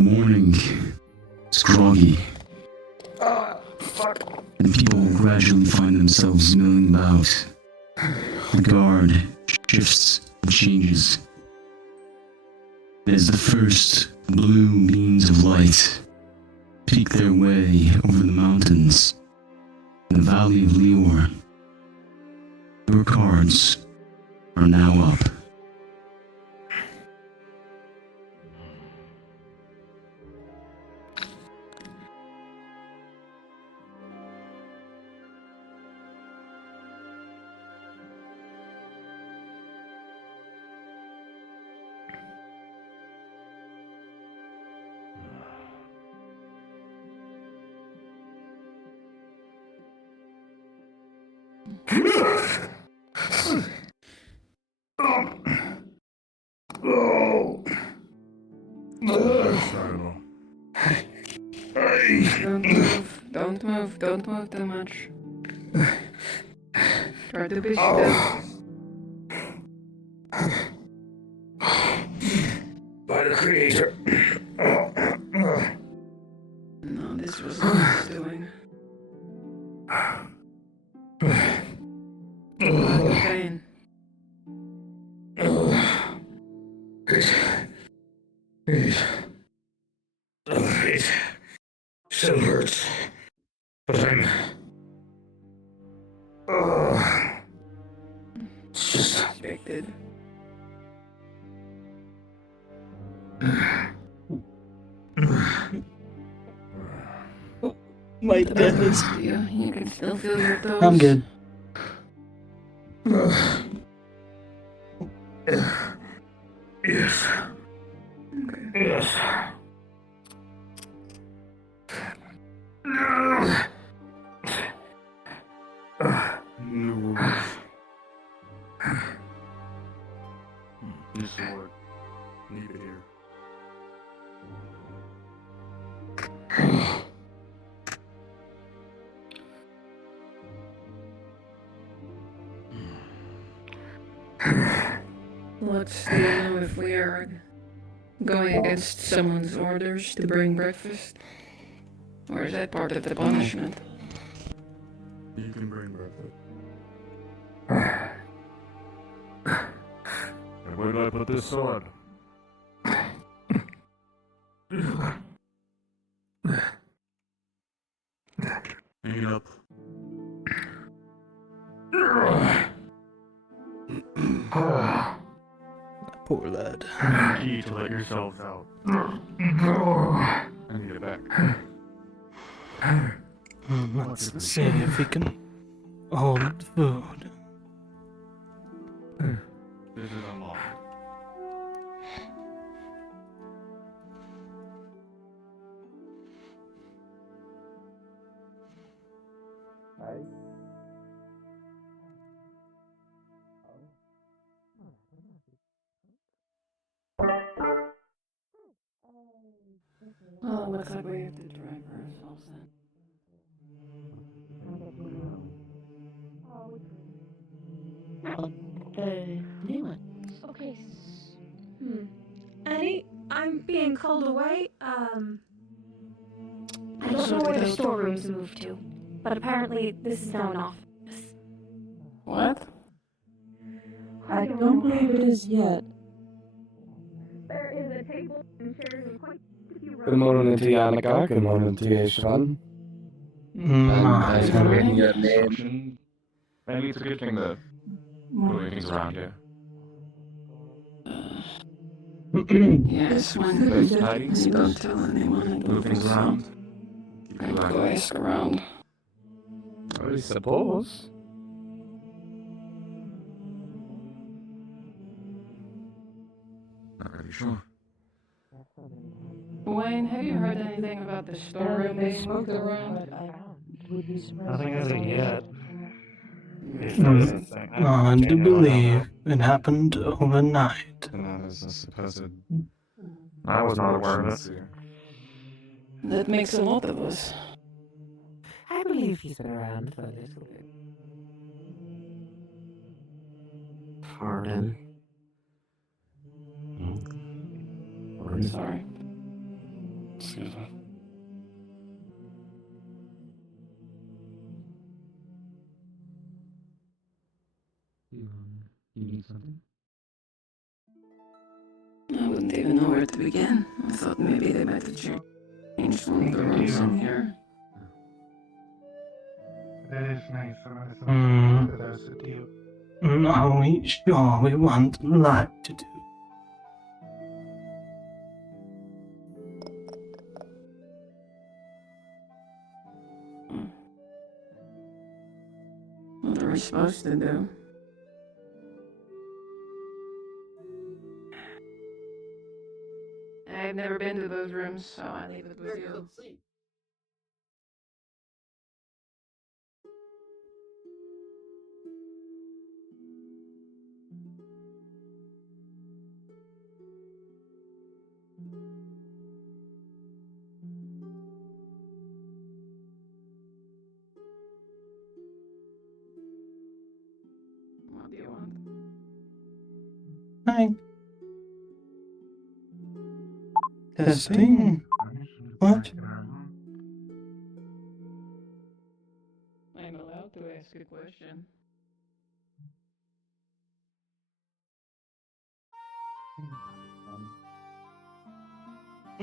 The morning is groggy, Fuck. and people gradually find themselves milling about. The guard shifts and changes. As the first blue beams of light peek their way over the mountains in the valley of Lior, your cards are now up. Don't move too much. Try to be still. By the creator. No, this was not his doing. Not the pain. It still hurts, but I'm. It's just. Expected. My goodness. You can still feel your toes. I'm good. Yes. Okay. Yes. New rules. New sword. Leave it here. Let's do you know if we are going against someone's orders to bring breakfast? Or is that part of the punishment? You can bring breakfast. And where do I put this sword? Hang it up. Poor lad. Key to let yourselves out. I need it back. Let's see if we can hold the food. This is unlocked. Well, it looks like we have to drive ourselves then. New one. Okay. Annie, I'm being called away. I don't know where the storeroom's moved to, but apparently this is now an office. What? I don't believe it is yet. There is a table and chairs and quite a few Good morning to Yannicka, good morning to Ishtvan. Thanks for reading your name. Maybe it's a good thing that moving things around here. Yes, when you don't tell anyone, I don't Move things think so. around. Keep I it go going. ask around. I suppose. Not really sure. Wayne, have you heard anything about the storeroom being moved around? Nothing as of yet. I do believe it happened overnight. And that is a supposed. I was not aware of it. That makes a lot of us. I believe he's been around for a little bit. Pardon. Sorry. Excuse me. You need something? I wouldn't even know where to begin. I thought maybe they might have changed one of the rooms in here. That is nice. I want to Hmm. for those that do. Are we sure we want light to do? What are we supposed to do? I've never been to those rooms, so I leave it with you. What do you want? Hi. Testing. What? I'm allowed to ask a question.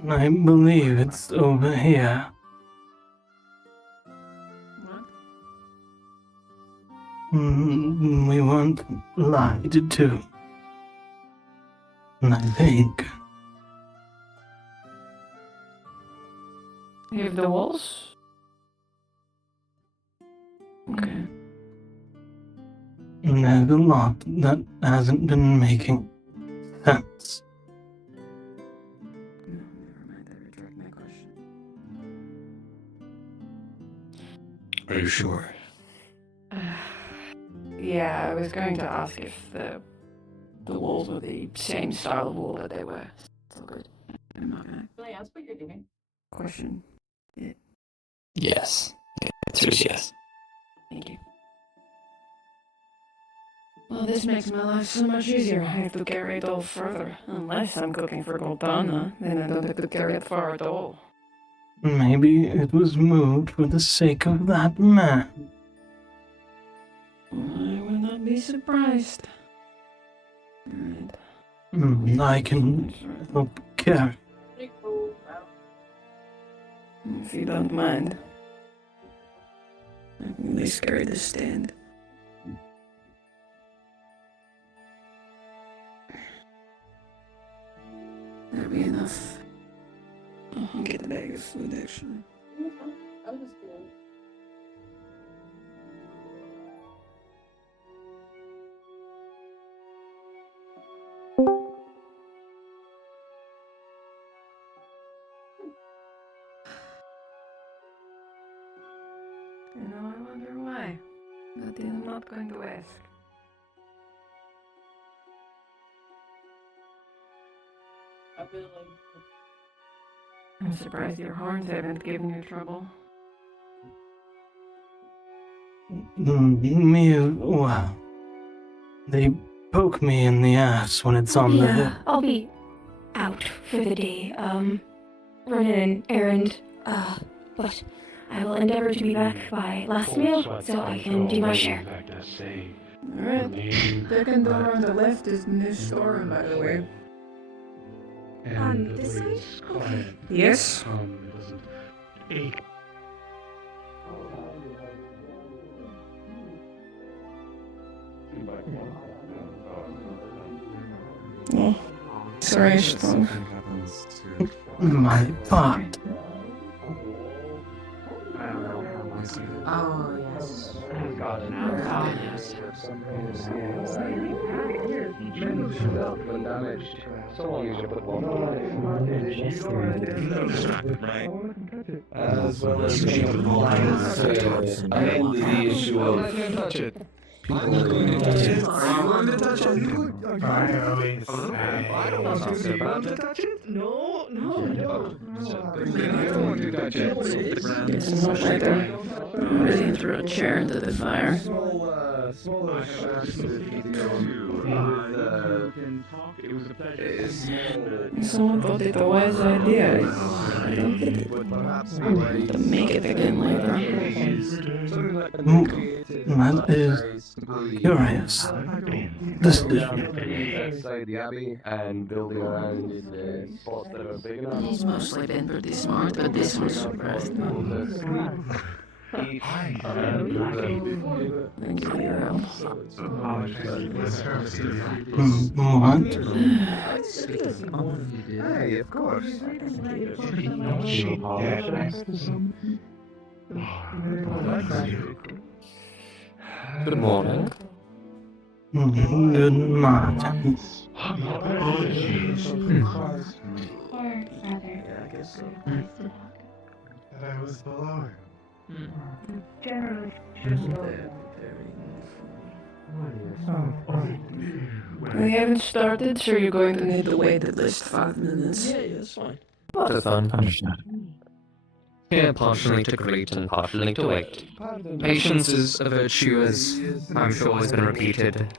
I believe it's over here. What? We want light too. And I think You have the walls? Okay. there's a lot that hasn't been making sense. No, never mind. I retract my question. Are you sure? Yeah, I was going to ask if the walls were the same style of wall that they were. So good. I'm not gonna. Can I ask what you're doing? Question. Yes. The answer is yes. Thank you. Well, this makes my life so much easier. I have to carry it all further. Unless I'm cooking for Goltana, then I don't have to carry it far at all. Maybe it was moved for the sake of that man. I will not be surprised. Alright. I can help carry. If you don't mind. I can at least carry the stand. That'll be enough. I'll get the bag of food, actually. You know, I wonder why. But I'm not going to ask. I'm surprised your horns haven't given you trouble. Well, they poke me in the ass when it's on the hip. I'll be out for the day. Running an errand. But I will endeavor to be back by last meal so I can do my share. Alright. Second door on the left is the new storeroom, by the way. This way? Okay. Yes? It doesn't ache. Oh. Sorry, Ishtvan. My part. Oh, yes. As well as being compliant to end the issue of people going to touch it. I always say. I don't want to touch it. No, no. I don't want to touch it. It's not like I really threw a chair into the fire. Small can talk. It was a pleasure. Someone thought it a wise idea. would perhaps be ways Make it again later. That is curious. Decision. outside the abbey and building around in the spots that are big enough. He's mostly been pretty smart, but this one surprised me. Thank you for your help. What? Hey, of course. Good morning. Good morning. I was below Generally. We haven't started, so you're going to need to wait at least 5 minutes. Yeah, it's fine. Just fun. Here partially to greet and partially to wait. Patience is a virtue, as I'm sure has been repeated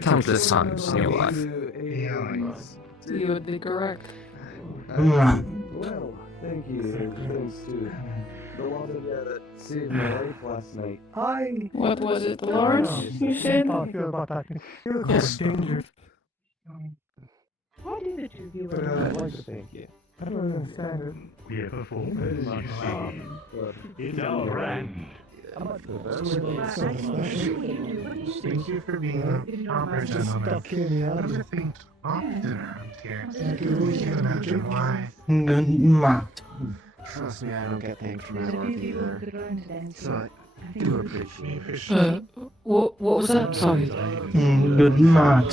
countless times in your life. You would be correct. Right. Well, thank you. Thanks to the lot of you that saved my life last night. Hi. What was it, Lawrence? You said? Yes. Why do the two of you I'd like to thank you. I don't understand it. We have performers, you see. It's our brand. Thank you for being a proper gentleman. I've been thinking often around here. I can't imagine why. Good morning. Trust me, I don't get thanks for my work either. So I do appreciate it. What was that? Sorry. Good morning.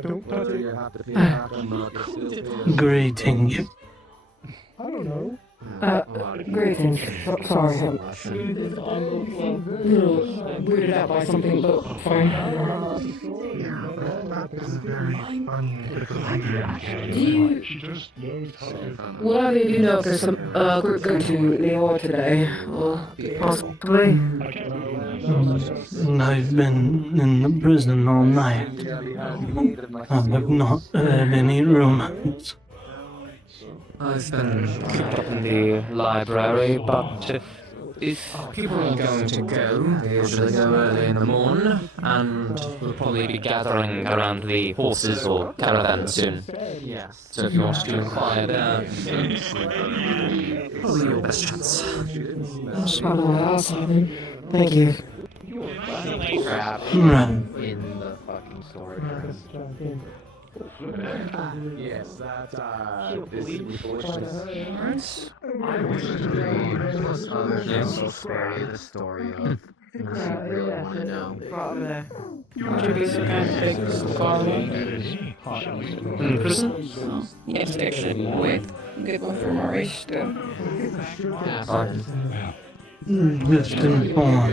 Don't touch it. You have to pay back on the Greeting you. I don't know. Greetings. Sorry, I'm a little weirded out by something, but fine. That is very funny and peculiar. Do you... She just knows how to... What either do you know if there's some group going to Leor today? Or possibly? I've been in the prison all night. I have not heard any rumors. I've been cooped up in the library, but if people are going to go, they usually go early in the morning, and we'll probably be gathering around the horses or caravan soon. So if you want to inquire there, probably your best chance. That's not all else, Simon. Thank you. crap Right. in the fucking storage room. Yes, that, this is foolishness. I wish to read plus other things will spare you the story of unless you really want to know. Would you be so kind to take this to coffee? In prison? Oh, yes, actually. Wait. Get one from our too. Fine. Just inform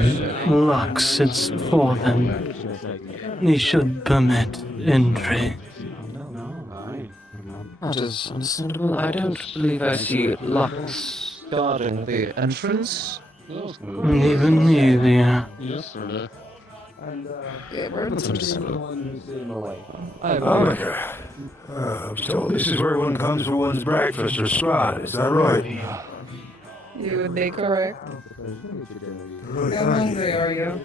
Lux it's for them. He should permit entry. That is understandable. I don't believe I see Lux guarding the entrance. Even easier. That's understandable. I was told this is where one comes for one's breakfast or stride, is that right? You would be correct. How hungry are you?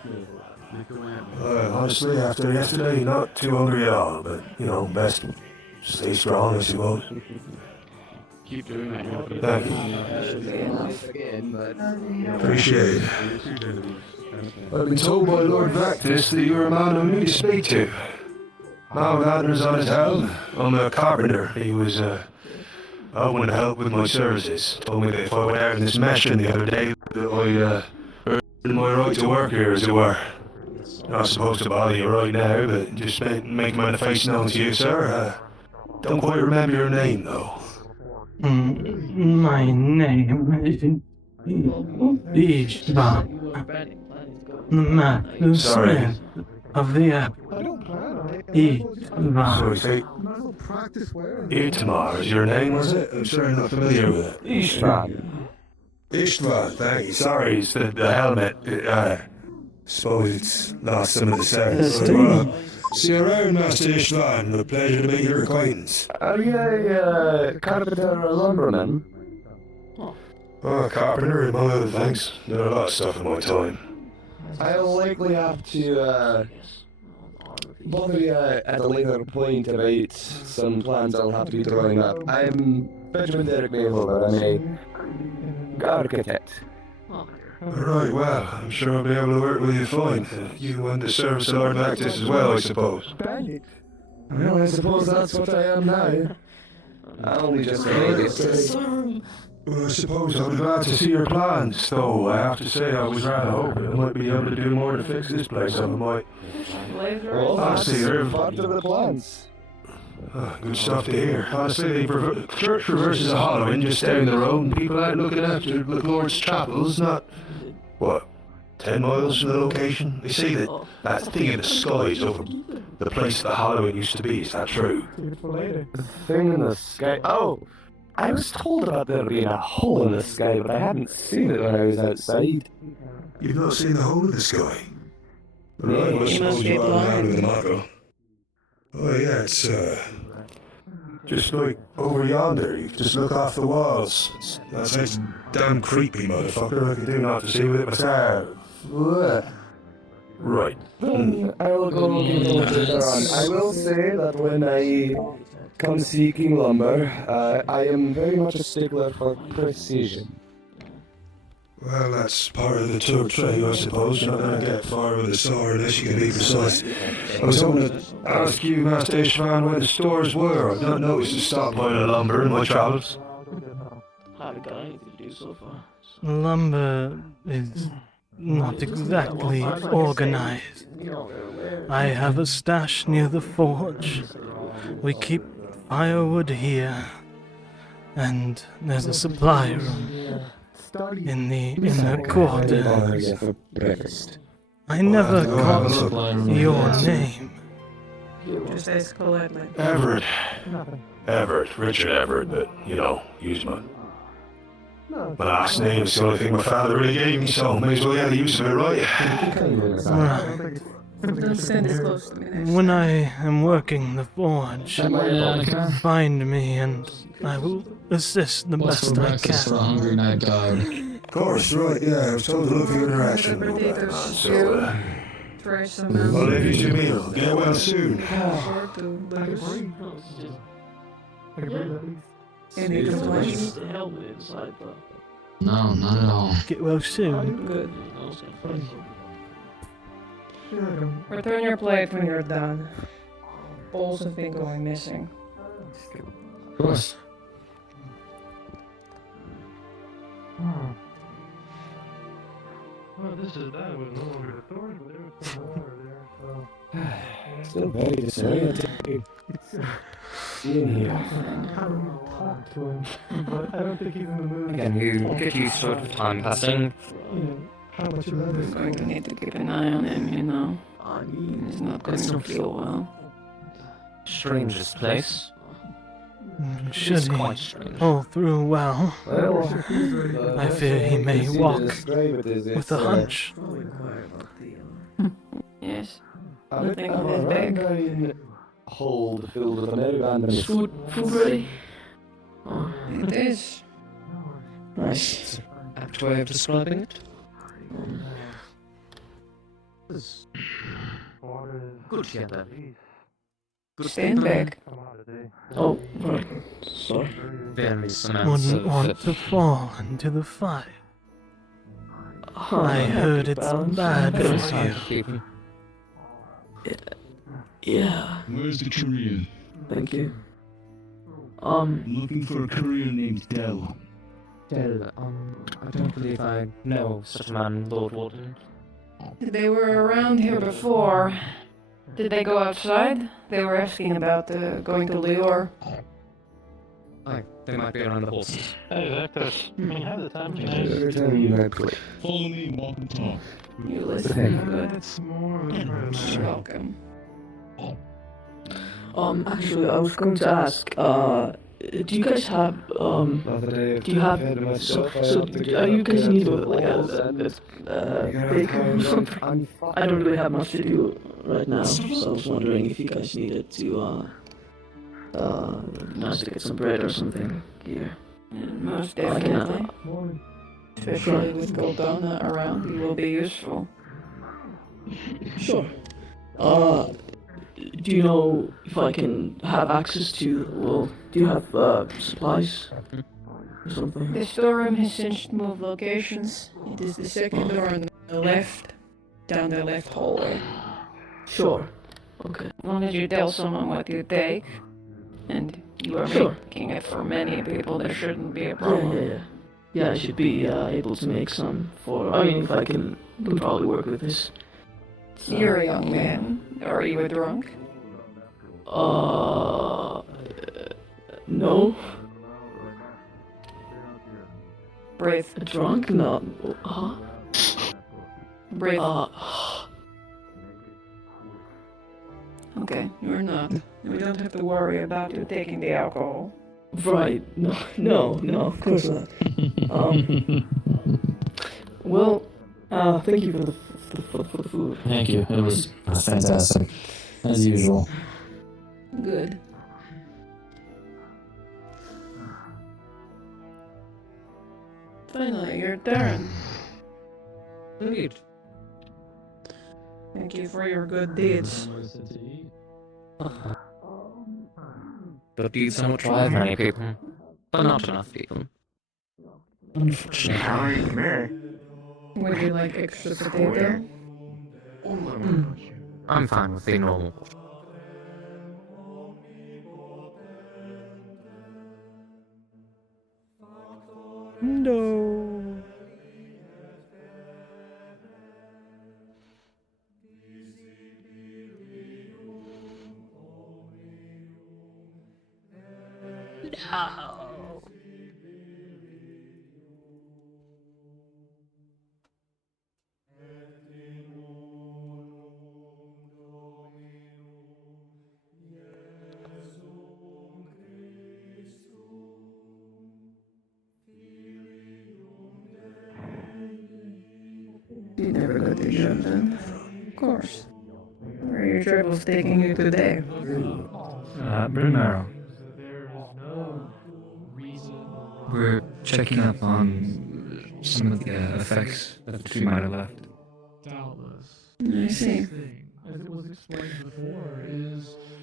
Honestly, after yesterday, not too hungry at all, but, you know, best stay strong, I suppose. Keep doing that. Thank you. Appreciate it. I've been told by Lord Vactus that you're a man I need to speak to. Now Adner's on his helm. I'm a carpenter. He was, I want to help with my services. Told me that if I went out in this meshing the other day, that I, earned my right to work here, as it were. Not supposed to bother you right now, but just make my face known to you, sir. Don't quite remember your name, though. My name is Ishtvan. The Master Smith of the Apple. Ishtvan. Sorry, say, Itmar is your name, was it? I'm sure you're not familiar with it. Ishtvan. Ishtvan, thank you. Sorry, it's the helmet. Suppose it's lost some of the sound. See you around, Master Ishtvan. A pleasure to make your acquaintance. Are you a carpenter or lumberman? Oh, carpenter, among other things. Did a lot of stuff in my time. I'll likely have to bother you at a later point about some plans I'll have to be drawing up. I'm Benjamin Derek Mayhover. I'm a architect. Right, well, I'm sure I'll be able to work with you fine. You want to service the Lord Lactus as well, I suppose. Right. Well, I suppose that's what I am now. I only just made it. Well, I suppose I'll be glad to see your plans, though I have to say I was rather hoping I might be able to do more to fix this place up. I might. Well, Honestly, that's part of the plans. Good stuff to hear. Honestly, the church reverses a Halloween just down the road, and people out looking after the Lord's chapels, not, what, 10 miles from the location? They say that thing in the sky is over the place the Halloween used to be. Is that true? The thing in the sky. Oh! I was told about there being a hole in the sky, but I hadn't seen it when I was outside. You've not seen the hole in the sky? Right, well, I suppose you are around with the motto. Oh yeah, it's just like over yonder. You just look off the walls. That's damn creepy, motherfucker. I could do not to see with it myself. Right. Then I will go look into it later on. I will say that when I come seeking lumber, I am very much a stickler for precision. Well, that's part of the tour trade, I suppose. You're not going to get far with a saw unless you can be precise. I was hoping to ask you, Master Ishtvan, where the stores were. I've not noticed a stockpile of lumber in my travels. Lumber is not exactly organized. I have a stash near the forge. We keep firewood here, and there's a supply room in the quarters. For breakfast. I never got your name. Just ask politely. Everett. Richard Everett, but, use my last name is the only thing my father really gave me, so may as well get the use of it, right? Right. Don't stand this close to me next When I am working the forge, find me and I will assist the best I for a can. hungry night guard. Of course, right, yeah, I was told to look for your interaction. potatoes, So, try some else. I'll leave you to a meal. Get well soon. Or to lettuce. Any complaints? No, not at all. Get well soon. Good. Return your plate when you're done. Bowls have been going missing. Of course. Well, this is that was no longer the thorn, but there was some water there, so. Still very disorienting. Seeing here. I don't know, talk to him, but I don't think he's in the mood. Again, you get used to it, time passing. How much you love I'm it. going to need to keep an eye on him, you know. He's not going to feel well. Strangest place. Should It's he quite strange. pull through well, Well, I fear he may easy to walk describe it as with a it's, hunch. Yes. A Nothing on his rundown hold filled with abandoned Food ready? Oh, it is. Nice. Apt way of describing it. Good to get that. Good Stand back. Oh, right. Sorry. Very cement. Wouldn't want to fall into the fire. I heard it's bad for you. Yeah, Where's the courier? thank you. I'm looking for a courier named Dell. I don't believe I know such a man, Lord Warden. They were around here before. Did they go outside? They were asking about going to Lior. Aye, they might be around the horses. Hey, Vectus, we have the time to Every time you play. Follow me and walk and talk. You listen good. It's more of a present. Welcome. Actually, I was going to ask, do you guys have, do you have, are you guys need baker or something? I don't really have much to do right now, so I was wondering if you guys needed to, nice to get some bread or something here. Most definitely. Especially with Goldana around, he will be useful. Sure. Do you know if I can have access to, well, do you have supplies or something? The storeroom has since moved locations. It is the second door on the left, down the left hallway. Sure. Okay. As long as you tell someone what you take, and you are Sure. making it for many people, there shouldn't be a problem. Yeah, I should be able to make some for, I mean, if I can probably work with this. You're a young man. Are you a drunk? No. Breathe. A drunk? No. Breathe. Okay, you're not. We don't have to worry about you taking the alcohol. Right. No, of course not. Well, thank you for the food. Thank you. It was fantastic, as usual. Good. Finally, your turn. Indeed. Thank you for your good deeds. Good deeds don't drive many people, but not enough people. Unfortunately. Would you like extra potato? I'm fine with the normal. No. You never got the job done. Of course. Where are your troubles taking you today? Brunero. We're checking up on some of the effects that the tree might have left. I see.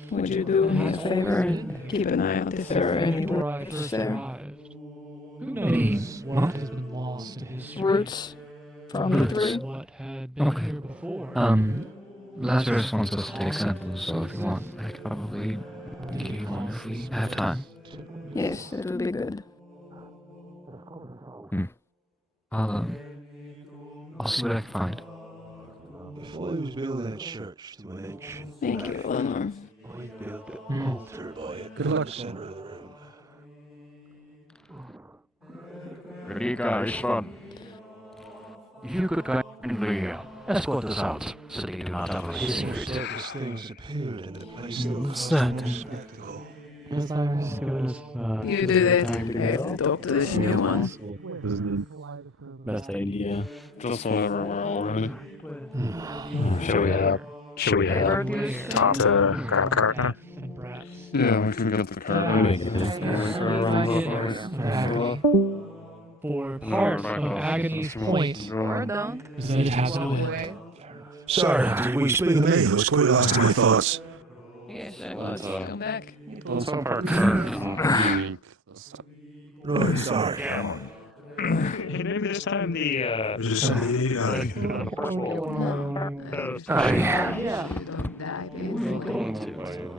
Would you do me a favor and keep an eye out if there are any roots there? Any what? Roots from the tree? Okay. Lazarus wants us to take samples, so if you want, I could probably give you one if we have time. Yes, it would be good. I'll see what I can find. Before he was building a church to an ancient Thank you, Eleanor. I built an altar by it. Good luck, center of the room. Master Ishtvan. If you could kindly escort us out so they do not have a hissing fit. Mysterious things appeared in the place that What's was that? a spectacle. You did it. I have to talk to this new one. This is the best idea. Just whenever we're all ready. Should we talk to grab a curtain? Yeah, we can get the For part of Agony's point, Or don't. is that it has no end. Sorry, did we speak of me? I was quite lost in my thoughts. Yes, I was. Come back. Let's have our curtain. Right, sorry. Maybe this time the Is there something you need?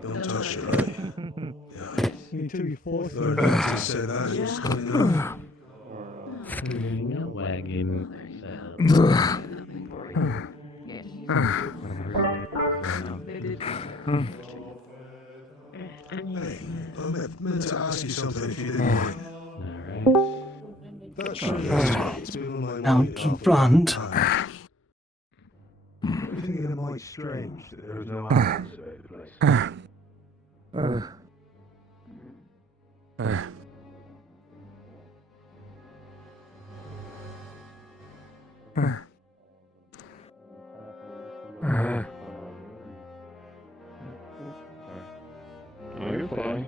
Don't touch it, right? until you force Lord, I just said that. It was coming up. Wagon. Hey, I meant to ask you something if you didn't mind. That should it's been on my mind. Out front. I'm thinking it might strange that there was no animals about the place. No, you're fine.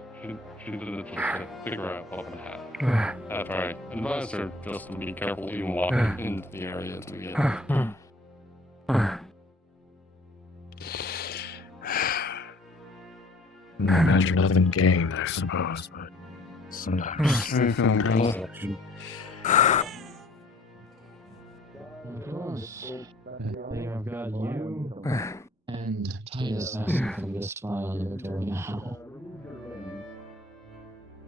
She did it just to figure out up in half. advise her just to be careful even walking into the area as we get. I imagine nothing gained, I suppose, but sometimes. Selection. Of course. I think I've got you and Titus asking for this file on the Victoria now.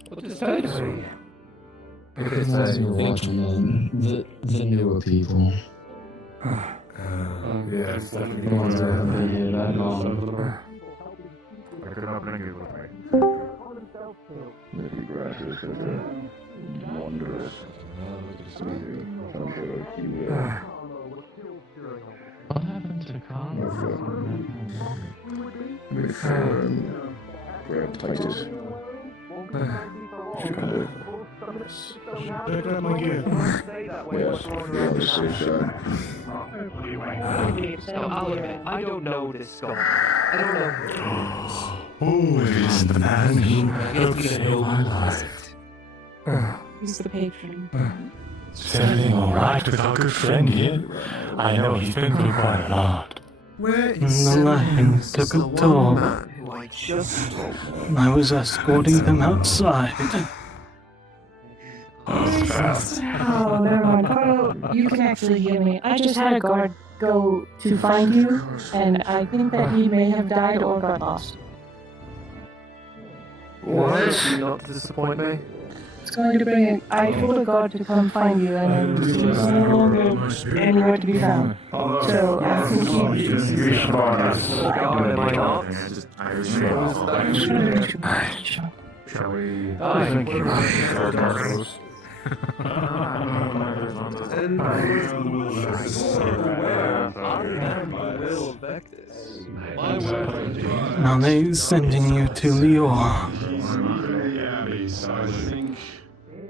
What does Titus say? Because you're watching the newer people. Yes, The ones that haven't been here that long. I could not bring you with me. Maybe graduates of the wondrous What happened to Connor? Grab Titus. Should kind of. Pick up my gift. Yes, you're on the safe side. I'll admit, I don't know this guy. I don't know who he is. Oh, it is the man who helped save my life. He's the patron. Is everything alright with our good friend here? I know he's been through quite a lot. Where is the lion took a toll. I was escorting them outside. Oh, never mind. Carlo, you can actually hear me. I just had a guard go to find you, and I think that he may have died or got lost. What? Not to disappoint me. It's going to bring in. I told a guard to come find you, and he's no longer anywhere to be found. So I think he. Shall we? I think you're Now they're sending you to Lior.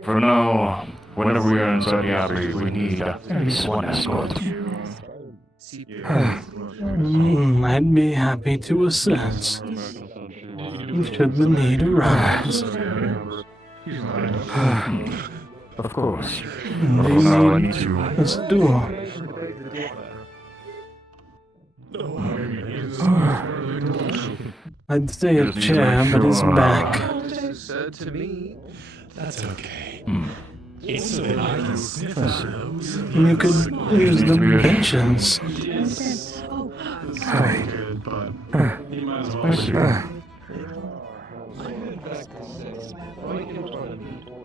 For now, whenever we are inside the Abbey, we need at least one escort. I'd be happy to assist. Should the need arise. Of course. They need a stool. I'd say a chair, but his back. Said to me. That's okay. It's so that I can sniff ourselves. You could use the benches. Sorry. You might as well.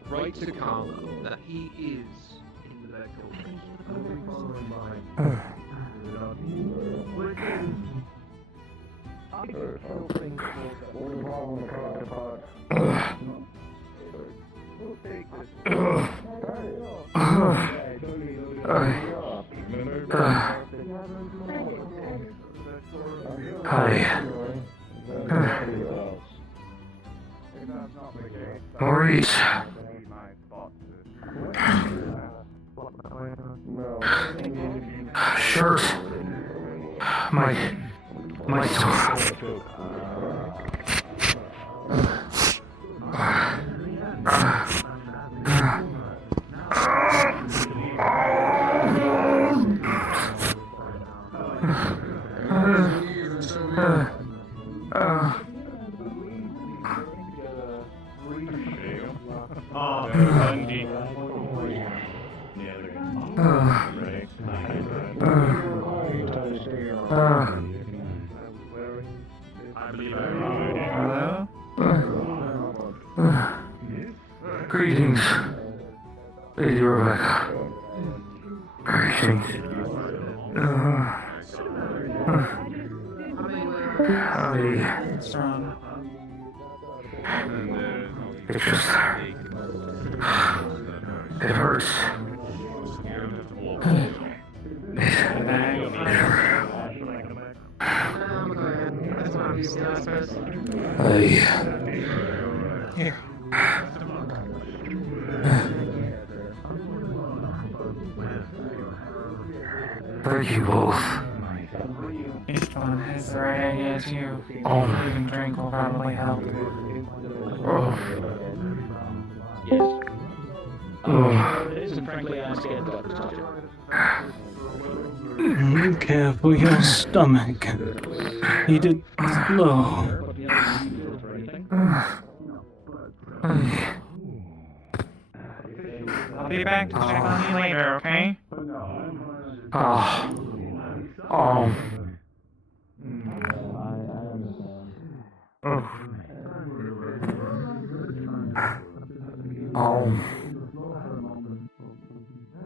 Right to Carlo that he is in the back Hi. Maurice. Shirt. My sword. Greetings, Lady Rebecca. Greetings. It's just... It hurts. Thank you both. Ishtvan has the right idea too. Oh. Even drink will probably help. Oh. is, and frankly, I'm scared about this budget. Care for your stomach. Eat it slow. I'll be back to check on you later, okay?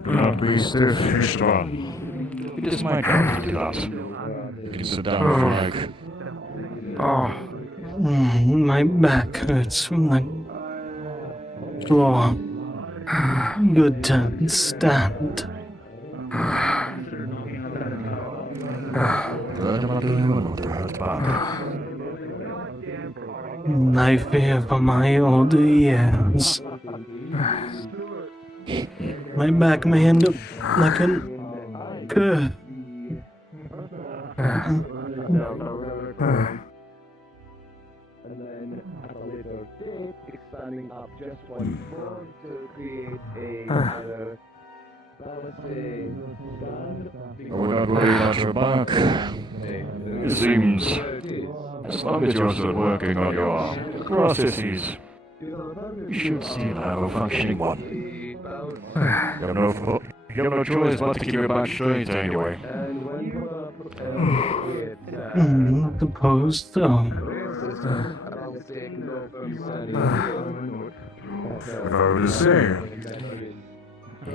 Do not be stiff, Ishtvan. It is my job to do that. You can sit down if you like. My back hurts from the floor. Good to stand. I fear for my older years. My back may end up like a curve. And then at a later date, expanding up just one floor to create another balustrade. I would not worry about your back. It seems, as long as you're still working on your processes, you should still have a functioning one. You have no choice but to keep your back straight anyway. Suppose so. If I were to say,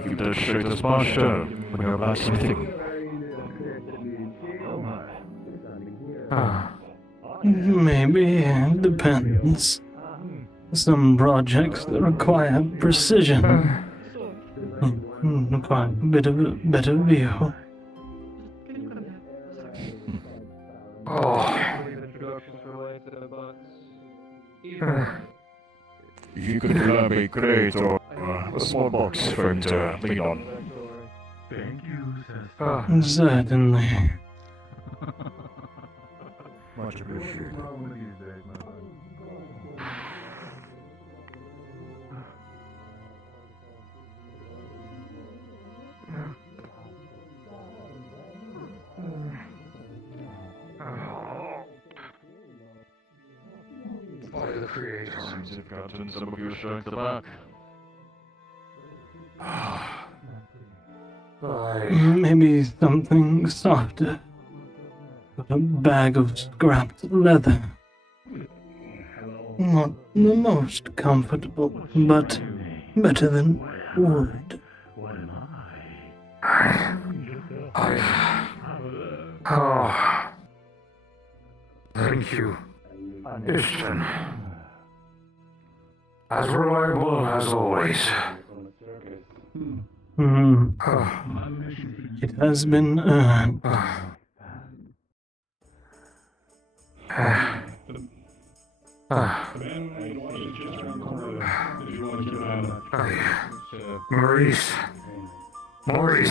keep that straight as posture when you're blacksmithing. Maybe it depends. Some projects that require precision require a bit of a better view. If you could grab a crate or a small box for him to lean on. Thank you, Certainly. Much appreciated. By the creators. Seems you've gotten some of your strength back. Maybe something softer. But a bag of scrapped leather. Not the most comfortable, but better than wood. Thank you, Ishtvan. As reliable as always. It has been earned. Maurice. Right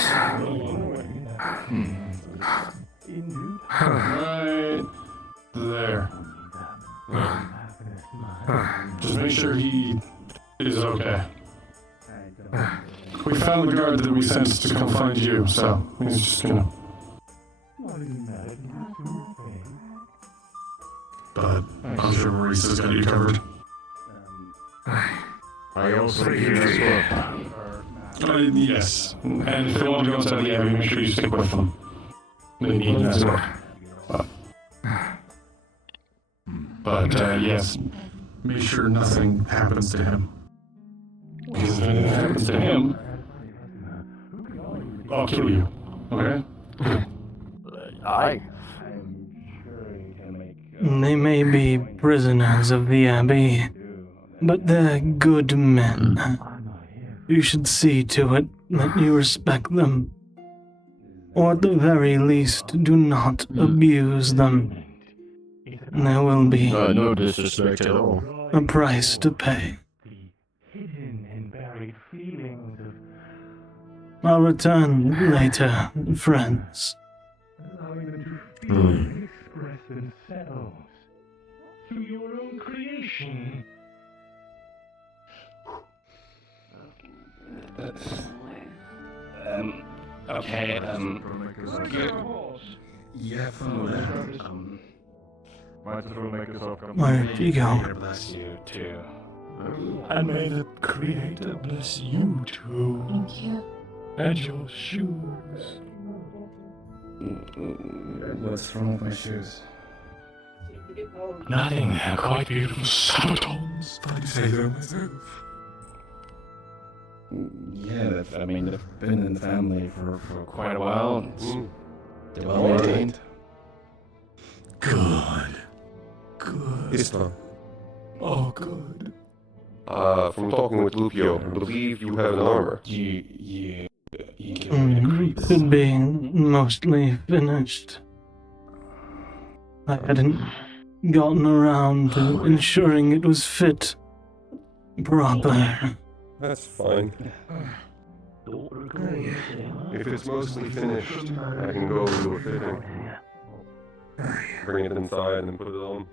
there. Just make sure he is okay. We found the guard that we sent to come find you, so he's just gonna. But I'm sure Maurice has got you covered. I also hear as well. Yes, and if they want to go inside the abbey, make sure you stick with them. They need as well. But yes, make sure nothing happens to him. Because if anything happens to him, I'll kill you. Okay? They may be prisoners of the Abbey, but they're good men. You should see to it that you respect them. Or at the very least, do not abuse them. There will be no disrespect at all. a price to pay. I'll return later, friends. Express themselves through your own creation. Okay, Yeah, fun with that. Might as well make yourself come. Where'd you go? bless you too. And may the Creator bless you too. Thank you. And your shoes. What's wrong with my shoes? Nothing, they're quite beautiful sabatons. Thought you say they're myself. Yeah, I mean, they've been in the family for quite a while. They're well maintained. Good. Ishtvan. Oh, good. From talking with Lupio, I believe you have an armor. You get rid of creeps. Could be mostly finished. I hadn't gotten around to ensuring it was fit proper. That's fine. If it's mostly finished, I can go do a fitting. Bring it inside and put it on.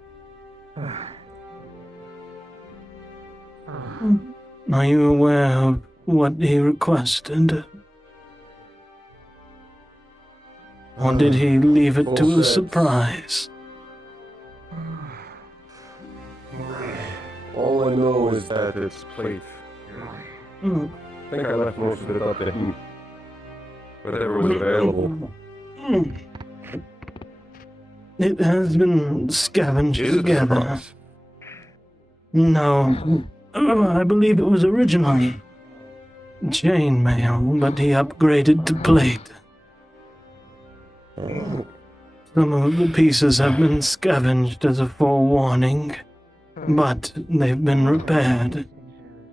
Are you aware of what he requested? Or did he leave it to a surprise? All I know is that it's plate. I think I left most of it up to him. Whatever was available. It has been scavenged Is it a together. surprise? No, I believe it was originally chainmail, but he upgraded to plate. Some of the pieces have been scavenged as a forewarning, but they've been repaired.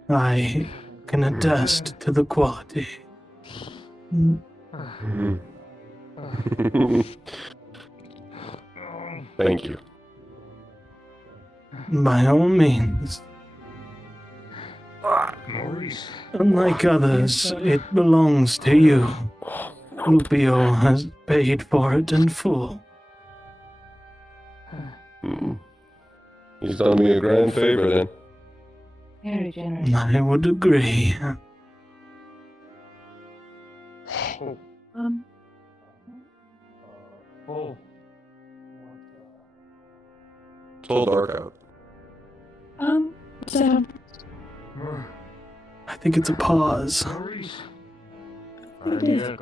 I can attest to the quality. Thank you. By all means. Unlike others, it belongs to you. Lupio has paid for it in full. He's done me a grand favor then. Very generous. I would agree. It's all dark out. What's that? I think it's a pause. It is.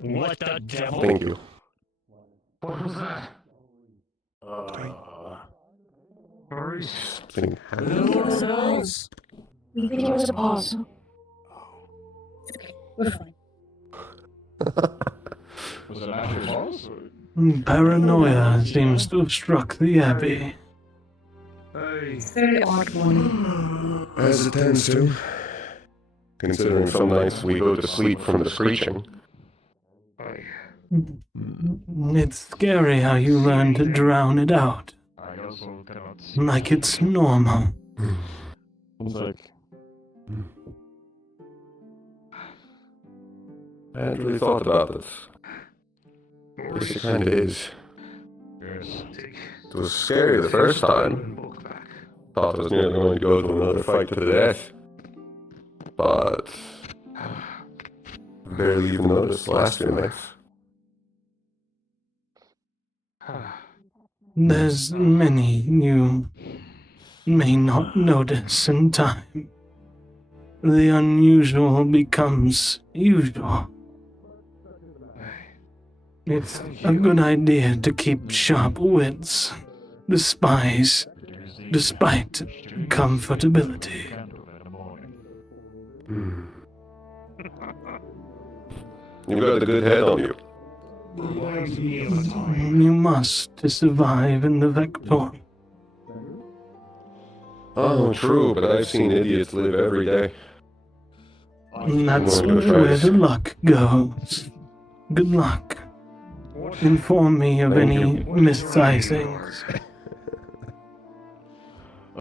What the devil? Thank you. What was that? Thing I think it was a pause. We think it was a pause. It's okay. We're fine. Was it actually false? Paranoia seems to have struck the Abbey. Very odd one. As it tends to. Considering some nights we go to sleep from the screeching. It's scary how you learn to drown it out. I also cannot see. Like it's normal. It's like, I hadn't really thought about this. I guess it kinda is. yes. It was scary the first time. Thought I was nearly going to go to another fight to the death. But barely even noticed the last few nights. There's many you may not notice in time. The unusual becomes usual. It's a good idea to keep sharp wits, despite comfortability. You've got a good head on you. You must to survive in the Vector. Oh, true, but I've seen idiots live every day. And that's where the luck goes. Good luck. Inform me of Thank any you. missizings.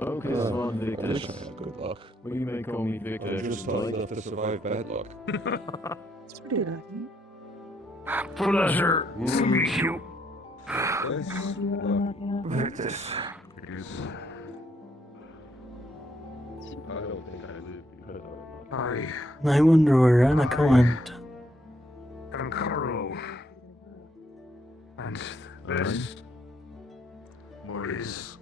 Okay, Swan Victor. Good luck. Well, you may call me Victor. Just not enough to survive bad luck. It's pretty lucky. Pleasure to meet you. Yes. Victus. I wonder where Annika went. And Carl. And this. Maurice.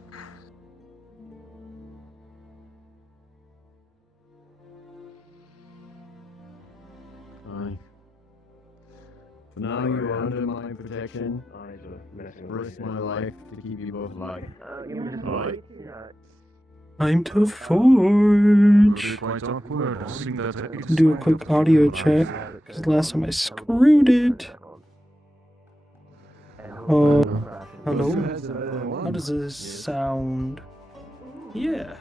Aye. For now you are under my protection. I risk my life to keep you both alive. Aye. Time to forge. Quite awkward. Do a quick audio check, because last time I screwed it. Hello? How does this sound? Yeah.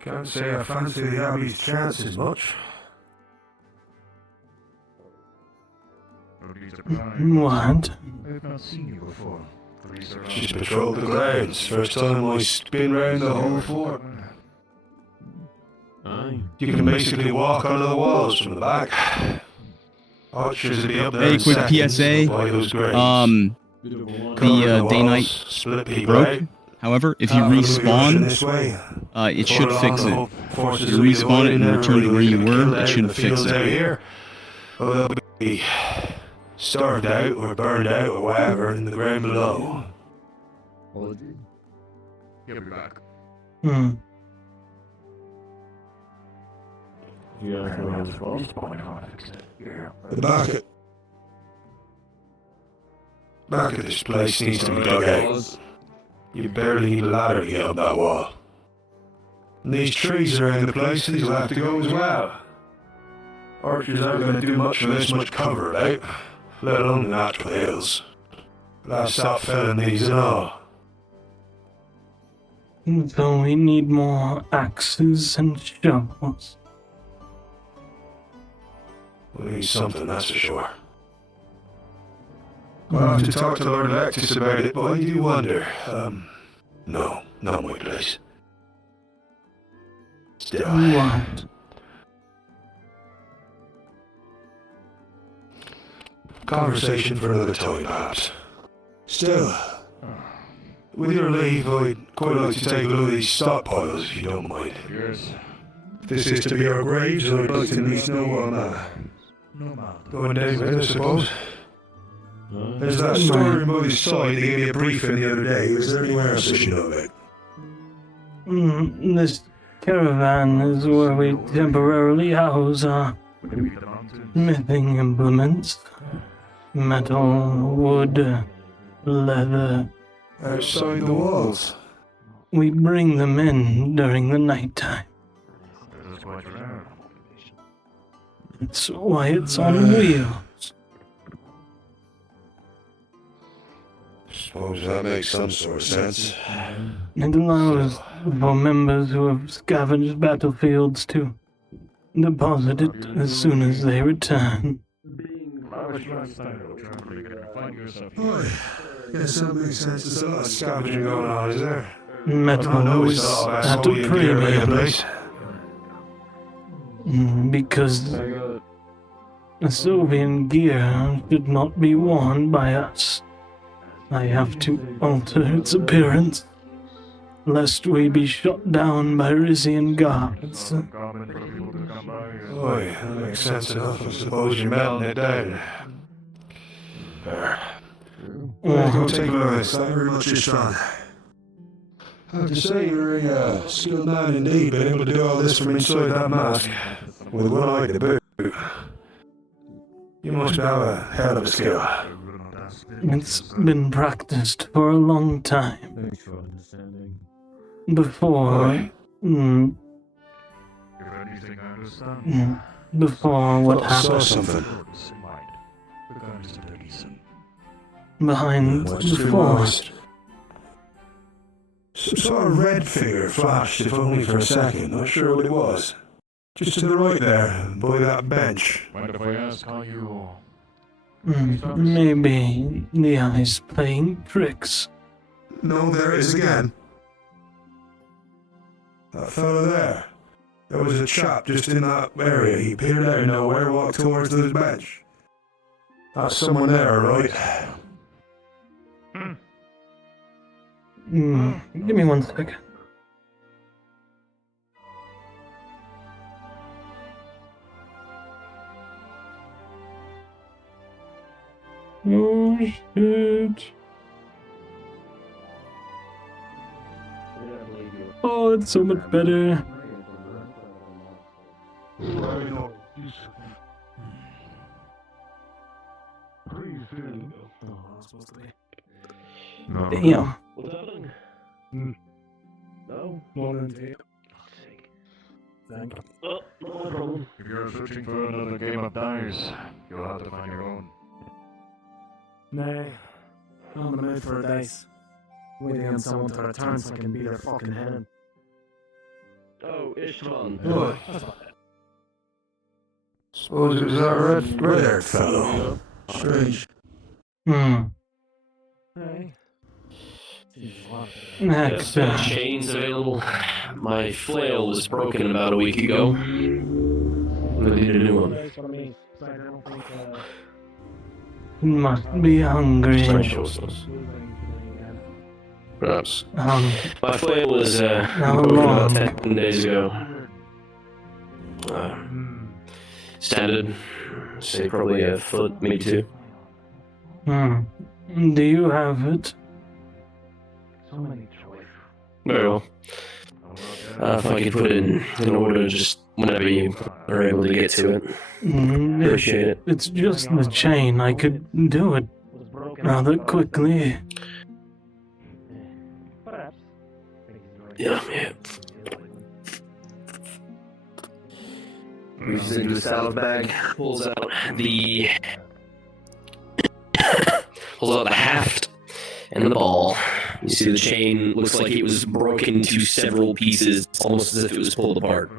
Can't say I fancy the Abbey's chances much. What? I've not seen you before. She's patrolled the grounds. First time I spin round the whole fort. Aye. You can basically walk onto the walls from the back. Archers will be up there Hey, in quick seconds PSA. by those graves. The day-night broke. However, if you respawn, it should fix it. If you respawn it and return to where you were, it should fix it. Here, or they'll be starved out or burned out or whatever in the ground below. He'll be back. Hmm. Yeah, The back of this place needs to be dug out. You barely need a ladder to get up that wall. And these trees around the place, these will have to go as well. Archers aren't going to do much for this much cover about, let alone the natural hills. But I'll stop felling these and all. So we need more axes and shovels. We'll need something, that's for sure. I'll have to talk to Lord Electus about it, but I do wonder. No, not my place. Still. What? Conversation for another time, perhaps. Still, with your leave, I'd quite like to take a look at these stockpiles, if you don't mind. Yes. If this is to be our graves, I'd like to at least know what I'm going down with, I suppose. There's that storeroom by the side, they gave me a briefing the other day. Is there anywhere else I should know about? This caravan is where we temporarily house our smithing implements. Metal, wood, leather. Outside the walls? We bring them in during the nighttime. That's why it's on wheels. Suppose that makes some sort of sense. It allows for members who have scavenged battlefields to deposit it as soon as they return. Yes, that makes sense. There's a lot of scavenging going on, is there? Metal is at a premium. Because Sovian gear should not be worn by us. I have to alter its appearance, lest we be shot down by Rizian guards. Boy, that makes sense enough. I suppose you're melting it down. Fair. Go take a look at this. Thank you very much, Ishtvan. I have to say, you're a skilled man indeed, being able to do all this from inside that mask, with one eye to boot. You must have a hell of a skill. It's been practiced for a long time. Thanks for understanding. Before, before what happened. I saw something. Behind the forest. Some sort of red figure flashed, if only for a second. Not sure what it was. Just to the right there, by that bench. Mind if I ask how you... Maybe the eye's playing tricks. No, there it is again. That fellow there. There was a chap just in that area. He peered out of nowhere, walked towards the bench. That's someone there, right? Give me 1 second. Oh shit. Oh, it's so much better. No. Damn. What's happening? No? Morning to you. Thank you. Oh, no problem. If you're searching for another game of dice, you'll have to find your own. Nay. I'm in the mood for a dice. Waiting on someone to return so I can be their fucking hand. Oh, Ishtvan. What? Suppose it was that red-haired fellow. Strange. Hey. Next. Chains available. My flail was broken about a week ago. I need a new one. Must be hungry. Perhaps. My flail was broken about 10 days ago. Standard. Say probably a foot, maybe 2. Do you have it? So many choices. Very well. If I could put it in order just whenever you are able to get to it. Appreciate it. It's just the chain. I could do it rather quickly. Yeah. Reaches into his salad bag, pulls out the haft and the ball. You see the chain looks like it was broken into several pieces, almost as if it was pulled apart.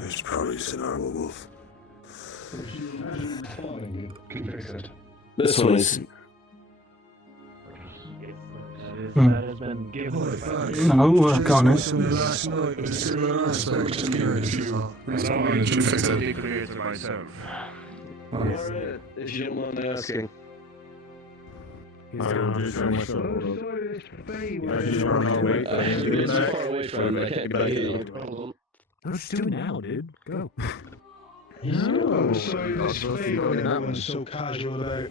It's probably just an normal wolf. This one is. That has been given. I'll work on it. Last night with a similar aspect to me, if you fix it. myself. If you don't mind asking. He's just so much He's far away from him, I can't get you. Let's do it now, dude. Go. No, so this fate everyone's so casual about.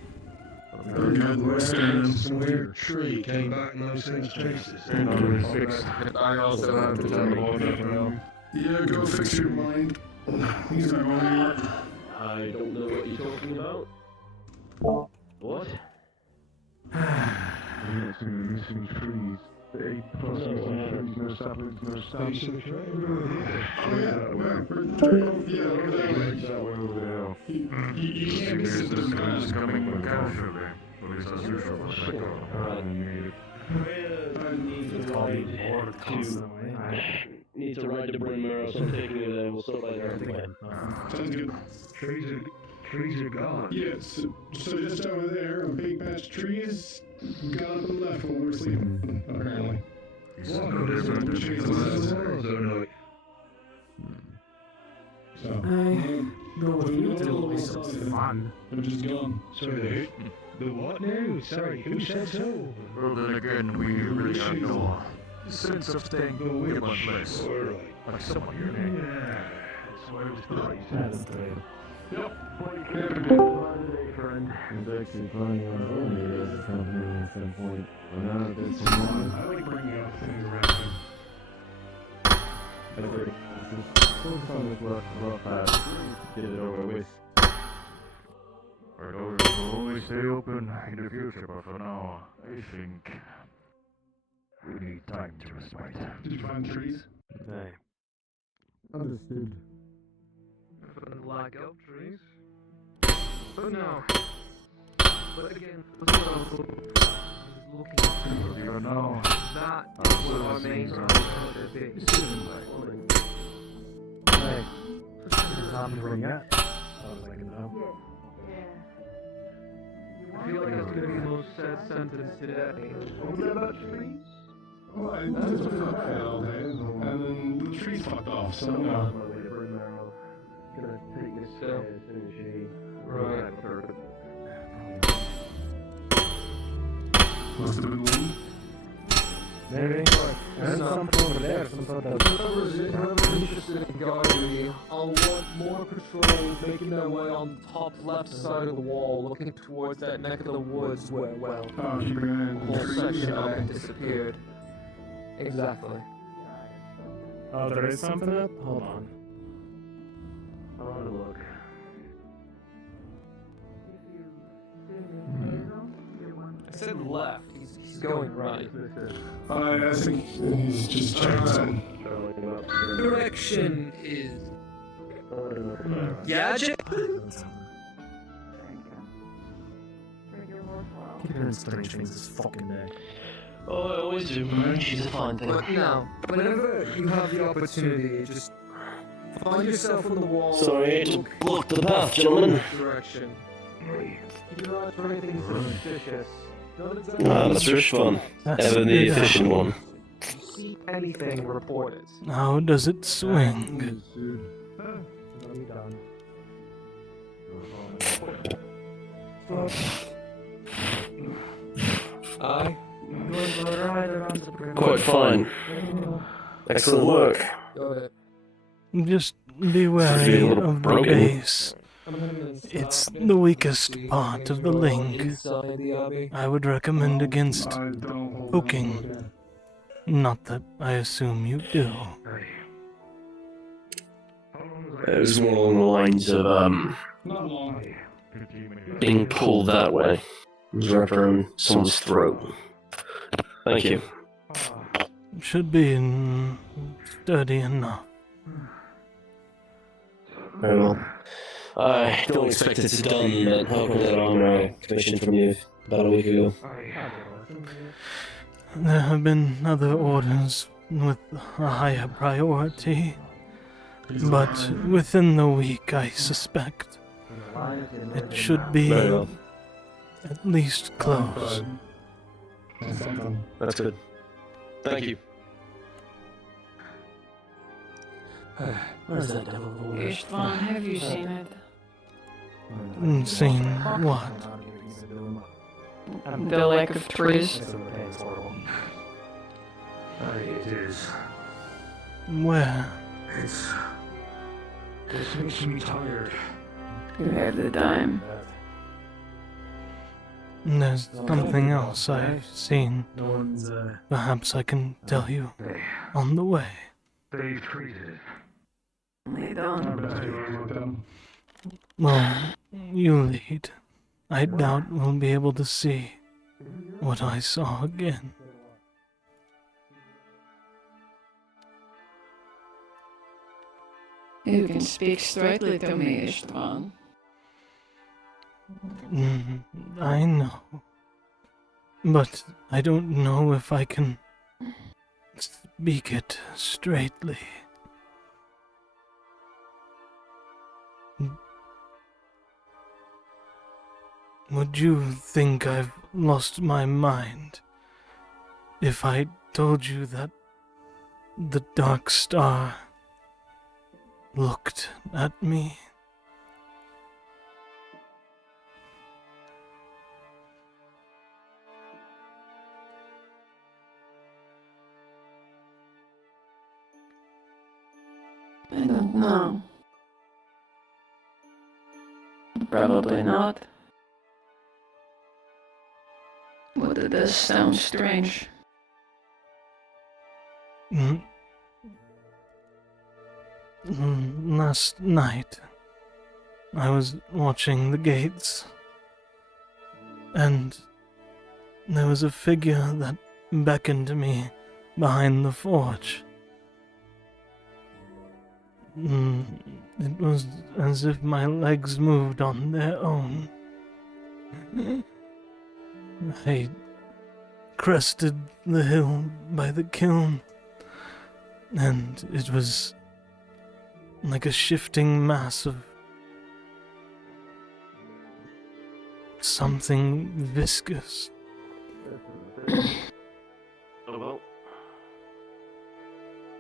Good Western and some weird tree came back and those things chases. I also have to tell you. Yeah, go fix your mind. He's not going anywhere. I don't know what you're talking about. What? Missing trees. 8 plus no saplings, no stumps. Oh yeah, well, over there. You can't miss it. He's coming casually, but he's as usual. Need to ride the Brimmer, so I'm taking you there. We'll stop by there. Sounds good. Trees are gone. Yes, so just over there, a big patch of trees gone up and left while we're sleeping, apparently. He's no different than trees me. So, Go with you to will be so fun. I'm just gone. Sorry, the what now? Sorry, who said so? Well, then again, we really have no sense of staying in one place. Like someone here. Yeah, that's why it was nice. That's great. Yep. Friend. It's actually funny on only as a company at some point. But now there's some I like bringing up things around him. I agree. Focus on this rough patch. Get it over with. Our doors will always stay open in the future, but for now, I think we need time to respite. Did you find trees? Hey. Understood. Like oak trees. But no. But again, what's also looking You don't know. that is what our main are big. Hey. Time to bring it. I was like, no. I feel like that's gonna be the most sad sentence today. What about trees? Well, I just went up all day, and then the trees fucked off, so no. Gonna take this stairs and Right. Must have been Lee. Maybe. There's something over there, some sort of... Whoever's interested in guiding me, I'll want more patrols making their way on the top left side of the wall, looking towards that neck of the woods where, well, Keep an eye on the the whole trees. section of it disappeared. Exactly. Oh, there is something up? Hold on. I wanna look. I said left. He's going right. I think he's just checking in. Direction is. Gadget? Keep hearing strange things this fucking day. Oh, I always do, man. She's a fine thing. But now, whenever you have the opportunity, just find yourself on the wall. Sorry, to block the path, gentlemen. Direction. You're not for anything suspicious. Master Ishtvan, ever the efficient one. If you see anything, report it. How does it swing? Aye. Quite fine. Excellent work. Just be wary of the base. It's the weakest part of the link. I would recommend against poking. Not that I assume you do. It was more along the lines of, being pulled that way. It was wrapped around someone's throat. Thank you. Should be sturdy enough. Very well. I don't expect it to be done, but how come that armor I commissioned from you about a week ago? There have been other orders with a higher priority, but within the week, I suspect. It should be at least close. That's good. Thank you. Where's that devil voice? Ishtvan, have you seen it? Seen what? The lack of trees. It is. Where? This makes me tired. You have the time. There's something else I've seen. Perhaps I can tell you on the way. They've treated. They don't. Well, you lead. I doubt we'll be able to see what I saw again. You can speak straightly to me, Ishtvan. I know. But I don't know if I can speak it straightly. Would you think I've lost my mind if I told you that the Dark Star looked at me? I don't know. Probably not. But it does sound strange. Last night, I was watching the gates, and there was a figure that beckoned to me behind the forge. It was as if my legs moved on their own. I crested the hill by the kiln, and it was like a shifting mass of something viscous.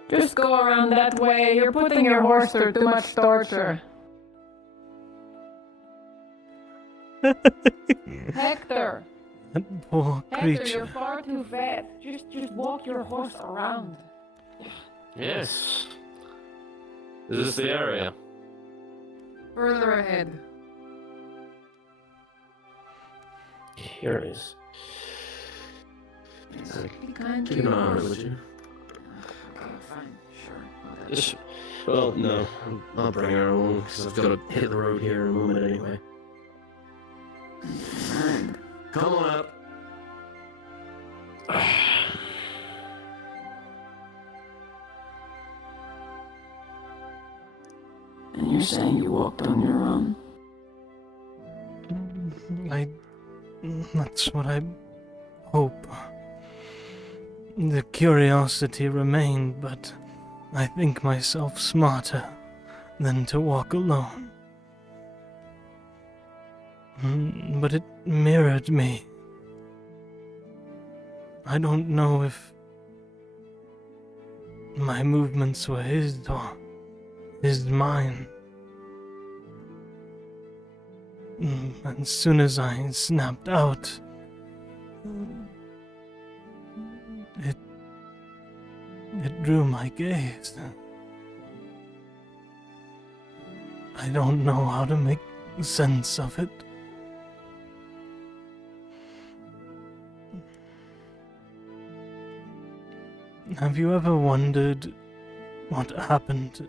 Just go around that way. You're putting your horse through too much torture. Hector! That poor Hector, creature. you're far too fast. Just walk your horse around. Yes. Is this the area? Further ahead. Curious. Be kind to Keep an your eye on it, horse. would you? Okay, fine, sure. Just, well, no. I'll bring her along, because I've got to hit the road here in a moment anyway. Come on up. And you're saying you walked on your own? That's what I hope. The curiosity remained, but I think myself smarter than to walk alone. But it mirrored me. I don't know if my movements were his or his mine. As soon as I snapped out, it drew my gaze. I don't know how to make sense of it. Have you ever wondered what happened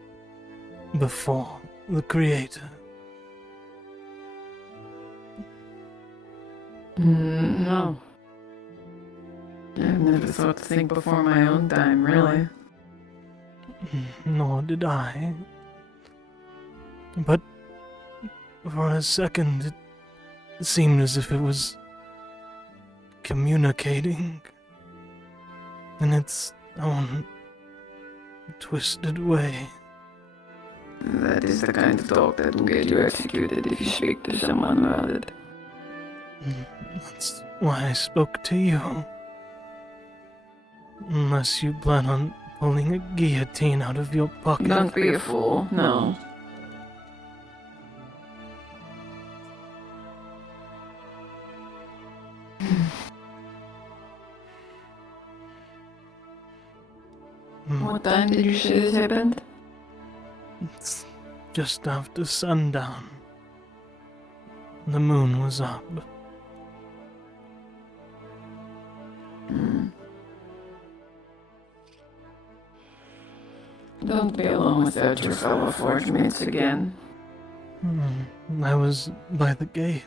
before the Creator? No. I've never thought to think before my own time, really. Nor did I. But for a second, it seemed as if it was communicating in its own twisted way. That is the kind of talk that will get you executed if you speak to someone about it. That's why I spoke to you. Unless you plan on pulling a guillotine out of your pocket. Don't be a fool, no. What time did you say this happened? It's just after sundown. The moon was up. Don't be alone without your fellow forge mates again. I was by the gate.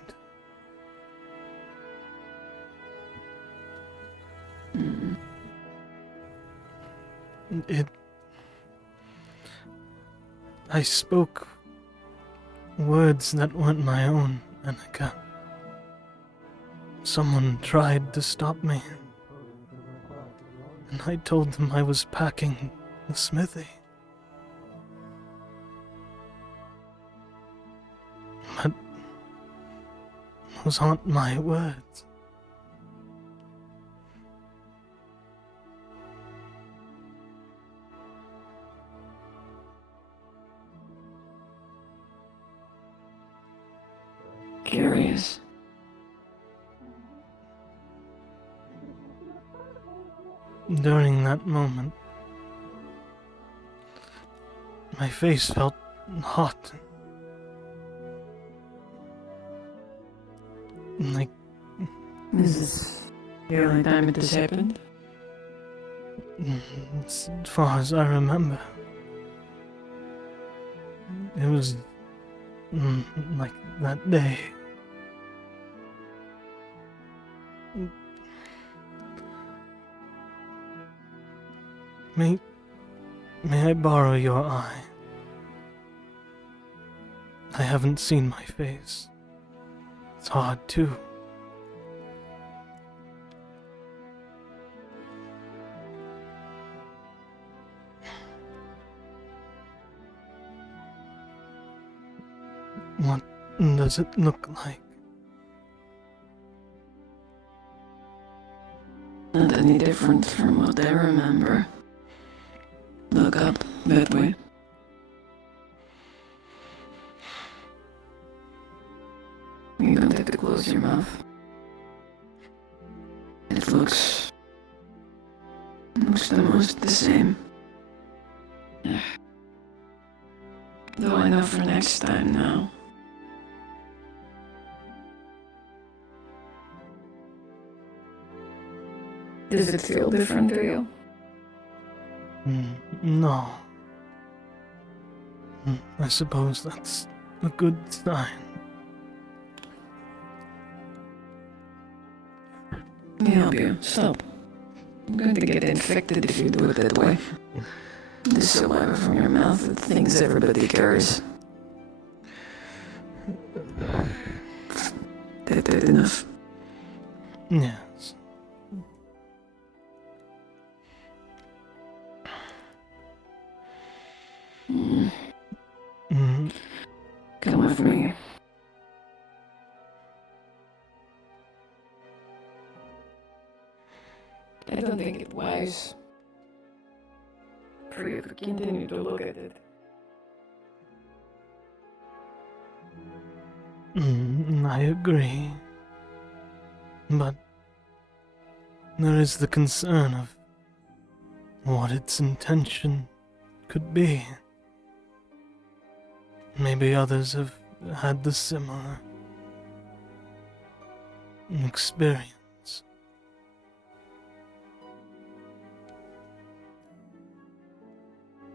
I spoke words that weren't my own, Annika. Someone tried to stop me, and I told them I was packing the smithy. But those aren't my words. Curious. During that moment, my face felt hot. Like... Is this the only time it has happened? As far as I remember. It was... like that day. May I borrow your eye? I haven't seen my face. It's hard too. What does it look like? Not any different from what I remember. Look up that way. You don't have to to close your mouth. It looks the most the same. Though I know for next time now. Does it feel different to you? No. I suppose that's a good sign. Let me help you. Stop. I'm going to get infected if you do it that way. The saliva from your mouth, the things everybody carries. That enough? Yes. Come with me. I don't think it wise for you to continue to look at it. I agree. But there is the concern of what its intention could be. Maybe others have had the similar experience.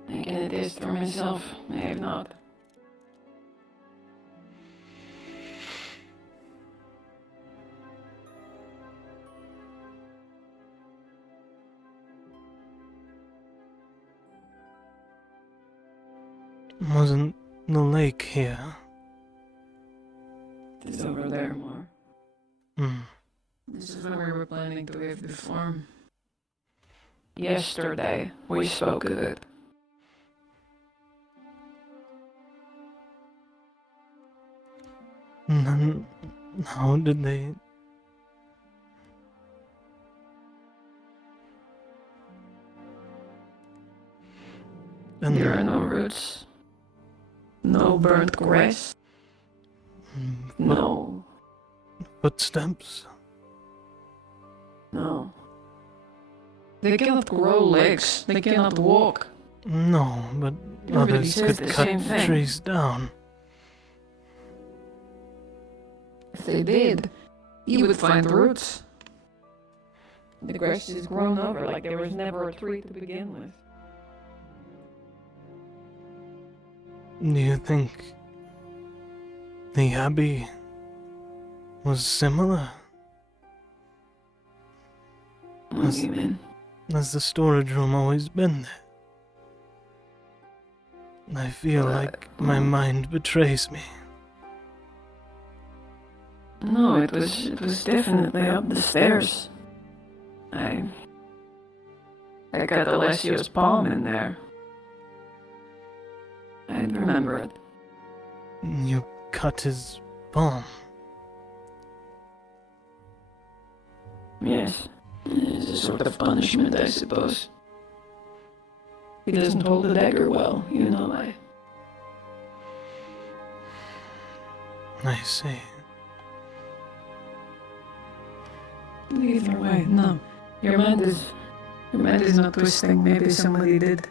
I can attest for myself, I have not. Wasn't the lake here? It's over there more. This is what we were planning to have before. Yesterday, we spoke of it. And then, how did they... And there are no roots. No burnt grass. No. Footsteps? No. They cannot grow legs. They cannot walk. No, but Everybody others says could the cut same thing. trees down. If they did, you would find roots. The grass is grown over like there was never a tree to begin with. Do you think the Abbey was similar? What do you mean? Has the storage room always been there? I feel like my mind betrays me. No, it was definitely up the stairs. I got Alessio's palm in there. I'd remember it. You cut his palm. Yes. It's a sort of punishment, I suppose. He doesn't hold the dagger well, you know why. I see. Either way, no. Your mind is not twisting. Maybe somebody did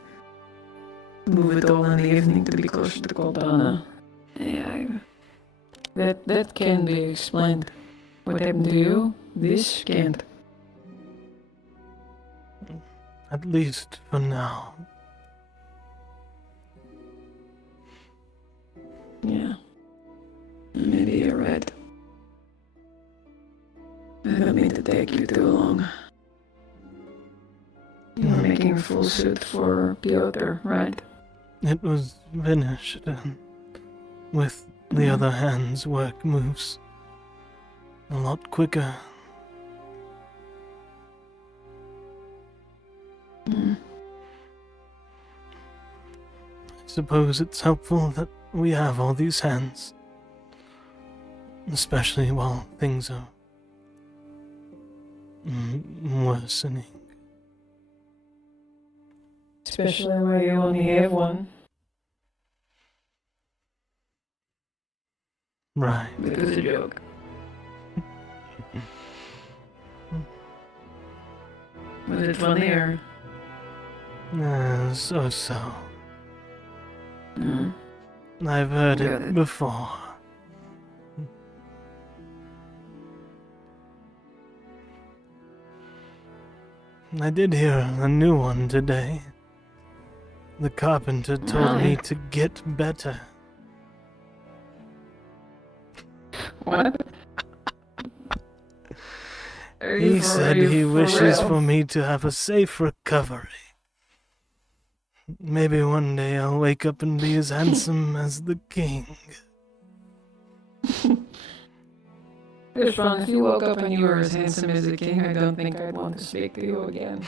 move it all in the evening to be closer to Goldana. Yeah, that can be explained. What happened to you, this can't. At least for now. Yeah. Maybe you're right. I don't mean to take you too long. You were making a full suit for Piotr, right? It was finished, and with the other hands, work moves a lot quicker. I suppose it's helpful that we have all these hands, especially while things are worsening. Especially where you only have one. Right. It was a joke. Was it funny or? So. Hmm. I've heard Got it it. before. I did hear a new one today. The carpenter told me to get better. What? He said he wishes for me to have a safe recovery. Maybe one day I'll wake up and be as handsome as the king. Ishtvan, if you woke up and you were as handsome as the king, I don't think I'd want to speak to you again.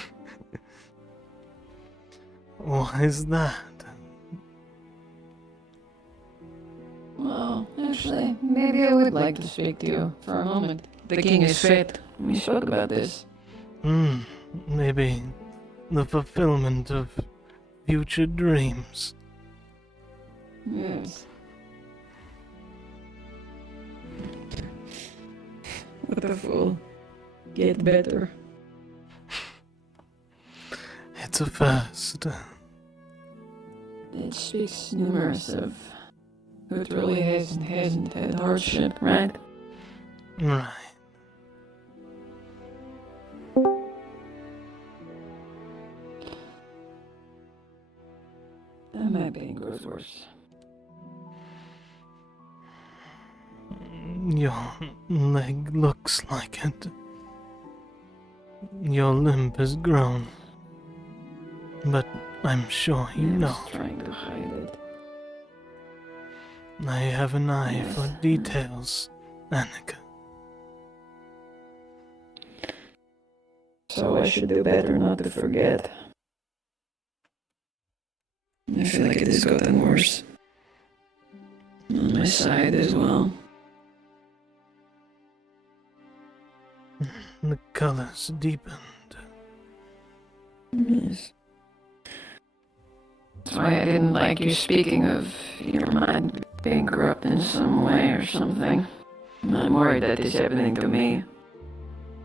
Why is that? Well, actually, maybe I would like to speak to you for a moment. The king is fit. We spoke about this. Maybe the fulfillment of future dreams. Yes. What a fool. Get better. It's a first. It speaks numerous of who truly hasn't had hardship, right? Right. That might be grows worse. Your leg looks like it. Your limp has grown. But I'm sure you know. Trying to hide it. I have an eye for details, Annika. So I should do better not to forget. I feel like it has gotten worse. On my side as well. The colors deepened. Yes. That's why I didn't like you speaking of your mind being corrupt in some way or something. I'm worried that is happening to me.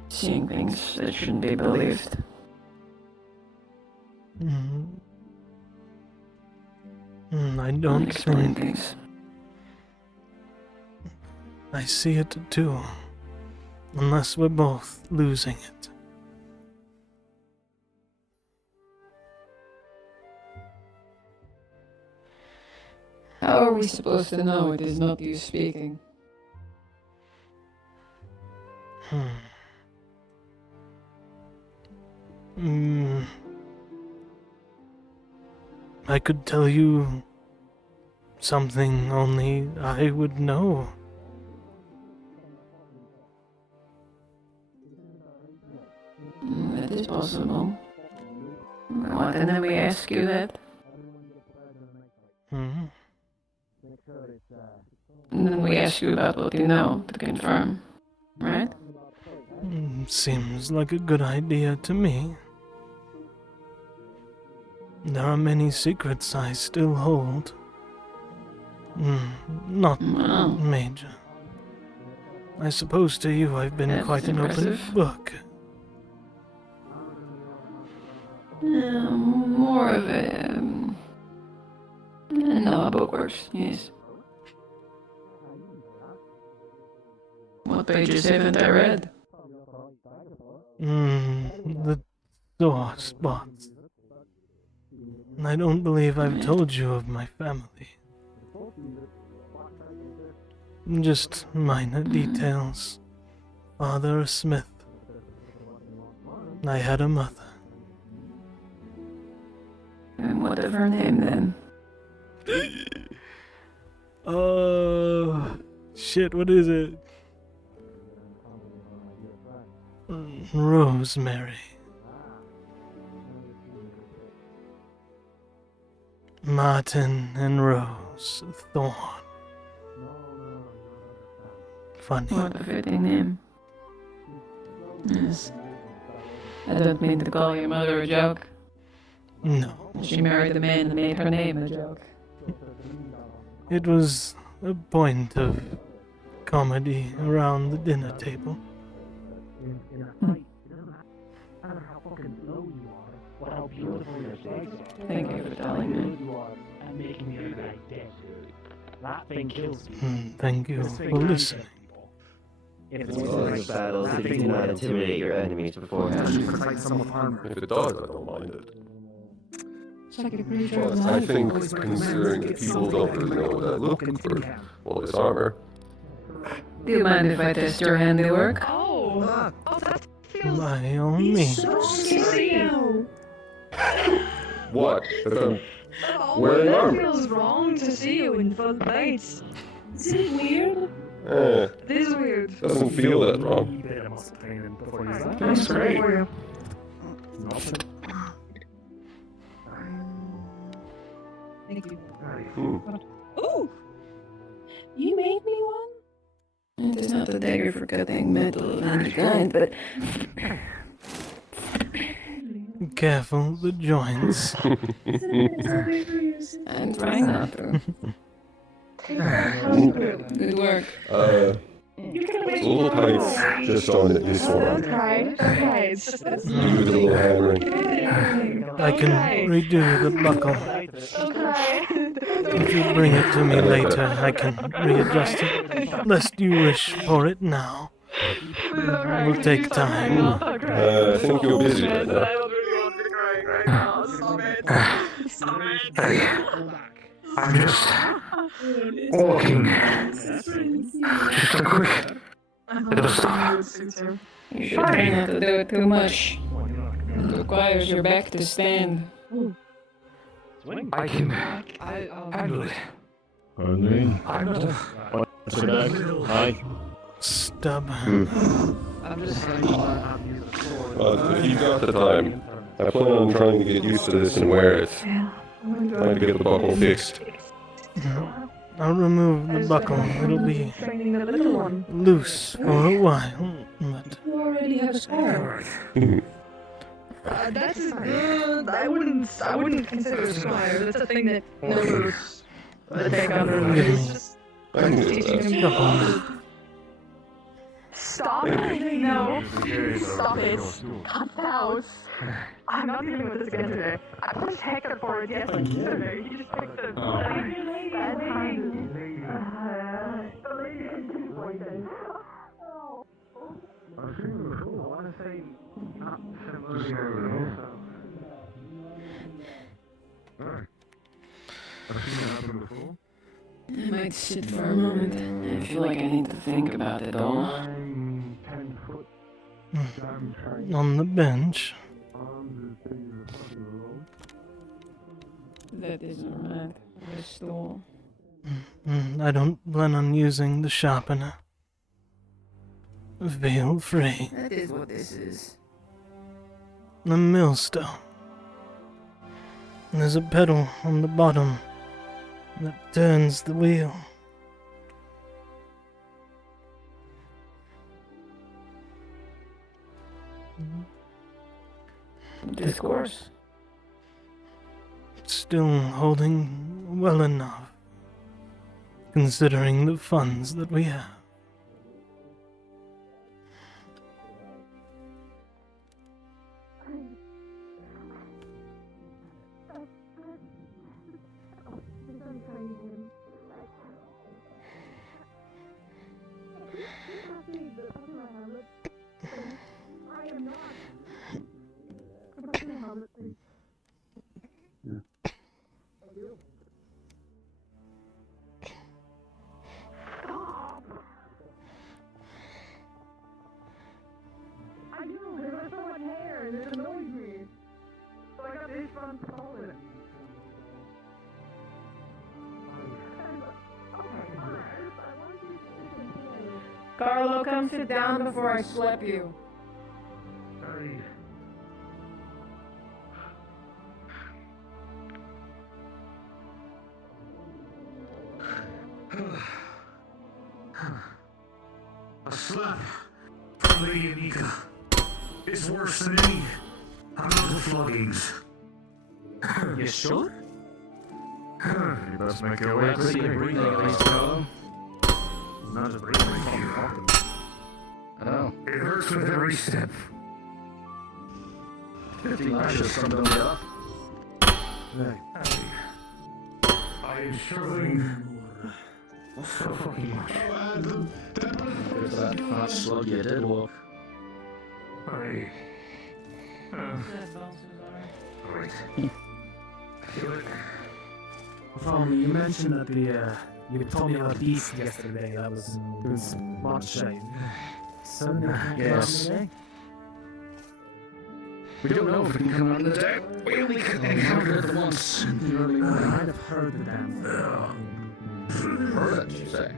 Seeing things that shouldn't be believed. I don't Unexplained think... things. I see it too. Unless we're both losing it. How are we supposed to know it is not you speaking? I could tell you something only I would know. That is possible. What, and then we ask you that? And then we ask you about what you know to confirm, right? Seems like a good idea to me. There are many secrets I still hold. Not major. I suppose to you I've been That's quite impressive. an open book. More of a... no, a book works, yes. What pages haven't I read? The sore spots. I don't believe I've told you of my family. Just minor details. Father a smith. I had a mother. And what of her name then? Oh, shit, what is it? Rosemary. Martin and Rose Thorn. Funny. What a fitting name. Yes. I don't mean to call your mother a joke. No. She married a man that made her name a joke. It was a point of comedy around the dinner table. in a fight. It doesn't matter how fucking low you are, or how beautiful your legs are. Thank you for telling me. You are and making the other guy dead. That thing kills people. Thank you for listening. If it's one of those battles, if you do not intimidate your enemies beforehand. If it does, I don't mind it. It's like a pretty sure But I think, considering that people don't really know what they're looking for, well, this armor. Do you mind if I test your handiwork? Oh, that feels By all means. so scary. What? If I'm Oh, wearing that armor? feels wrong to see you in full plate. Is it weird? Eh, It is weird. doesn't feel that wrong. That's great. Thank you. Hmm. Oh! You made me one? It is not a dagger for cutting metal of any kind, but Careful the joints. I'm trying not to. Good work. It's a little tight just on this one. Don't cry. It's just Give it a little hammering. I can redo the buckle. Don't cry. If you bring it to me later, I can readjust it, lest you wish for it now. It will take time. I think you're busy right now. I'm just walking. Just a quick little stop. You should try not to do it too much. It requires your back to stand. I can handle it. Only. I'm not a... What's your bag? Hi. Stubborn. But if you've got the time, I plan on trying to get used to this and wear it. Trying to get the buckle fixed. I'll remove the buckle. It'll be loose for a while, but You already have a scar. That's good. I wouldn't consider a squire. That's a thing that nobles take under notice. I can get that. Stop it! No! Stop it! Cut out! I'm not dealing with this again today. I punched Hector for it yesterday. He just picked the bad time. The lady can do poison. I've seen you before. I want to say not similar. Alright. I've seen that happen before. I might sit for a moment. I feel like I need to think about it all. I'm 10 foot. on the bench. That is right. The stool. I don't plan on using the sharpener. Feel free. That is what this is. The millstone. There's a pedal on the bottom that turns the wheel. Discourse. Still holding well enough, considering the funds that we have. I do, there's so much hair and it annoys me. So I got Ishtvan to solve it. Carlo, come sit down before I slap you. A slap from Lady Anika is worse than any amount of floggings. You sure? You best make your way pretty breathing at least, Carlo. Not just breathing, talking. I know. It hurts with every step. 50 lashes summed them up. I am struggling so fucking much. There's that fat slug you did walk. Right. You mentioned that you told me about the beast yesterday. That was much Sunday. Yes. We don't know if it can come out in the day. We only encountered it once in the early morning. I might have heard the damn thing. Heard it, you say?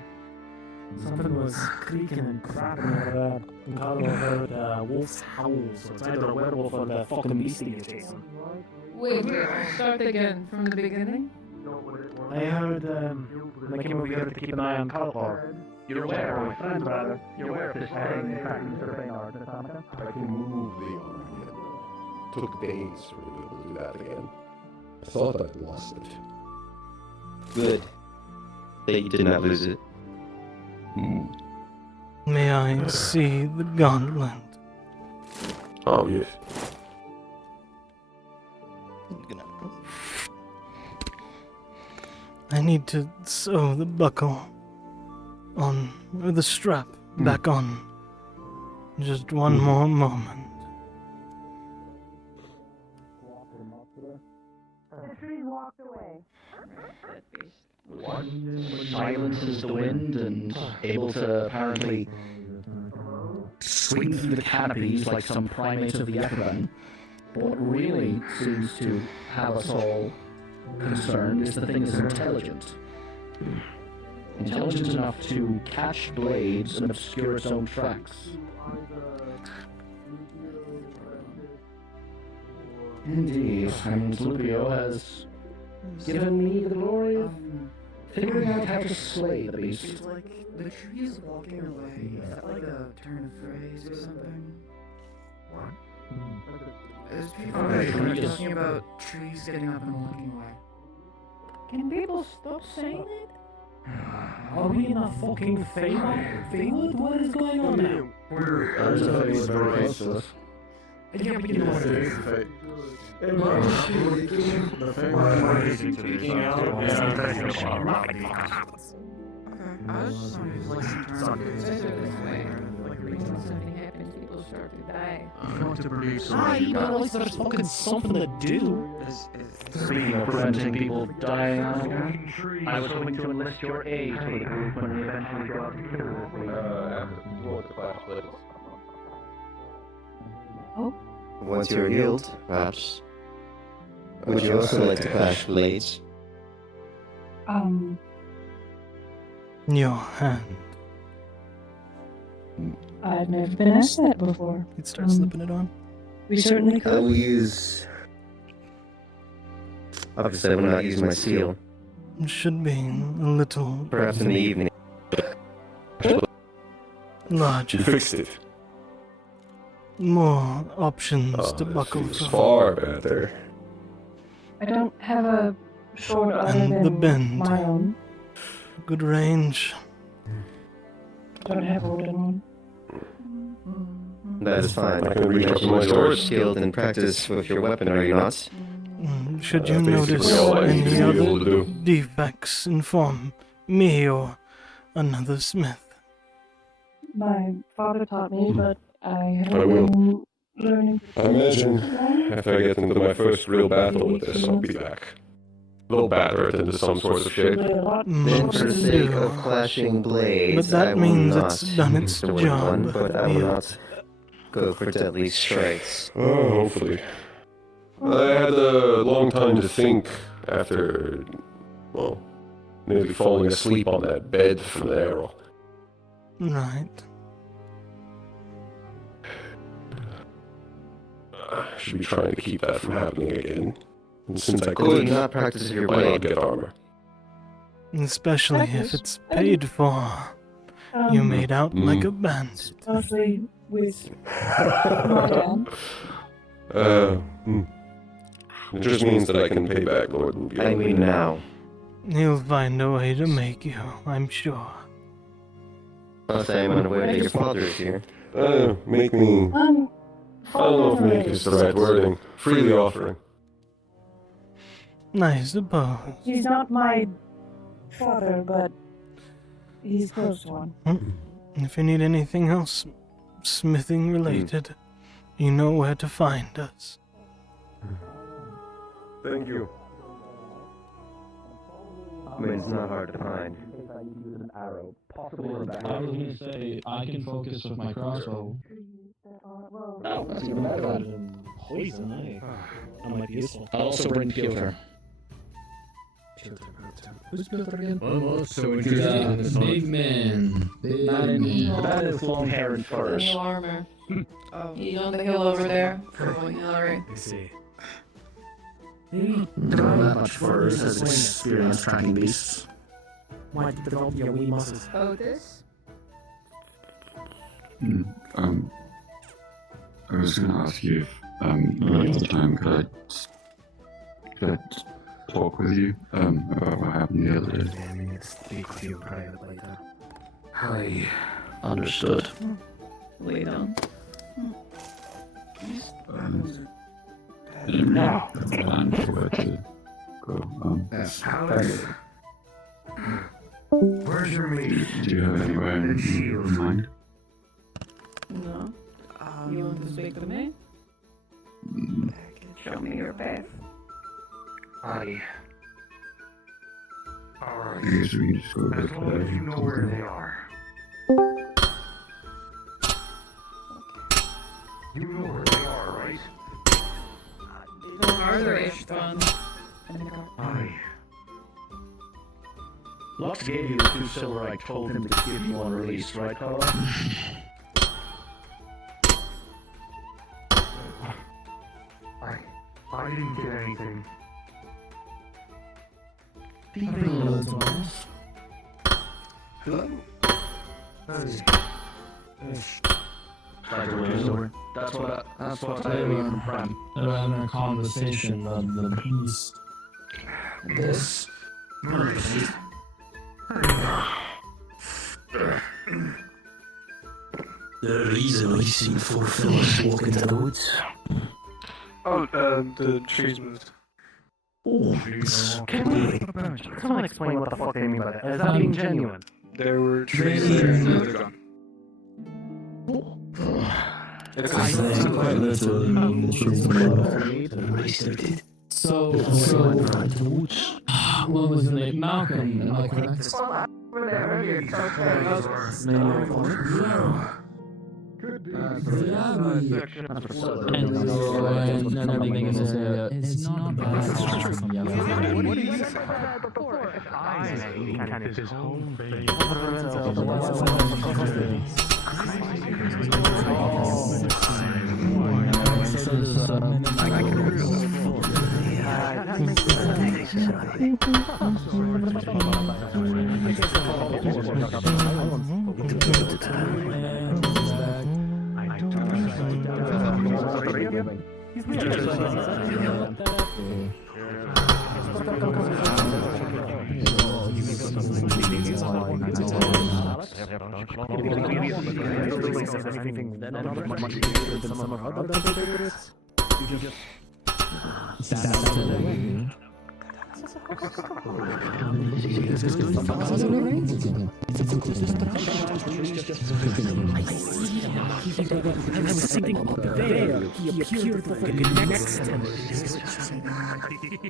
Something was creaking and cracking over there. And Carlo heard wolf's howls. So it's either a werewolf or the fucking beastie you're chasing. Wait, start again from the beginning. I heard when I came over here to keep an eye on Carlo. You're aware, or my friend rather, you're aware of this thing, in fact, Mr. Baynard, I can move the arm again. Took days for me to be able to do that again. I thought I'd lost it. Good. That you did not lose it. May I see the gauntlet? Oh, yes. I need to sew the buckle on, or the strap back on. Just one more moment. The tree walked away. What? Silences the wind and able to apparently swing through the canopies like some primate of the Yakaban. What really seems to have us all concerned is the thing is intelligent. Intelligent enough to catch blades and obscure its own tracks. Indeed, and Lupio has given me the glory of figuring out how to slay the beast. It's like the tree is walking away. Is that like a turn of phrase or something? What? There's people Okay, who are just- talking about trees getting up and walking away. Can people stop saying it? Are we in a fucking Feywood? What is going on now? There's a Feywood very close to us. Yeah, but you know what it is. I was just wondering what something happens, people start to die. I want to believe so. But at least there's fucking something to do. Speaking of preventing people dying out here, I was hoping to enlist your aid for the group when we eventually got to Oh? Once you're healed, perhaps. Would you also like to clash blades? Your hand. I've never been asked that before. You'd start slipping it on. We certainly I could. will use... Obviously, I will not use my seal. It should be a little... Perhaps in the evening. larger. You fixed it. More options to buckle It's from. far better. I don't have a sword other And the than bend. my own. Good range. I don't have a wooden one. That is fine. I can reach up to my You're sword. skilled in practice with your weapon, are you not? Should you That's notice basically all I need any to be able to other do. defects, inform me or another smith. My father taught me, but I haven't I will. been learning. I imagine after I get into my first real battle with this, I'll be back. They'll batter it into some sort of shape. Then for the sake of clashing blades, But that I will means not it's done its use the wooden job. one, but I will Yeah. not go for deadly strikes. Oh, hopefully. I had a long time to think after, well, nearly falling asleep on that bed from the arrow. Right. I should be trying to keep that from happening again. And since I Could couldn't, not practice your why not blade. get armor? Especially if it's paid for. You made out like a bandit. Mostly with my dad. It just means that I can pay back Lord Rubio. I mean now. He'll find a way to make you, I'm sure. But I am unaware that your father is here. Make me... I don't know if make is the right wording. Freely offering. I suppose. He's not my father, but he's close to one. If you need anything else smithing related, you know where to find us. Thank you. I mean, it's not hard to find. An arrow, possibly in the back. I was going to say, I can focus with my crossbow. Oh, that's even better than poison, eh? That might be useful. I'll also bring Piotr. Who's Piotr again? Almost so interested in this Big man. Big man. The man with long hair and furs. New armor. He's on the hill over there, following Hillary. I see. Don't have that much furs as experience tracking beasts. Might develop your wee muscles. Oh, this? I was going to ask you if, at the time, could I talk with you, about what happened the other day? Yeah, I mean, speak to you private later. I understood. Lay down. I didn't really have a plan for where to go. Where's your mate? Do you have anywhere in mind? No. You want to speak to me? Show me your path. Alright. I guess we can just go As back long there. as you know where they are. You know where they are, right? Master Ishtvan. Aye. Lux gave you the 2 silver I told him to give you on release, right, Carla? I didn't get anything. Hello? That's what I learned from. They're having a conversation rather than peace. This. The reason we've seen 4 fellas walk into the woods. Oh, the trees moved. Oh, can someone explain what the fuck they mean by that? Is that being genuine? There were trees there, and now they're gone. It's quite literally mean the trees are So, what was the name? Malcolm, am I correct? Over there, earlier. And everything in this area is not bad. What did you say before? Kind of his home base.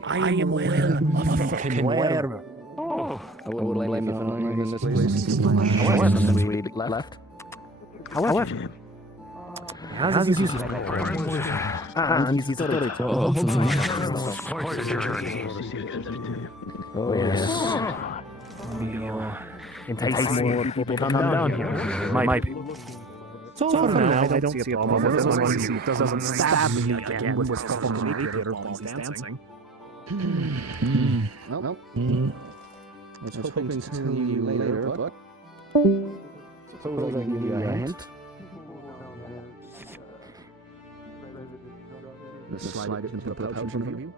I am well, fucking well. I wouldn't blame you for not leaving this place. However, we left. However, how's his use and he's got it all. Quite a journey. Oh, yes. Entice more people to come down here. Might be. So for now, I don't see a problem with it as long as he doesn't stab me again with his fucking rapier while he's dancing. Well, I was hoping to tell you later, but... Suppose I give you a hint. Let's slide it into the pouch in front of you.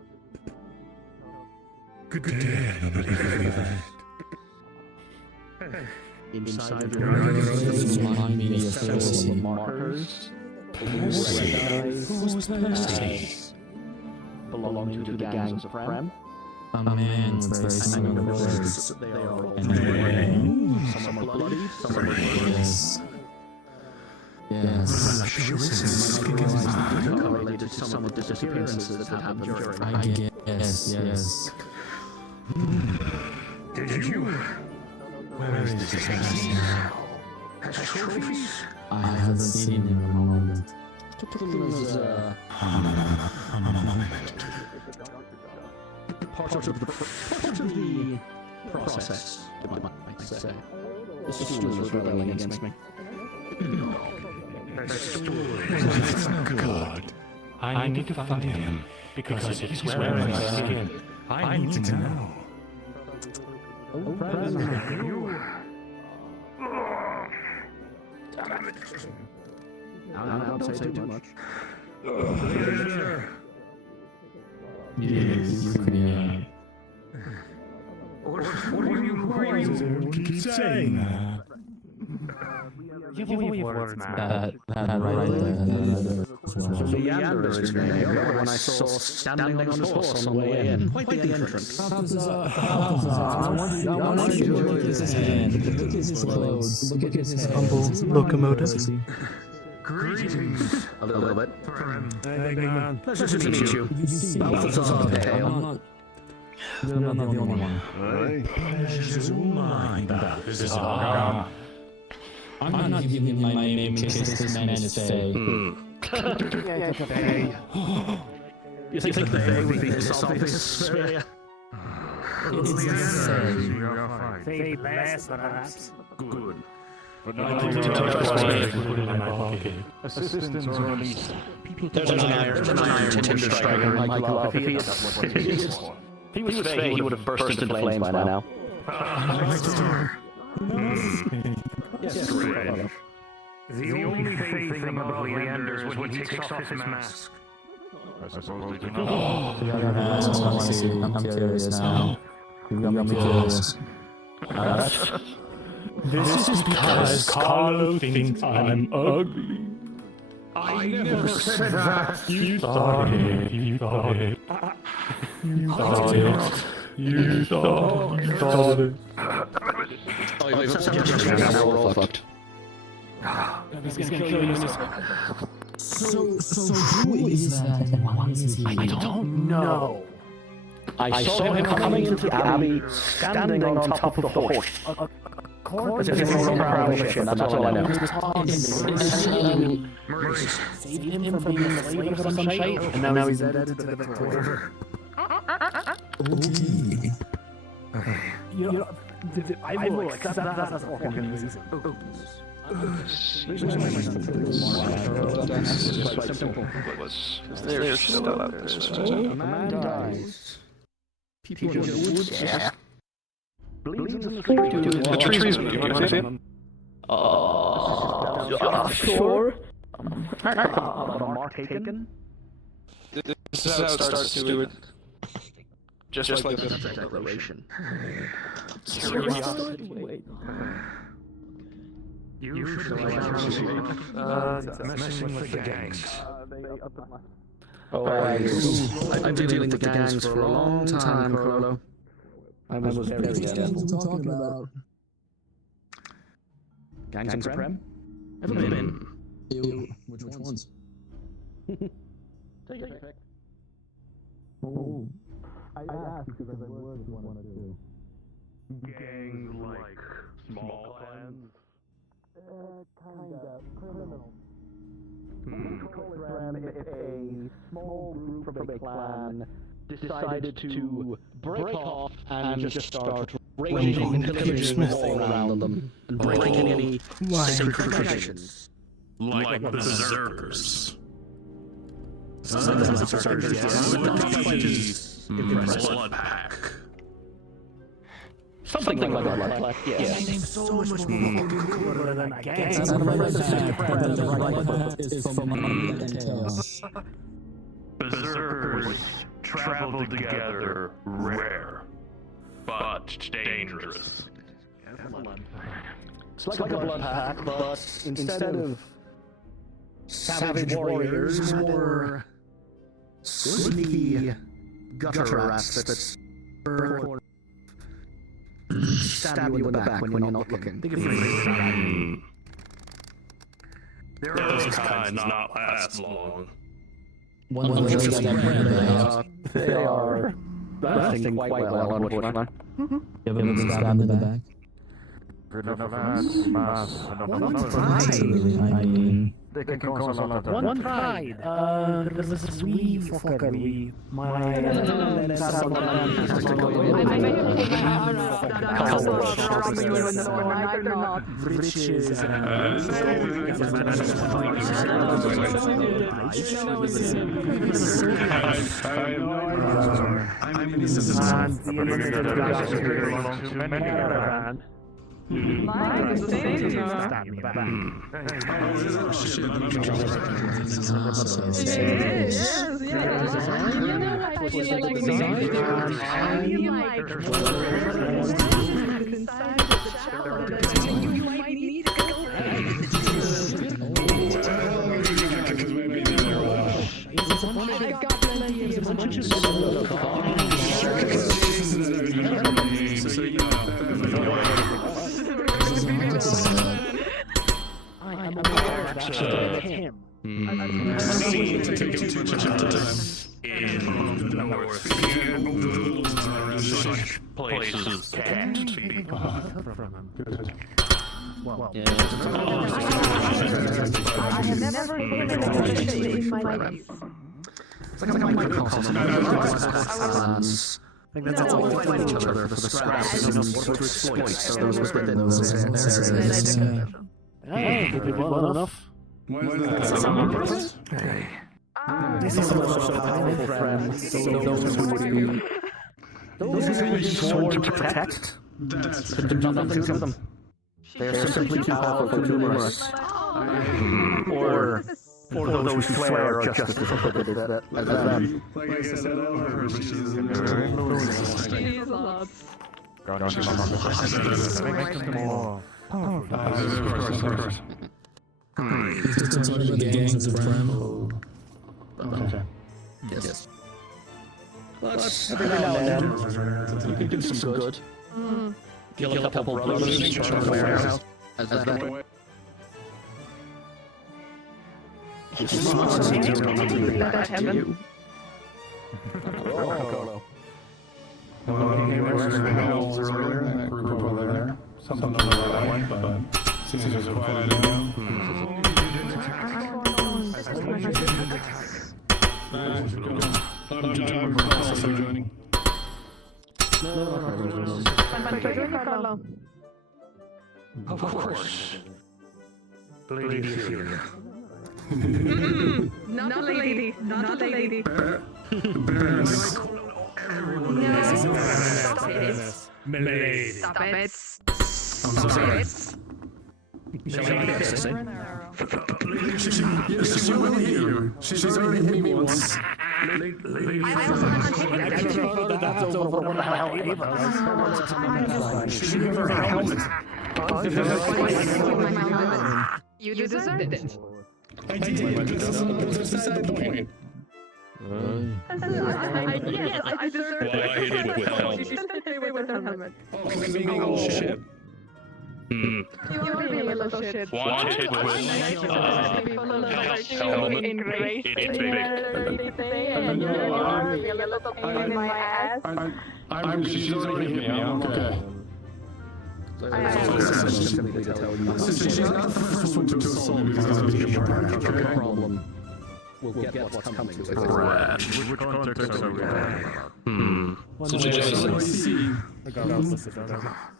Good day, I believe we Inside your eyes remind me of several markers. Who's thirsty? Belonging to the gangs of Prem. A man with very similar words. They are all Some are bloody, some are Yes. Yes. correlated to some of the disappearances that happened during. I guess, yes. Did you? Where is this guy now? Has trophies? I haven't seen him in a moment. Part of the process, I might say. The steward was rebelling against me. That's not good. I need to find him, because if he's wearing my skin, I need to know. I'll say too much. Yes, you can. Who are you? Keep saying that. Give away your words, man. That right there. Leander is your name. The one I saw standing on his horse on the way in. Quite the entrance. How much you look at his hand, look at his clothes, look at his Humble locomotive. Greetings. A little bit. Pleasure to meet you. Balthazar Dale. I'm not the only one. Pleasure's all mine. I'm not giving him my name in case this man is Faye. You think the Fae would be this obvious? Say less, perhaps. Good. But not to put it in my pocket. Assistants are released. There's an iron tinder striker in my glove. If he was Fae, he would have burst into flames by now. Yes, strange. The only thing about Leander is when he takes off his mask. I suppose they do I'm curious now. You got me curious. This is because Carlo thinks I'm ugly. I never said that. You thought it. You thought it. You thought it. You thought it. Now we're all fucked. He's gonna kill you in this. So who is that and why is he here? I don't know. I saw him coming into the abbey, standing on top of the horse. As if he was on a proud ship, that's all I know. Saved him from being a slave of some shite, and now he's added to the Victoria. I will accept that as organization. They're still out there. A man dies. People in the woods. Yeah. Bleeds in the street. The trees. Sure. Mark taken. This is how it starts, Stuart. Just like That's a declaration. Wait. You should be messing with the gangs. I've been dealing with the gangs for a long time, Crollo. I was very careful. Talking about Gangs and Prem? Haven't they been? you. Which ones? Take your pick. Oh. I asked because I was one or two. Gangs like small clans? Kinda criminal. Prem if a small group from a clan decided to break off and just start raiding and pillaging all around them and breaking any sacred traditions. Like berserkers. Blood pack. Something like that, yes. Seems so much more cooler than a gang. Berserkers travel together rare, but dangerous. It's like a blood pact, but instead of savage warriors, more sneaky gutter rats that stab you in the back when you're not looking. Think of your Those kinds not last long. They are lasting quite well, unfortunately. You ever been stabbed in the back? I mean, they can cause a lot of one pride. There's this wee fucker, my riches Mine is the same, you know. Stab me back. Places can't be. Well, I have never been in my life. It's like a microcosm of hands. I think that's all they fight each other for the scraps and what to exploit. So those within those areas. hey, did we well enough? Hey. This is also powerful, friends. So those who would be sworn to protect, can do nothing to them. They're simply too powerful, too numerous. Or those who swear are just as stupid as them. Like I said, over, she's She's lost. Make them more powerful. Of course. the gangs of Prem. Okay. Yes. Let's every now and then you can do some good. Kill a couple brothers in the warehouse. As that way. That's heaven. Earlier, that group over there. Something over that way, but seems to have quieted down. Also joining. Of course. Lady Ophelia. Not the lady. Not the lady. Stop it. Milady. Stop it. I'm sorry. Shall I kiss it? Yes, she will hear you. She's already hit me once. She never helped. You deserved it. I did, but that's beside the point. Yes, I deserved it. Well, I hit it with help. She should stay with her helmet. Oh, being a little shit. You're being a little shit. Wanted with helmet. It's big. She's already hit me. I'm okay. She's not the first one to assault me because I was being burned, okay? We'll get what's coming to us. Rat. So Jason,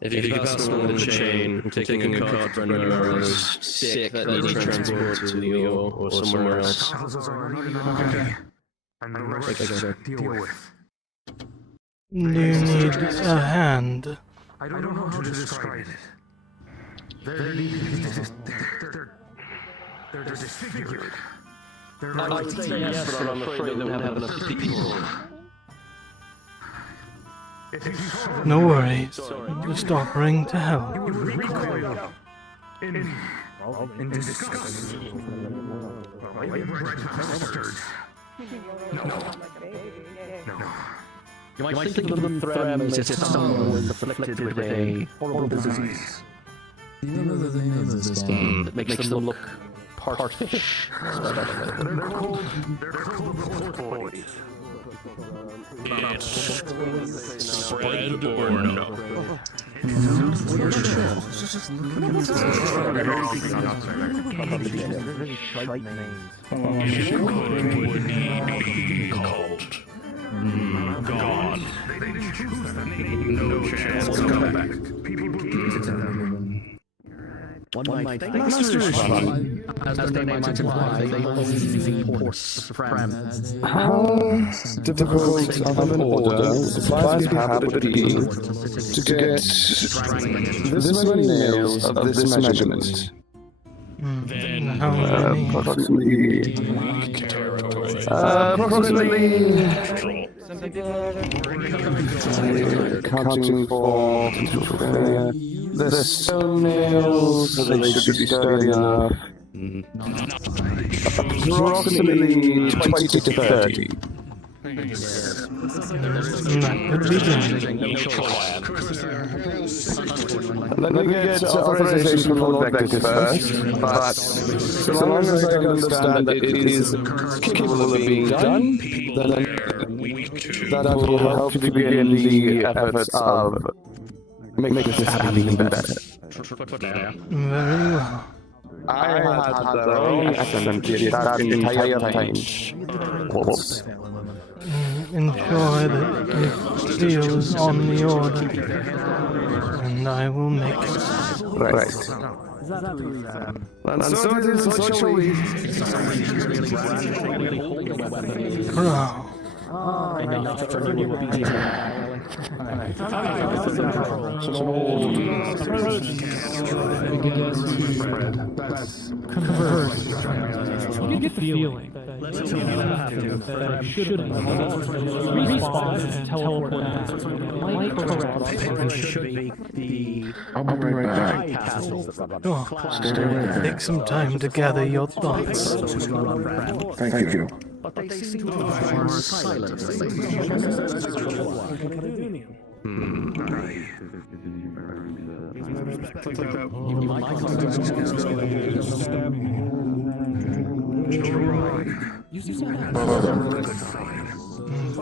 if you could pass along the chain, I'm taking a card for anyone who's sick that needs transport to New York or somewhere else. Okay. And the rest deal with. You need a hand. I don't know how to describe it. They're disfigured. They're I'd like to say yes, but I'm afraid they don't have enough people. No worries. Just offering to help. You would recoil in disgust. I regret bastard. No. You might think of them Thrams as someone who is afflicted with a horrible disease. Do you know the name of this game? That makes them look part fish. They're called the Court Boys. It's spread or no? Called God. No chance to come back. One might think Master Ishtvan, as their names imply, they only import Fram. How difficult of an order supplies we have would be to get this many nails of this measurement? Then Approximately counting for the stone nails, so they should be sturdy enough. Approximately 20 to 30. Let me get authorization from Lord Vector first, but so long as I can understand that it is capable of being done, then that will help to begin the efforts of making this happen even better. Very well. I have had their own accent that entire time. Ensure that it deals on the order, and I will make it. Right. And so it is, actually. Crow. You get the feeling that I shouldn't respawn and teleport back. Might correct. Should make the... I'll be right back. Oh, take some time to gather your thoughts. Thank you. But they seem to be more silent.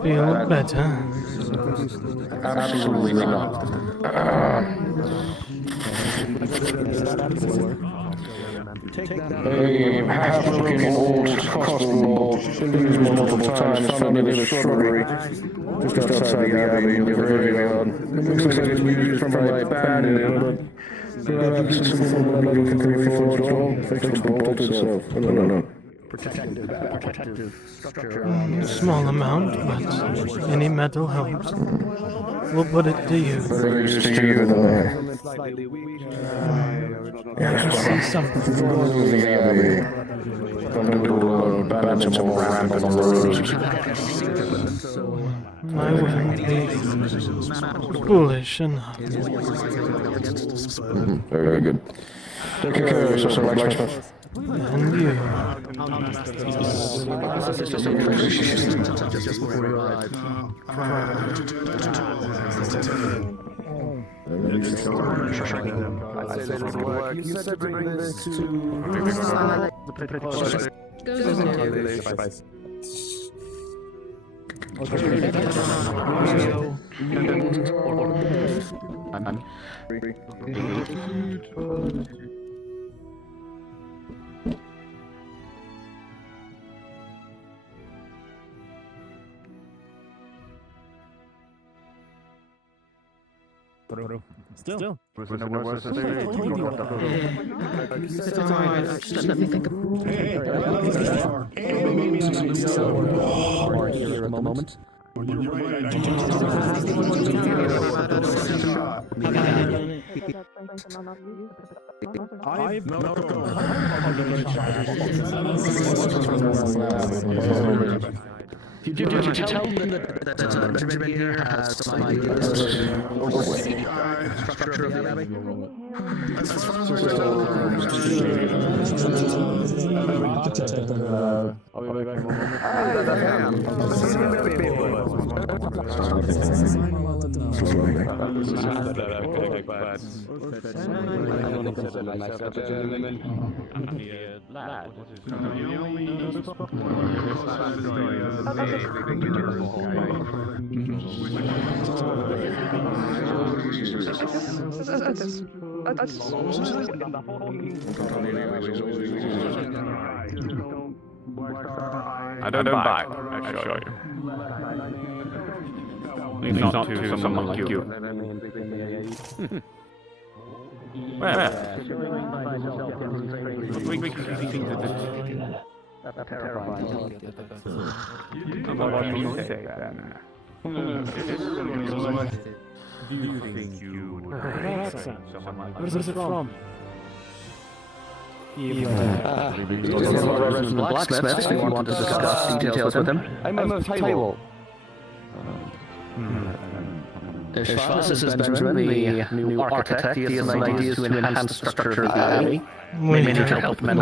Feel better? Absolutely not. A half-broken old crossbow bolt, been used multiple times, found under the shrubbery, just outside the abbey in the graveyard. It looks like it's been used from my bandit, but perhaps some form of metal can carry forward as well. Fixed the bolt itself. I don't know. Protective structure. A small amount, but any metal helps. We'll put it to you. Better use to you than I. I see something. From the abbey. Don't do it alone. Bandits are more rampant on the roads. I wouldn't be foolish enough. Very good. Take care of yourself, Blacksmith. And you. You said to bring this to the Still. Let me think here at the moment. Did you tell them that Benjamin here has some ideas for the structure of the abbey? I'll be back in I don't buy, I assure you. Leave not to someone like you. Well, what do you say then? Do you think you would someone like Where's it from? Blacksmith, if you want to discuss details with him. I'm of Tywell. Ishtvan, this is Benjamin, the new architect. He has some ideas to enhance the structure of the abbey. We may need help with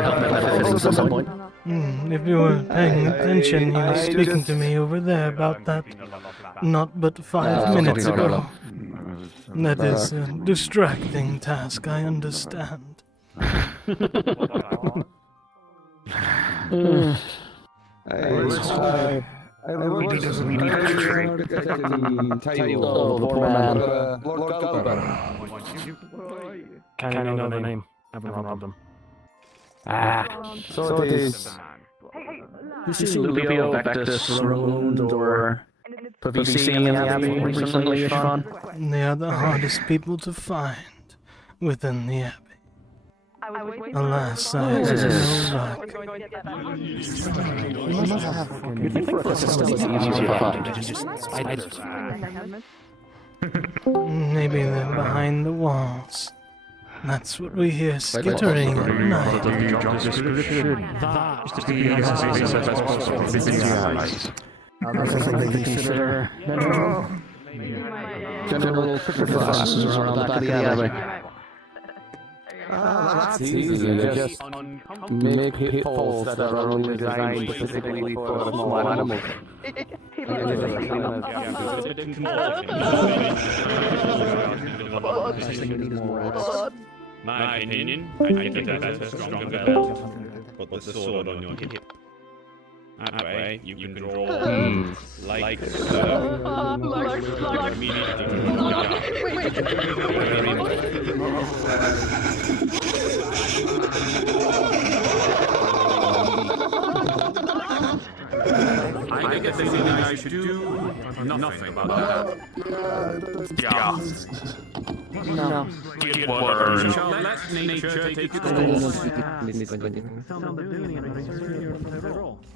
metaphysics at some point. If you were paying attention, he was speaking to me over there about that not but 5 minutes ago. That is a distracting task, I understand. I wanted to Can I know the name? I have no problem. So it is. You see Lupio, Vectus, Roland, or POV in the Abbey recently, Ishtvan? They are the hardest people to find within the Abbey. Alas, I have no luck. Maybe they're behind the walls. That's what we hear skittering at night. Something to consider. General classes around the back of the Abbey. That's easy. Just make pitfalls that are only designed specifically for small animals. My opinion, I think that's a stronger belt. Put the sword on your hip. That way, you can draw like I get the feeling I should do nothing about that. Yeah. No. Get word. Let nature take its course.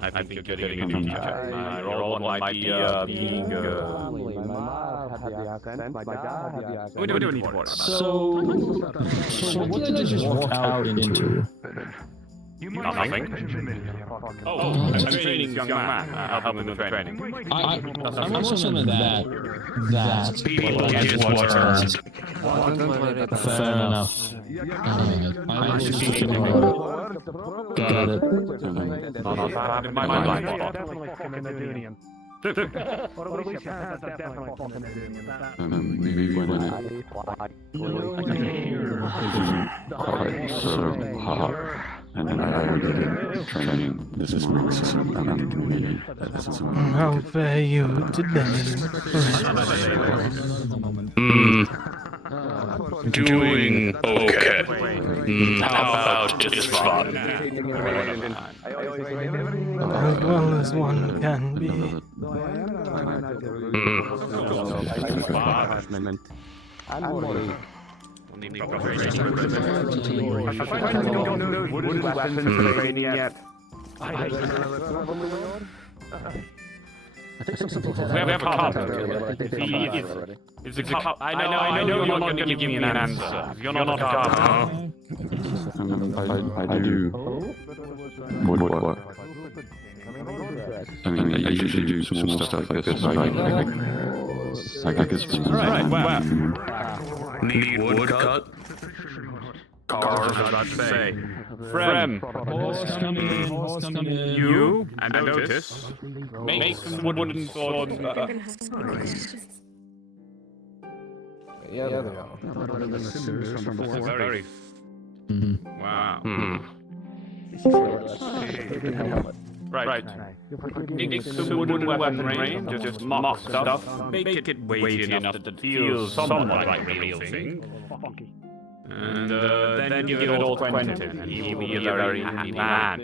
I think you're getting a new teacher. My role might be being we don't need water. So what did I just walk out into? Nothing. Oh, I'm training young man. Helping with the training. I want some of that People get what's earned. Fair enough. I was just thinking about it. Got it. Not my mind. Maybe when quite sort of hot, and then I did training this morning, so maybe How fare you today? Doing okay. How about just fun? As well as one can be. We have a cup. It's a cup. I know you're not going to give me an answer. You're not a cup. I do. What? I mean, I usually do small stuff like this, like this one. Right, wow. Need wood cut? Carve, I'd say. Frem. Horse coming in. You, I notice, make some wooden swords. Yeah, they are. Very. Wow. Right. Make some wooden weaponry, just mock stuff. Make it weighty enough to feel somewhat like a real thing. And then give it all to Quentin, and he will be a very happy man.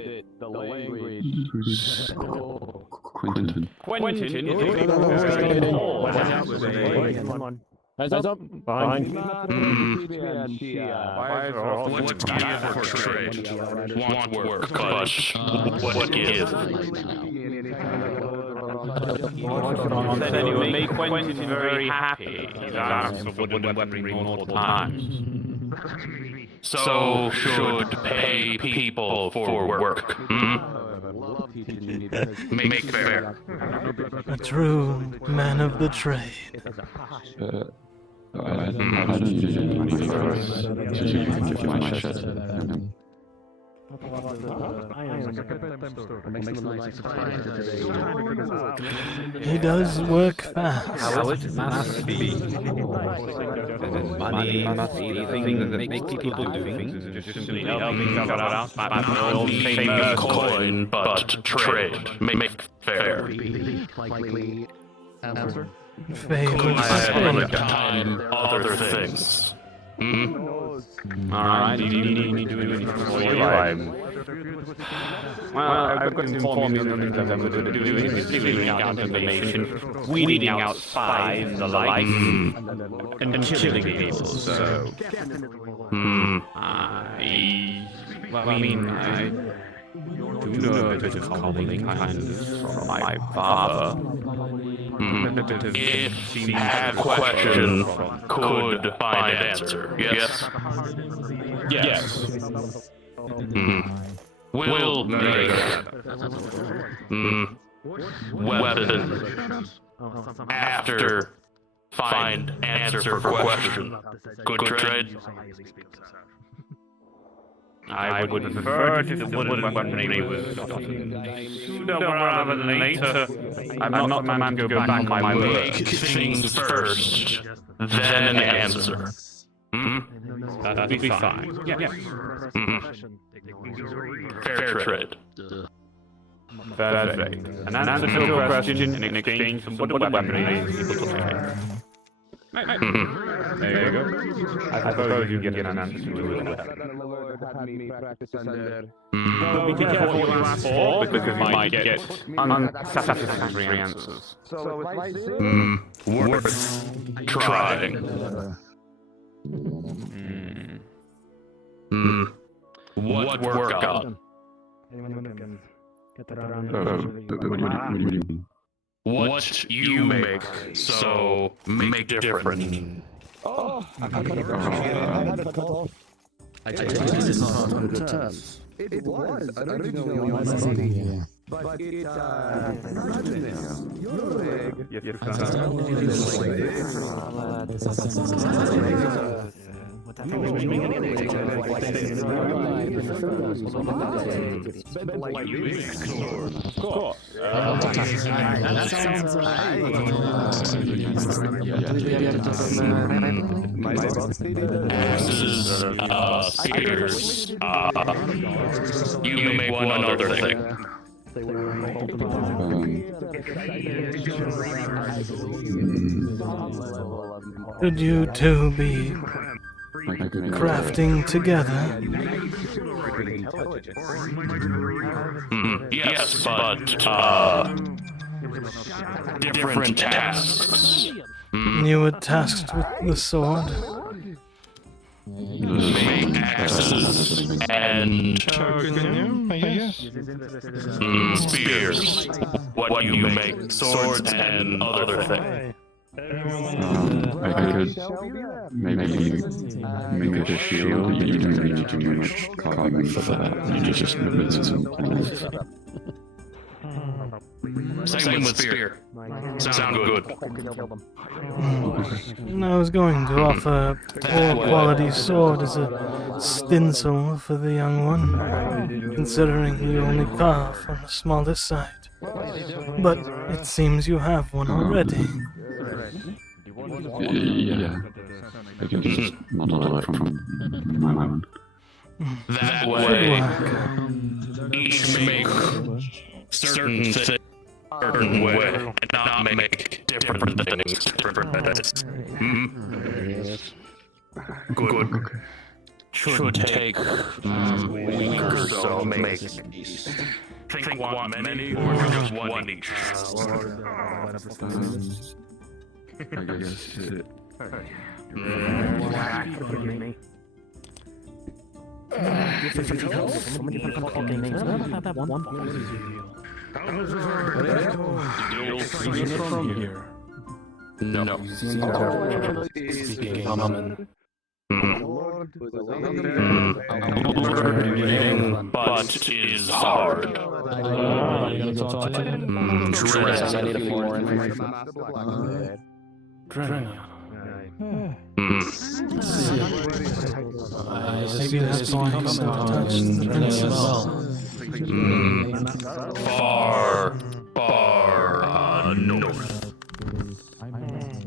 Quentin. Quentin is a big boy. Heads up. Behind. What give or trade? Want work, but what give? Then it will make Quentin very happy. He's asked for wooden weaponry multiple times. So should pay people for work. Make fair. A true man of the trade. I don't usually need to my shed. He does work fast. How it must be. Money must be the thing that makes people do things. Just simply helping each other out. Not the famous coin, but trade. Make fair. Answer? Favorite time, other things. Alright, do you need me to do anything for you? Well, I've got to inform you of the things I'm going to do is clearing out information, weeding out spies and the like, and killing people, so... I do know a bit of calling, kind of, from my father. If had question, could find answer. Yes? Yes. Will make weapon after find answer for question. Good trade? I would prefer if the wooden weaponry was sooner rather than later. I'm not the man to go back on my word. Make things first, then answer. That'd be fine. Yeah. Fair trade. Perfect. An answer to your question in exchange for wooden weaponry is equal to trade. There you go. I suppose you get an answer to it. Well, be careful what you ask for, because you might get unsatisfactory answers. Worth trying. What work on? What you make, so make different. Oh, I told you this is not on good terms. It was originally on something, but it, imagine this, your leg, Spears. You make one other thing. Could you two be crafting together? Yes, but different tasks. You were tasked with the sword. Make axes and I guess. spears. What you make swords and other things. I could maybe make a shield. You don't really need to do much carving for that. You just mix some plants. Same with spear. Sound good. I was going to offer a poor quality sword as a stencil for the young one, considering you only carve on the smallest side. But it seems you have one already. Yeah. I can just model it from my mind. That way, each make certain things certain way, and not make different things different ways. Good. Should take a week or so to make. Think want many or just one each? I guess it. From here. No. Speaking common. But is hard. Maybe that's why I'm so touched the princess. Far north.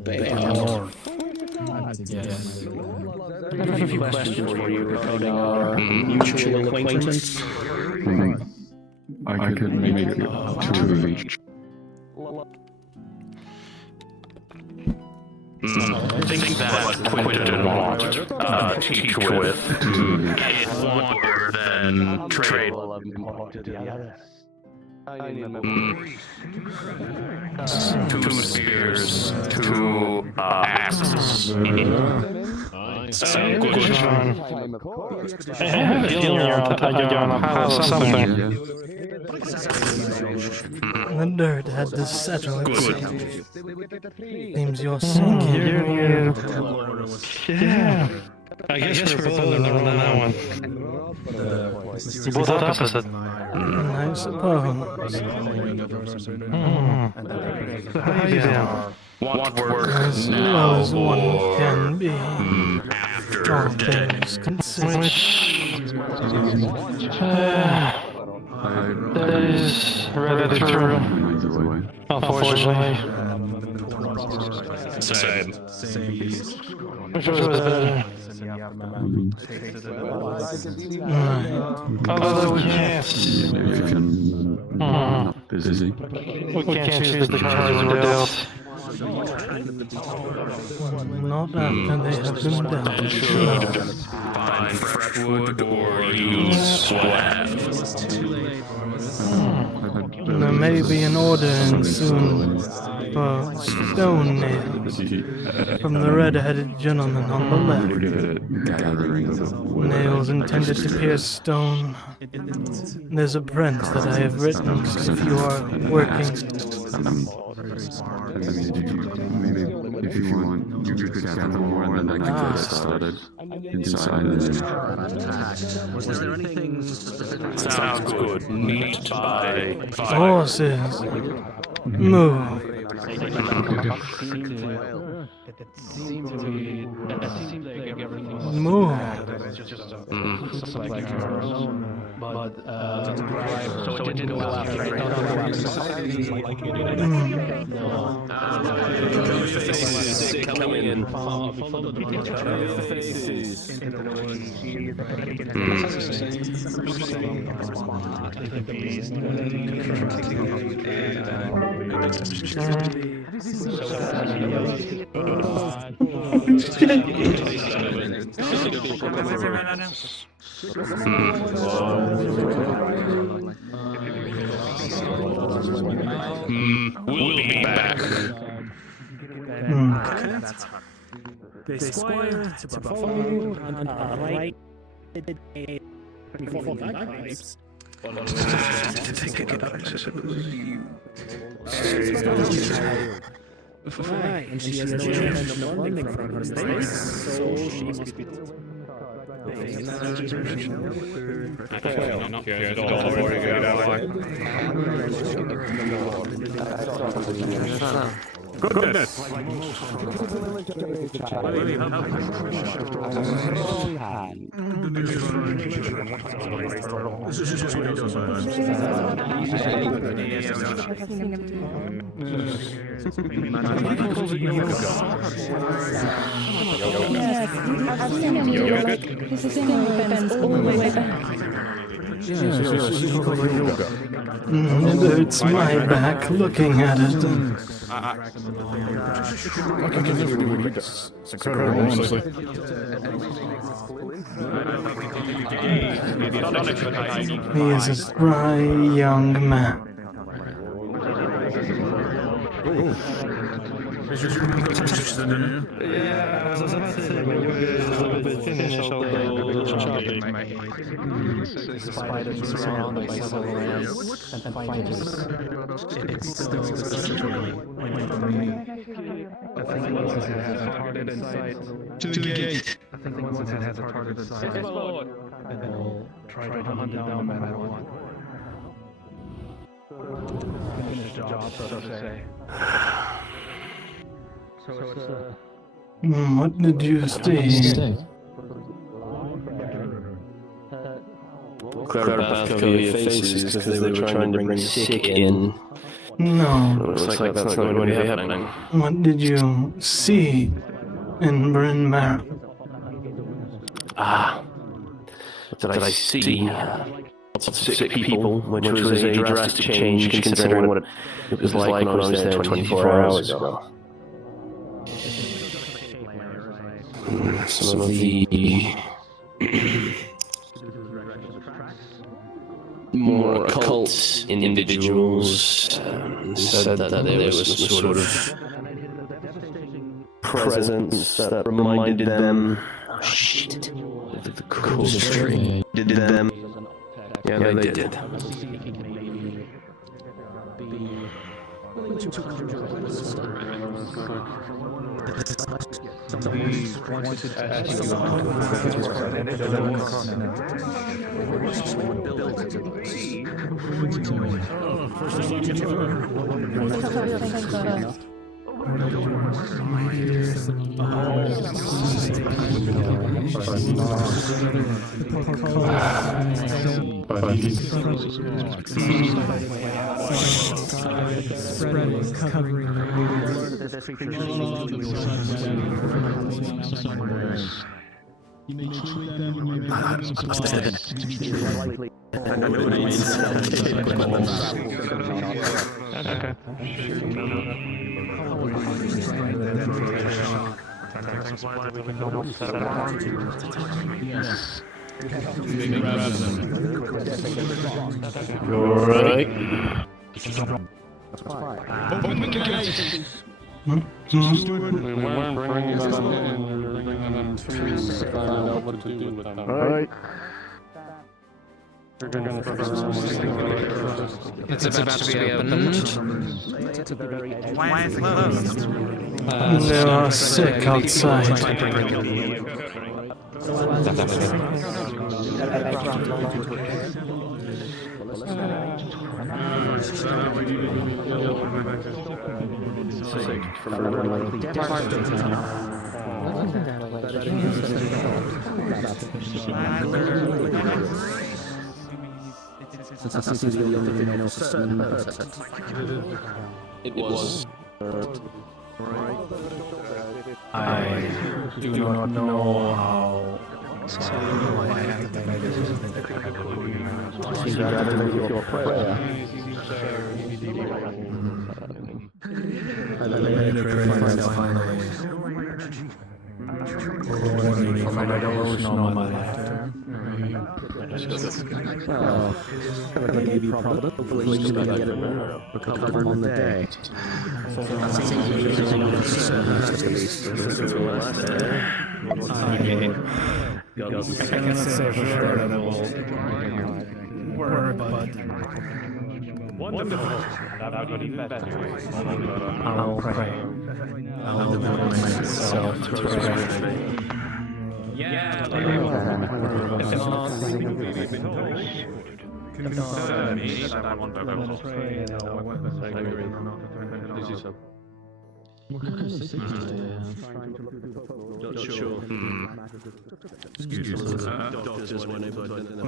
North. Yes. I have a few questions for you regarding our mutual acquaintance. I could make two of each. Think that Quinton won't teach with to get longer than trade. Two spears, two axes. Sound good, John? I have a feeling you're on top of something. The nerd had to settle it. Seems you're sinking. Yeah. I guess we're both on that one. You're both opposite. I suppose. How you doing? Want work As now well as one or can be. after All dead? things considered. That is rather true. Unfortunately. Same. Which was better. Although, yes. If you're not busy. We can't choose the cards we're dealt. Not after they have been dealt. Should find fresh wood or use what? There may be an order in soon for stone nails from the red-headed gentleman on the left. Nails intended to pierce stone. There's a print that I have written if you are working. Maybe if you want, you could gather more and then I can get started inside of it. Was there anything Sounds good. Meat by fire. Horses. Move. Move. So it didn't go after coming in. We'll be back. They squire to follow on right. Before bagpipes. Right, and she has no intention of learning from her mistakes, so she must be. Well, not here at all. Very good. Goodness! This is just what he does, man. Yes, I've seen him yoga. His finger bends all the way back. It hurts my back looking at it. I can never do what he does. It's incredible, honestly. He is a spry young man. Yeah, I was about to say, when you finish all the chopping. The spiders are surrounded by several ants and fighters. It's still I think once it has a target in sight. To the gate. I think once it has a target in sight. They'll try to hunt it down no matter what. Finish the job, so to say. So it's What did you see? Clearpath cover your faces because they were trying to bring sick in. No. Looks like that's not going to be happening. What did you see in Bryn Mawr? What did I see? Lots of sick people, which was a drastic change considering what it was like when I was there 24 hours ago. Some of the more occult individuals said that there was some sort of presence that reminded them. Oh shit! The cool tree did them. Yeah, they did. You may treat them Yes. You're right. Open the gate! We weren't bringing them in, we were bringing them to find out what to do with them. Alright. We're gonna It's about to be opened. Why is it closed? They are sick outside. It was. I do not know how. Your prayer. I don't know my laughter. Well, maybe probably you can get it recovered on the day. I cannot say for sure that it will work, but Wonderful. That would be better. I'll pray. I'll devote myself to prayer. Yeah, Concern me that I want to go. What kind of sickness do they have? Not sure. Excuse me, Doctors when they put in the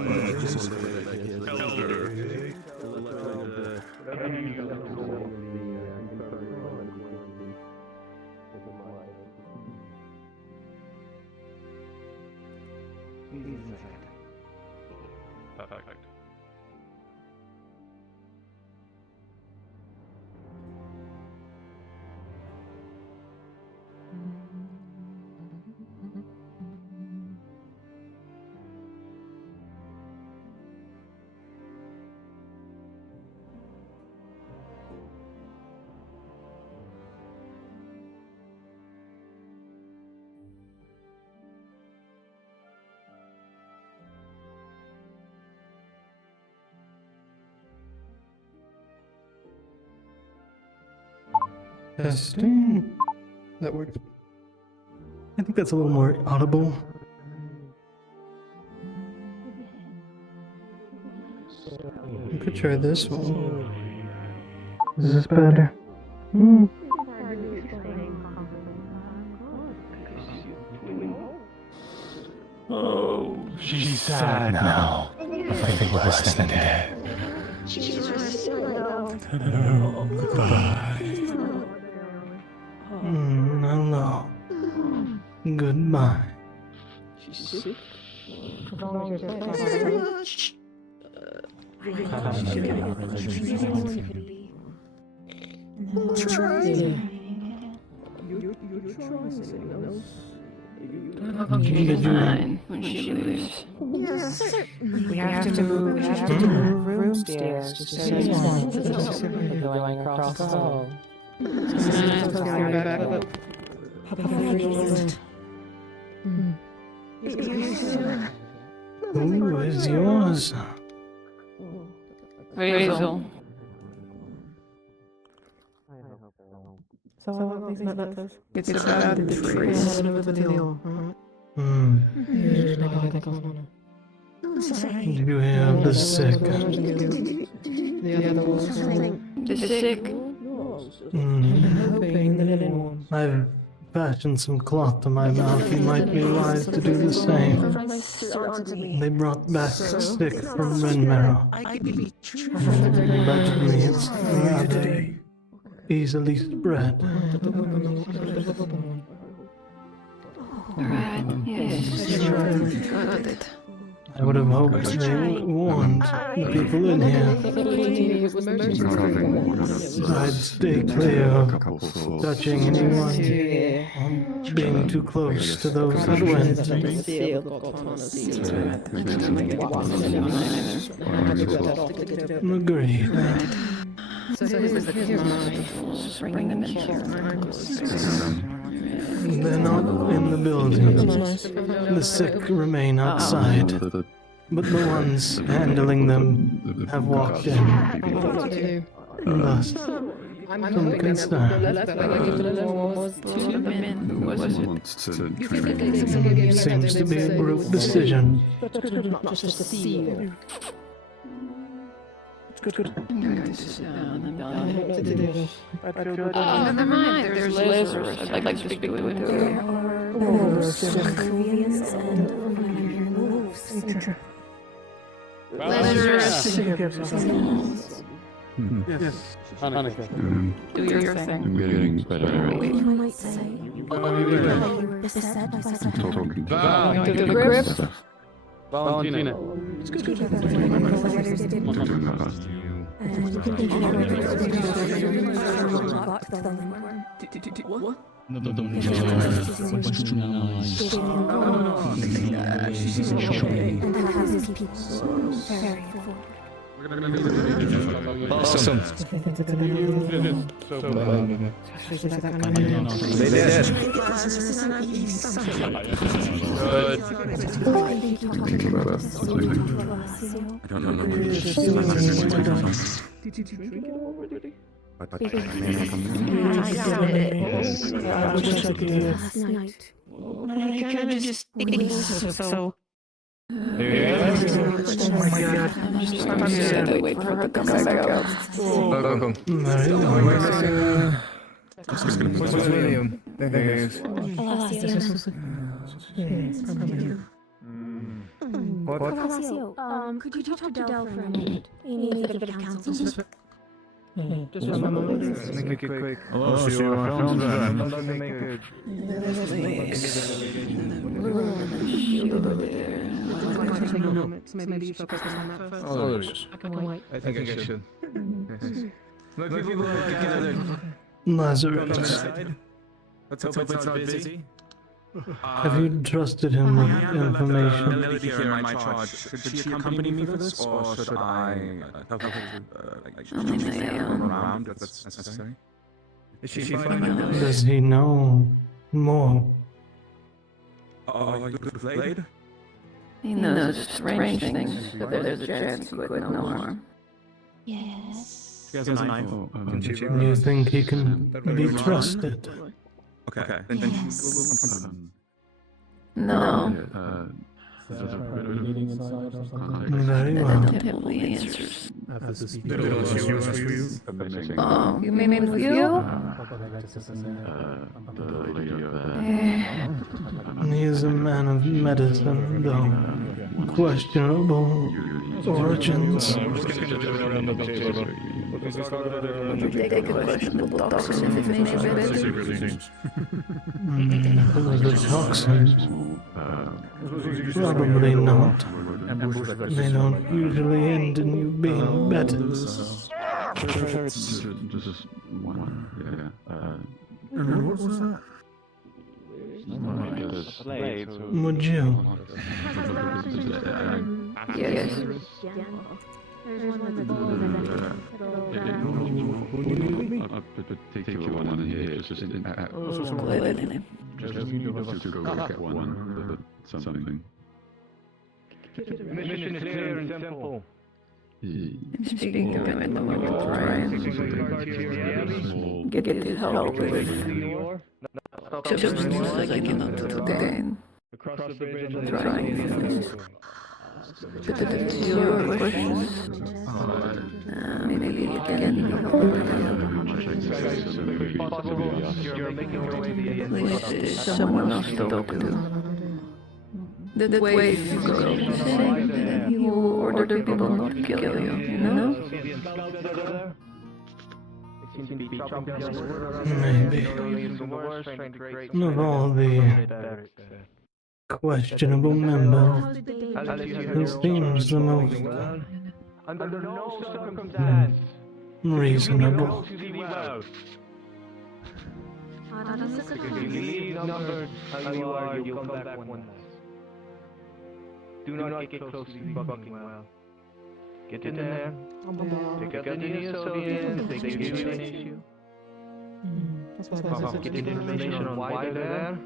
Perfect. Testing. That worked. I think that's a little more audible. We could try this one. Is this better? Oh, she's sad now. Nothing worse than dead. Hello, goodbye. Hello. Goodbye. She's sick. Fine when she leaves. Yes, we have to move room stairs to set it going across the hall. Who is yours? Hazel. It's about the freeze. You have the sick. The sick. I've fashioned some cloth to my mouth. You might be wise to do the same. They brought back sick from Renmarrow. Allegedly, it's rather easily spread. Right, yes, got it. I would have hoped they warned the people in here. I'd stay clear of touching anyone or being too close to those that went. Agreed. They're not in the building. The sick remain outside. But the ones handling them have walked in. Thus, some concern. Seems to be a group decision. Never mind, there's Lazarus. I'd like to speak with him. Lazarus. Yes. Do your thing. I'm getting better. Talking. To the grip. Valentina. What? Awesome. They did. Good. I don't know. Did you drink it already? I got it. I wish I could last night. I kind of just ate so. Oh my god. I'm just sad to wait for her to come back out. Welcome. What's his name? Palacio, could you talk to Del for a minute? He needs a bit of counsel. Just a moment. Let's make it quick. Hello, sure. Let me make it. Maybe you focus on that first. Oh, there it is. I can wait. I think I should. Look, people gathered. Lazarus, Let's hope it's not busy. have you trusted him with information? The lady here in my charge. Should she accompany me for this, or should I help her to around if that's necessary? Is she fine? Does he know more? Are you good with Blade? He knows strange things, but there's a chance he could know more. Yes. She has a knife. Do you think he can be trusted? Okay, then No. Very well. Typically answers. Amazing. Oh, you mean with you? The lady over there. He is a man of medicine, though questionable origins. They could question the toxin if it makes you better. The toxins? Probably not. They don't usually end in you being better. Just one, yeah. What was that? Would you? Yes. A particular one in here, it's just in just to go get one, something. The mission is clear and simple. Speaking of it, the Lord Ryan, get to help with substances I cannot obtain. Trying things. To your questions, maybe you can help at least there's someone else to talk to. The way you go, saying you will order people not to kill you, you know? Maybe. Of all the questionable members, he seems the most Under no circumstance reasonable. If you leave numbers how you are, you'll come back one less. Do not get close to the bucking well. Get in there, take a gun to the Soviets if they give you an issue. Get information on why they're there.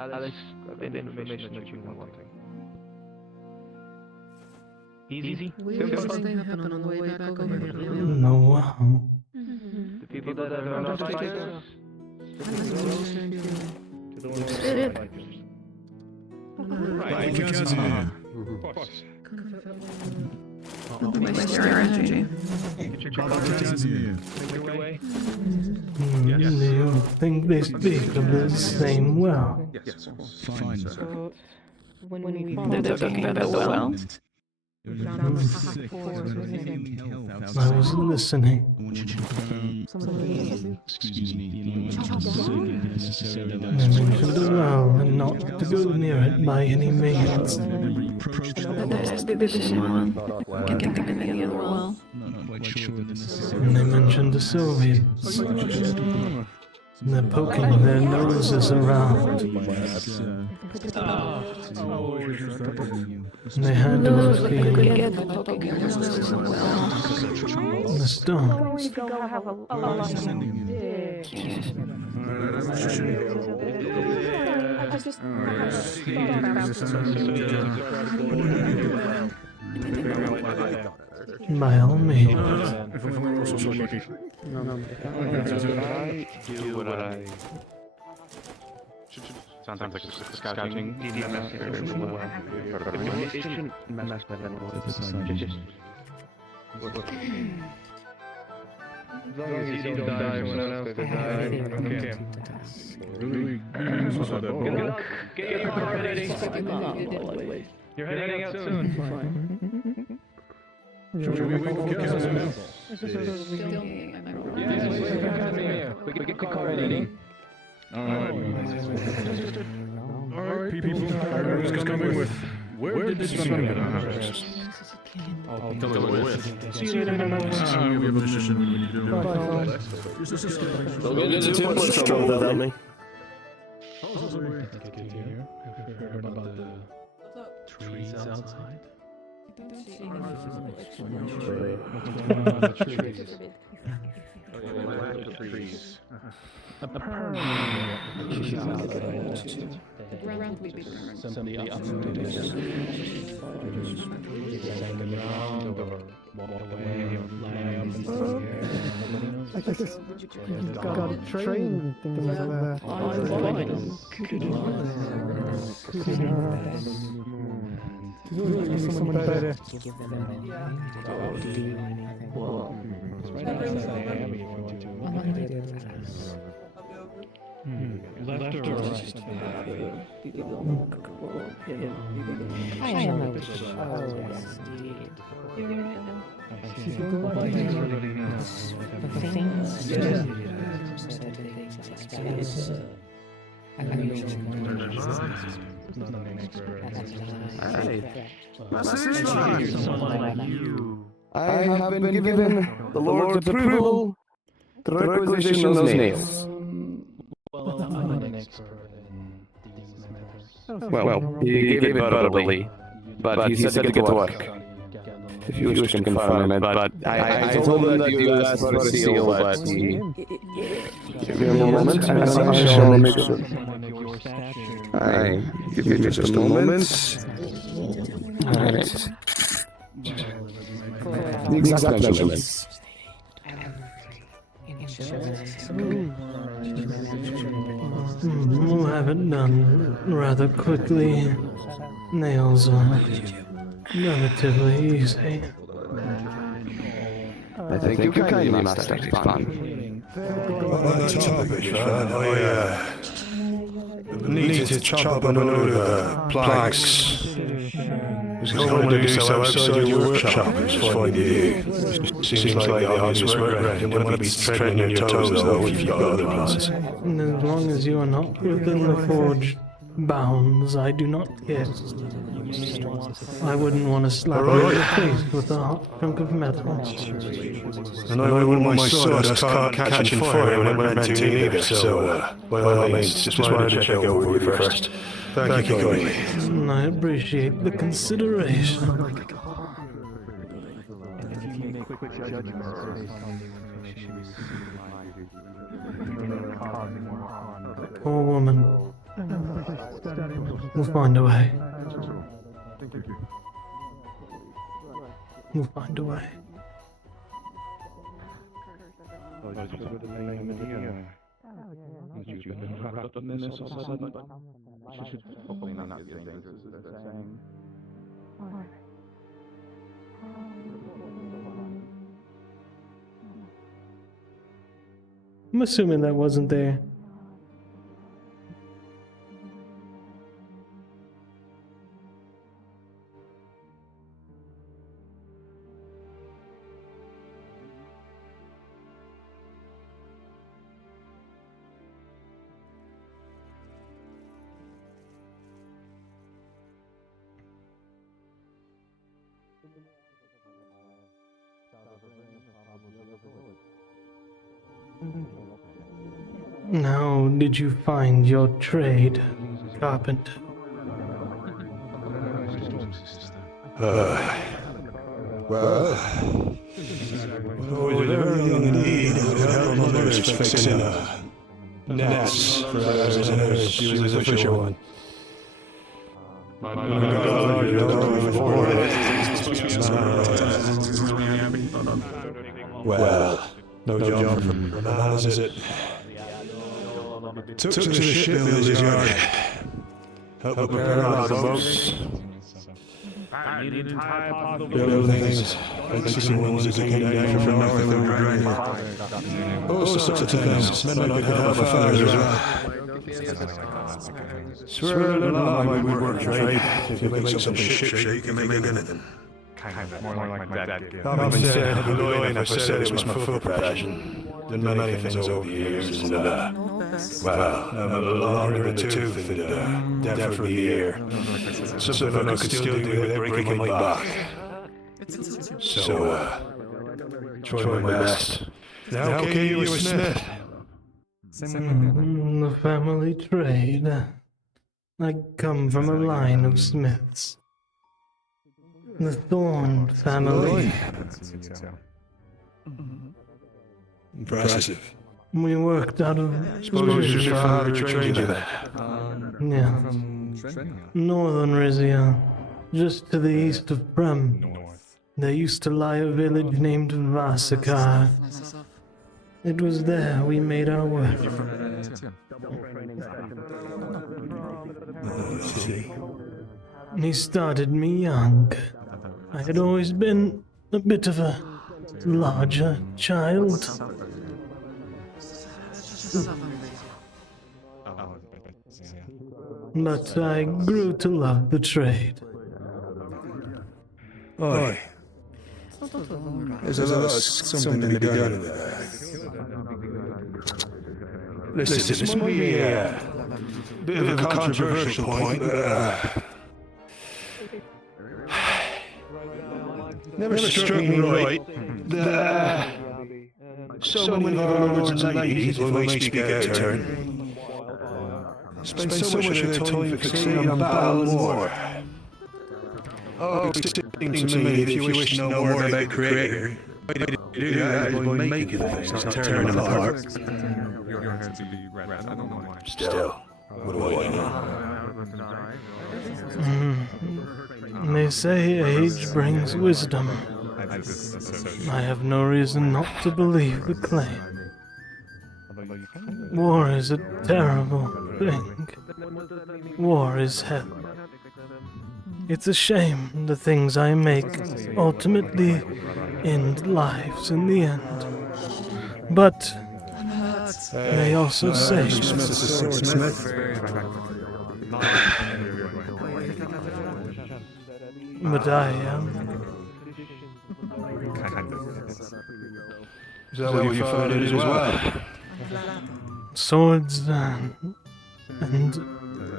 Alex, get the information that you want wanting. Easy? Weirdest thing happened on the way back over here. No, wow. The people that are not fighters, to the ones that are fighters. Right, cousin. Waste your energy. Do you think they speak of the same well? Yes, of course. Fine, sir. They're talking about the well. I was listening. I want you to confirm. Excuse me. They mentioned the well and not to go near it by any means. There has to be someone. Can think of any other well. Not quite sure that this is And they mentioned the Soviets. They're poking their noses around. They had to have been the stones. By all means. Sounds like scouting. As long as you don't die, everyone else doesn't die. Okay. Get your car ready. You're heading out soon. Should we wait for Casimir? We get the car ready. Alright, people. Who's coming with? Where did this one go? I'll tell her with. See you later, man. We have a mission we need to do. Don't get into too much trouble without me. Heard about the trees outside? Trees. Simply up to around or walk away or fly up in the air. I guess you've got a train and things like that. Someone better. Left or right? I am a wish. Master Ishtvan, I have been given the Lord's approval to requisition those nails. Well, I'm an expert in these matters. Well, he gave it verbally, but he said to get to work. If you wish to confirm it, but I told him that you asked for a seal, but he... Give me a moment, and I shall make sure. Give me just a moment. Alright. The exact measurements. We'll have it done rather quickly. Nails are relatively easy. I thank you kindly, Master Ishtvan. On that topic, I need to chop up a load of planks. I was going to do so outside your workshop, just find you. Seems like the obvious work, right? You don't want to be treading on your toes, though, if you've got other plans. And as long as you are not within the forge bounds, I do not care. I wouldn't want to slap you in the face with a hot chunk of metal. And I wouldn't want my sawdust catching fire when it meant to either, so by all means, just wanted to check over with you first. Thank you kindly. I appreciate the consideration. Poor woman. We'll find a way. We'll find a way. I'm assuming that wasn't there. How did you find your trade, carpenter? Well, with everything in need, I would help mothers fixing nets for others, and she was a fisher one. Well, no jump from bananas, is it? Took to the shipbuilder's yard. Helped repair a lot of boats. Build things, fixing ones that came down from north of the dragon. All sorts of things, men like could help a father's well. Swear a lot like we work trade. If you make some ship shake, you can make anything. More like my dad did. I've been said, I've been going, I said it was my full passion. Done many things over the years, and well, I'm a little longer in the tooth and deaf for the ear. Something I could still do without breaking my back. So, try my best. Now, okay, you were Smith. The family trade. I come from a line of Smiths. The Thorn family. Impressive. We worked out of... Suppose your father trained you there. Yeah. Northern Rizia, just to the east of Prem. There used to lie a village named Vasakar. It was there we made our work. He started me young. I had always been a bit of a larger child. But I grew to love the trade. Oi. There's a lot of something to be done with that. Listen, this might be a bit of a controversial point, but never struck me right that so many of our lords and ladies, if I may speak out of turn, spend so much of their time fixating on battle and war. Oh, it seems to me if you wish to know more about Creator, the way to do that is by making things, not tearing them apart. Still, what do I know? They say age brings wisdom. I have no reason not to believe the claim. War is a terrible thing. War is hell. It's a shame the things I make ultimately end lives in the end. But they also say... But I am... Is that what you found it as well? Swords and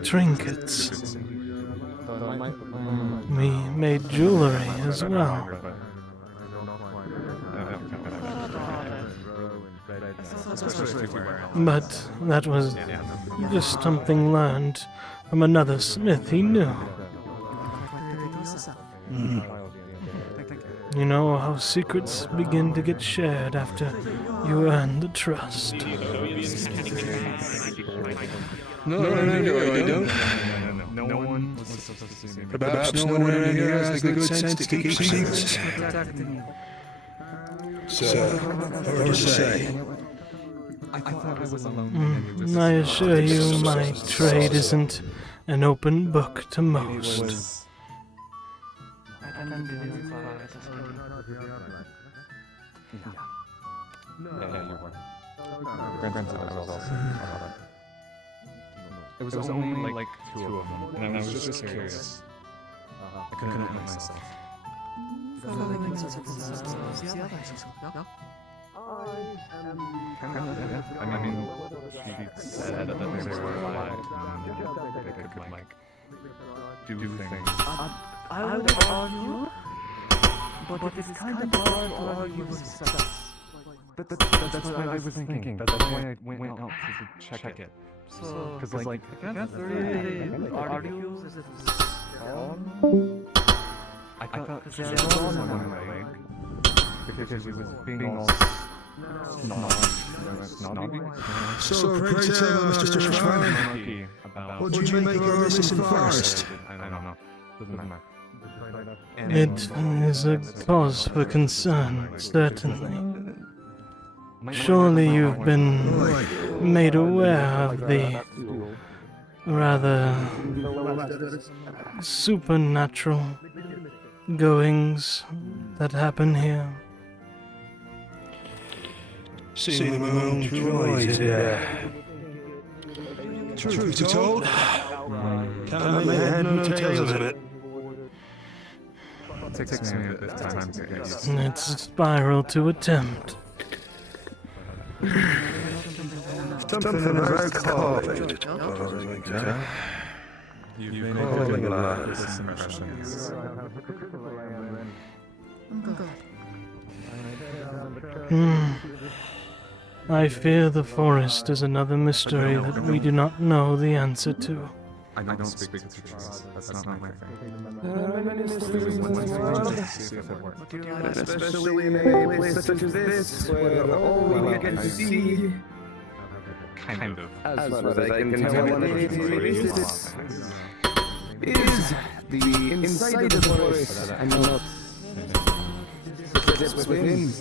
trinkets. We made jewelry as well. But that was just something learned from another smith he knew. You know how secrets begin to get shared after you earn the trust. No, I don't. Perhaps no one around here has the good sense to keep secrets. So, hard to say. I assure you my trade isn't an open book to most. It was only like two of them, and I was just curious. I couldn't help myself. I mean, she said that they were alive, and they could, like, do things. I would argue, but it's kind of hard to argue with success. That's what I was thinking. That's why I went out to check it. So, because like, I guess the articles is on. I thought because there was one leg because he was being all snobby. So pray tell, Master Ishtvan, what do you make of our missing forest? I don't know. Doesn't matter. It is a cause for concern, certainly. Surely you've been made aware of the rather supernatural goings that happen here. Seen them my own two eyes here. Truth be told, can't make head nor tails of it. It takes me a bit of time to get used to. It's a spiral to attempt. Something about carving. You've been calling a lot of impressions. I fear the forest is another mystery that we do not know the answer to. I don't speak the truth. That's not my thing. Especially in a place such as this, where all we get to see, Kind of. as far as I can tell on a day-to-day basis, is the inside of the forest and not the depths within.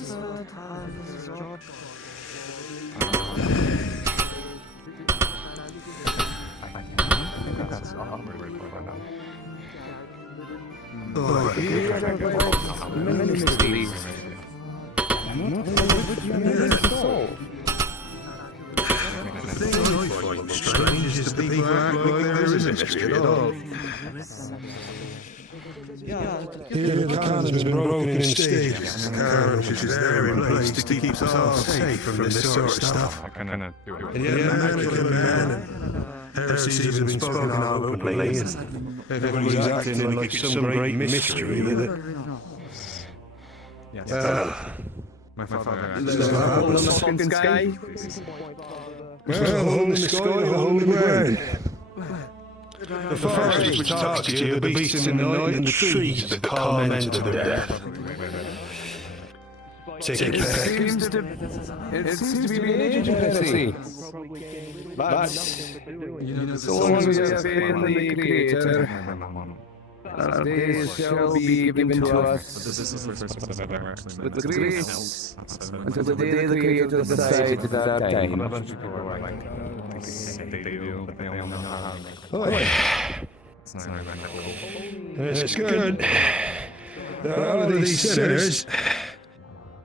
Many mysteries. Not which you may solve. The thing I find strange is the people act like there isn't mystery at all. Here the cannon's been broken in stages. The cannon which is there in place to keep us all safe from this sort of stuff. And yet man after man, heresies have been spoken of openly, and everyone's acting like it's some great mystery that... My father hole in the fucking sky? Well, a hole in the sky, a hole in the ground. The forest which talks to you, the beasts in the night, and the trees that calm men to their death. Take it back. It seems to be an age of heresy. But, so long as we have faith in the Creator, our days shall be given to us with grace until the day the Creator decides it's our time. Oh, yeah. It's good. There are these sinners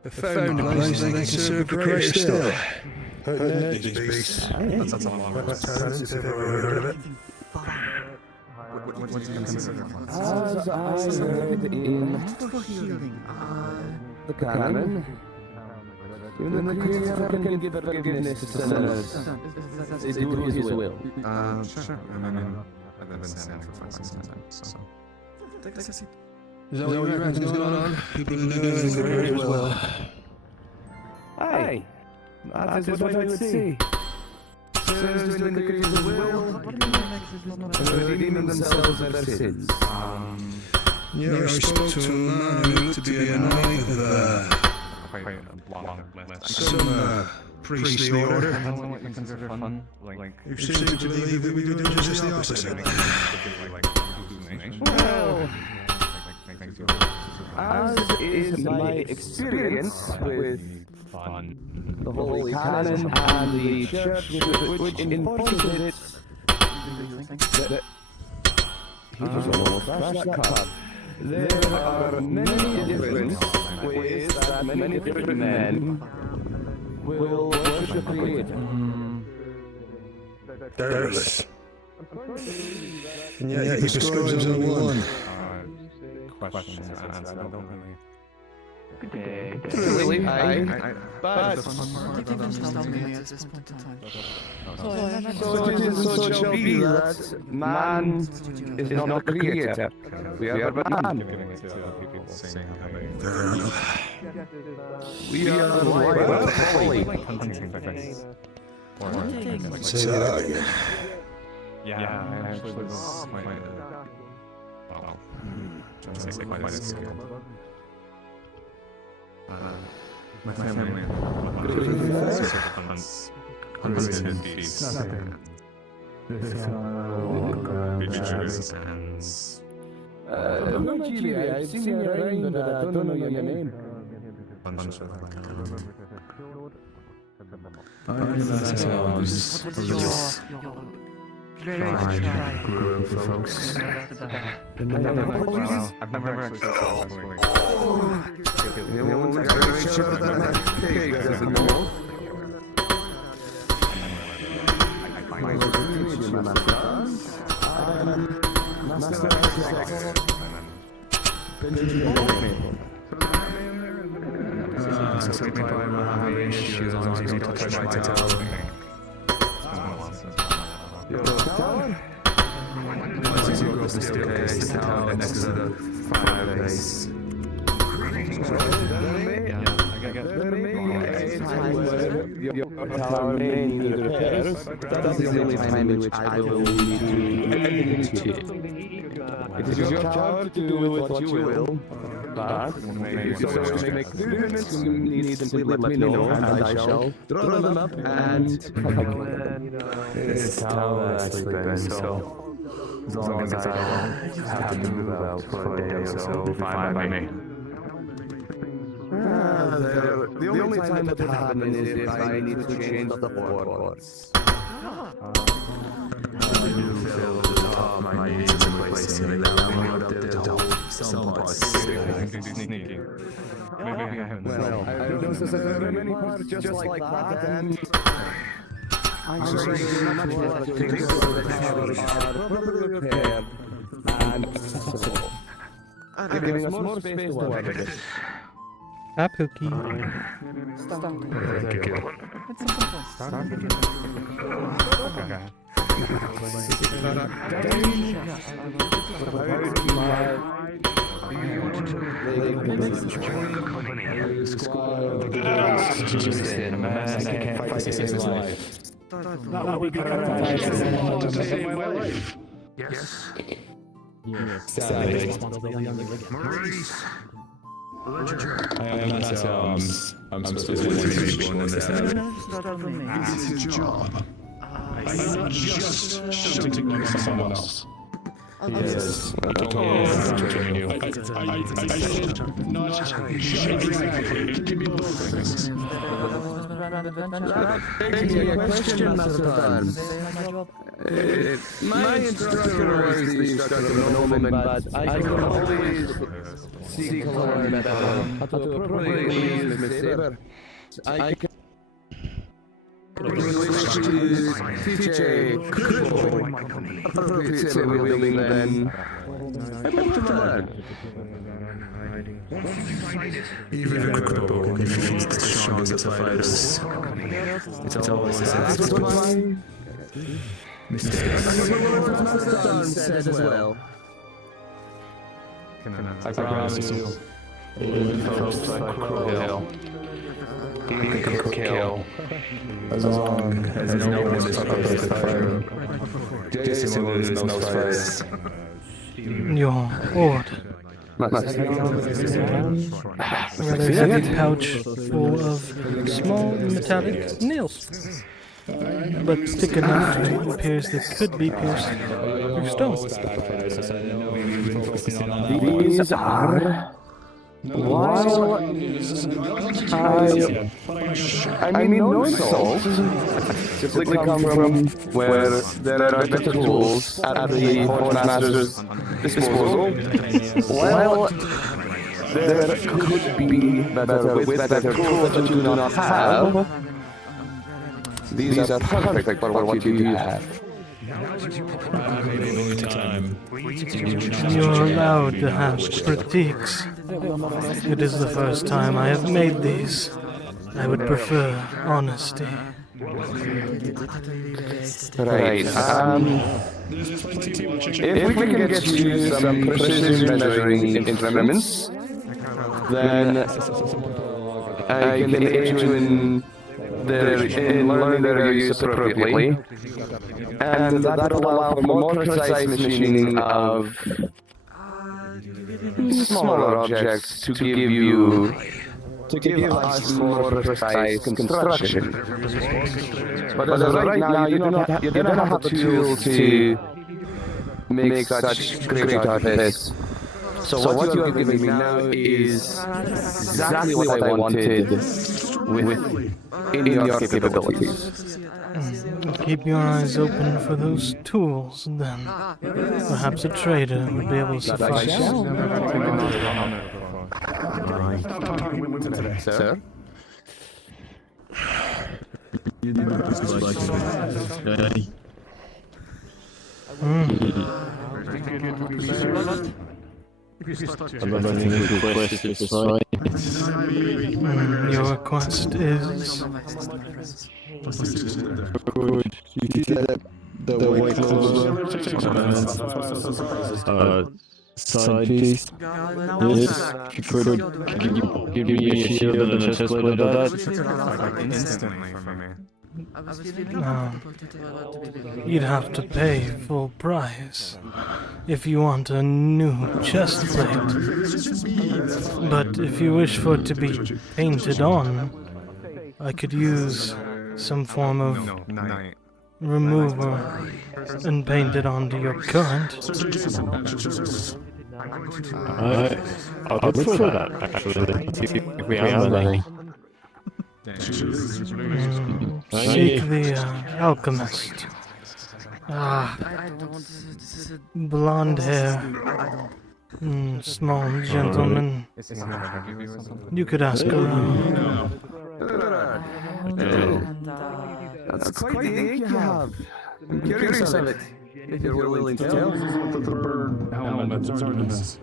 have found a place they can serve the Creator still. These beasts. That's a long one. If I've ever heard of it. What's it considered? As I read in the canon, even the Creator can give forgiveness to sinners. They do His will. Sure. I mean, I've been saying for quite some time, so... Is that what you reckon's going on? People are doing the Creator's will. Aye, that is what I would say. Sinners doing the Creator's will, and redeeming themselves of their sins. Yeah, I spoke to a man who looked to be a knight of some priestly order. Who seemed to believe that we would do just the opposite. Well, as is my experience with the Holy Canon and the Church which enforces it, that he was almost crashed that car. There are many different ways that many different men will worship the Creator. Doubtless. And yet he prescribes only one. Questions and answers. I don't really... Good day. Truly, but... So it shall be that man is not the creator. We are but man. We are the folly. Say that again. Yeah, I actually was quite quite scared. My family hunts and feasts. Pictures and... I've seen your ring, but I don't know your name. Tried group of folks. I've never actually told Master Ishtvan. Issues as long as you don't touch my toe. Once you go up the staircase, the tower next to the fire base. Your tower may need repairs. That is the only time in which I will need to do anything to it. It is your tower to do with what you will, but if you wish to make improvements, you need simply let me know, and I shall draw them up and... This tower actually been so... As long as I don't have to move out for a day or so, be fine by me. The only time that would happen is if I need to change the floorboards. I do feel the top of my knees in placing it. I'm going up there to hold some parts. Sneaky. Maybe I haven't. Well, I don't know if there are many parts just like that, and... I'm sure you much more to take so the towers are properly repaired and accessible, giving us more space to work with. Hi, Pookie. Thank you. That would be correct. To save my life. Yes. Savage. Maurice. I am not, I'm supposed to be people in this area. It's his job. I'm not just shouting like someone else. Yes, I told you. I said not exactly. It can be both things. Begs me a question, Master Ishtvan. My instructor is the instructor of the nobleman, but I can always seek to learn better how to appropriately use my saber. I can wish to teach a cripple appropriate saber wielding, then I'd love to learn. Even a cripple can defeat the strongest of fighters. It's always the same. Master Ishtvan said as well. I promise you, even folks like Crow he can kill, as long as no one is touched with fire. Jason will lose no fights. Your order. A rather heavy pouch full of small metallic nails, but thick enough to pierce that could be pierced through stone. These are... While I mean no insult, simply come from where there are better tools at the Master's disposal. Well, there could be better tools that you do not have. These are perfect for what you do have. You're allowed to have critiques. It is the first time I have made these. I would prefer honesty. Right. If we can get you some precision measuring instruments, then I can aid you in learning their use appropriately, and that will allow for more precise machining of smaller objects to give us more precise construction. But as of right now, you don't have the tools to make such great artifice. So what you are giving me now is exactly what I wanted in your capabilities. Keep your eyes open for those tools, then. Perhaps a trader would be able to suffice. Sir? Your request is... The white side piece. Yes, could you give me a shield and a chest plate of that? Instantly for me. You'd have to pay full price if you want a new chest plate. But if you wish for it to be painted on, I could use some form of remover and paint it onto your current. I'll look for that, actually, if we have any. Seek the alchemist. Blonde hair. Small gentleman. You could ask around. That's quite the ache you have. I'm curious of it, if you're willing to tell. The bird helmet ornaments.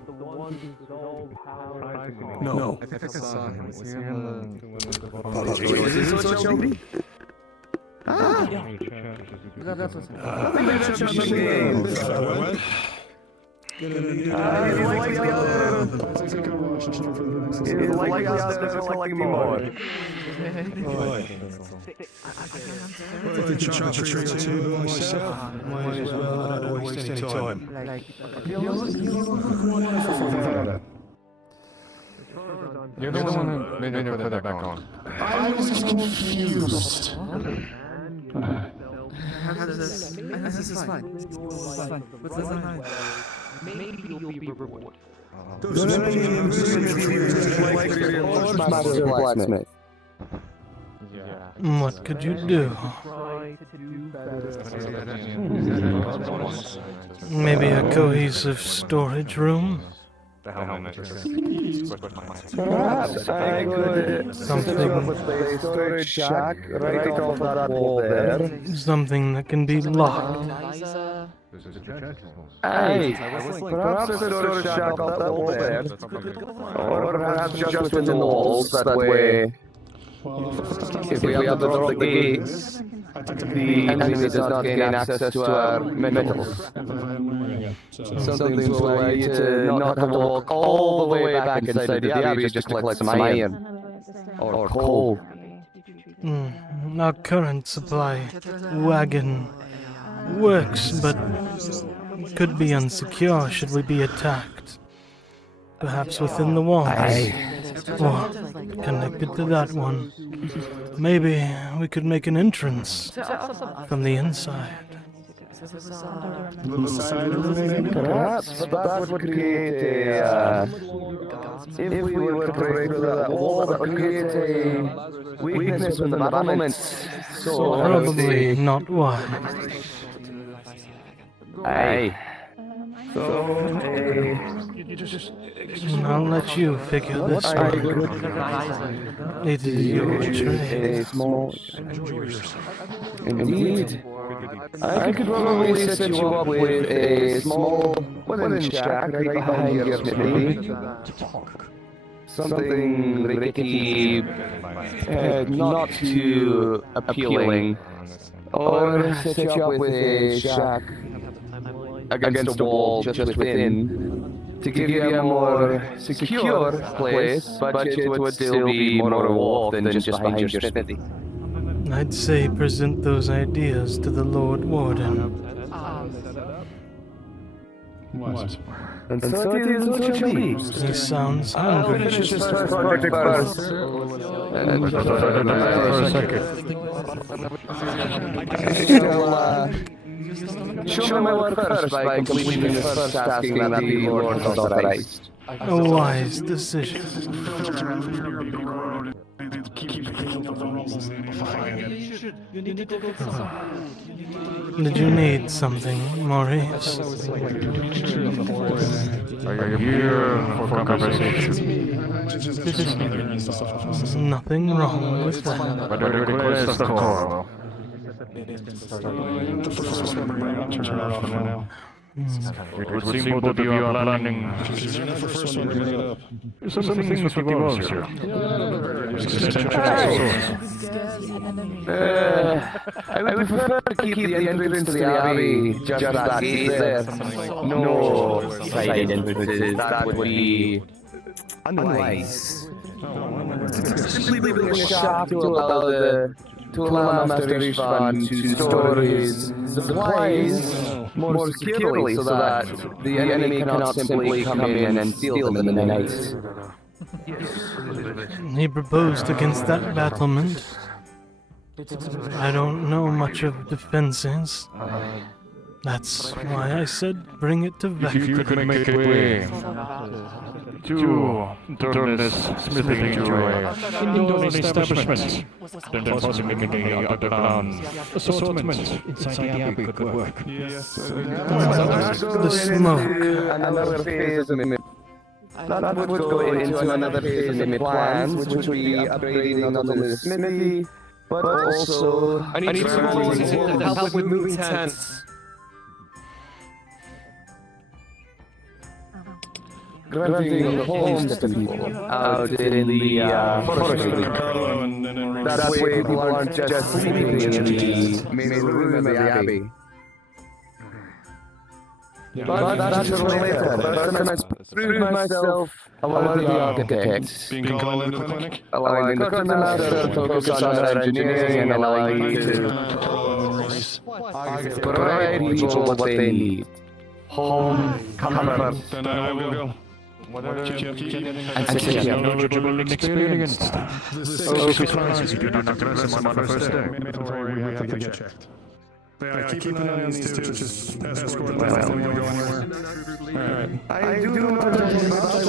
No. I think I saw him. Was he in the... Ah! He's likely out there collecting more. I could chop a tree or two myself. Might as well not waste any time. You're the one who made me put that back on. I was confused. This is fine. Maybe you'll be rewarded. Master Blacksmith. What could you do? Maybe a cohesive storage room? Perhaps I could something with a storage shack right off that wall there. Something that can be locked. Hey, perhaps a storage shack off that wall there. Or perhaps just within the walls, that way, if we have to drop the gates, the enemy does not gain access to our metals. Something to allow you to not have to walk all the way back inside the abbey just to collect some iron. Or coal. Our current supply wagon works, but could be unsecure should we be attacked. Perhaps within the walls. Or connected to that one. Maybe we could make an entrance from the inside. Perhaps, but that would create a... if we were to break through that wall, that would create a weakness in the battlements. So probably not wise. Aye. So, I'll let you figure this one. It is your trade. Indeed. I could probably set you up with a small wooden shack right behind your smithy. Something rickety, not too appealing. Or set you up with a shack against a wall just within to give you a more secure place, but it would still be more of a walk than just behind your smithy. I'd say present those ideas to the Lord Warden. What? And so it is what shall be. He sounds I'll hungry. finish this first project first. And show my work first by completing this first tasking that the Lord has authorized. A wise decision. Did you need something, Maurice? Are you here for conversation? Nothing wrong with that. But the request of Coral. It would seem both of you are planning some things with the wolves here. I would prefer to keep the entrance to the Abbey just that gate there. No side entrances. That would be unwise. Simply building a shop to allow Master Ishtvan to store his supplies more securely so that the enemy cannot simply come in and steal them in the night. He proposed against that battlement. I don't know much of defenses. That's why I said bring it to If you could make a way to turn this smithing into a indoor establishment, then possibly making a underground assortment inside the Abbey could work. The smoke. Another phase of that would go into another phase of my plans, which would be upgrading not only the smithy, but also I need someone to help with moving tents. granting homes to people out in the forestry. That way people aren't just sleeping in the main room of the Abbey. But that's a little later. First, I must prove myself a worthy architect. Being called into the clinic? Allowing the master to focus on their engineering and allowing you to provide people what they need. Home, comfort, Then I will go. and security. Knowledgeable and experienced. Oh, surprise if you do not address him on the first day. We have to get checked. Yeah, keep an eye on these two, just escort them before we go anywhere. Alright. I do know that I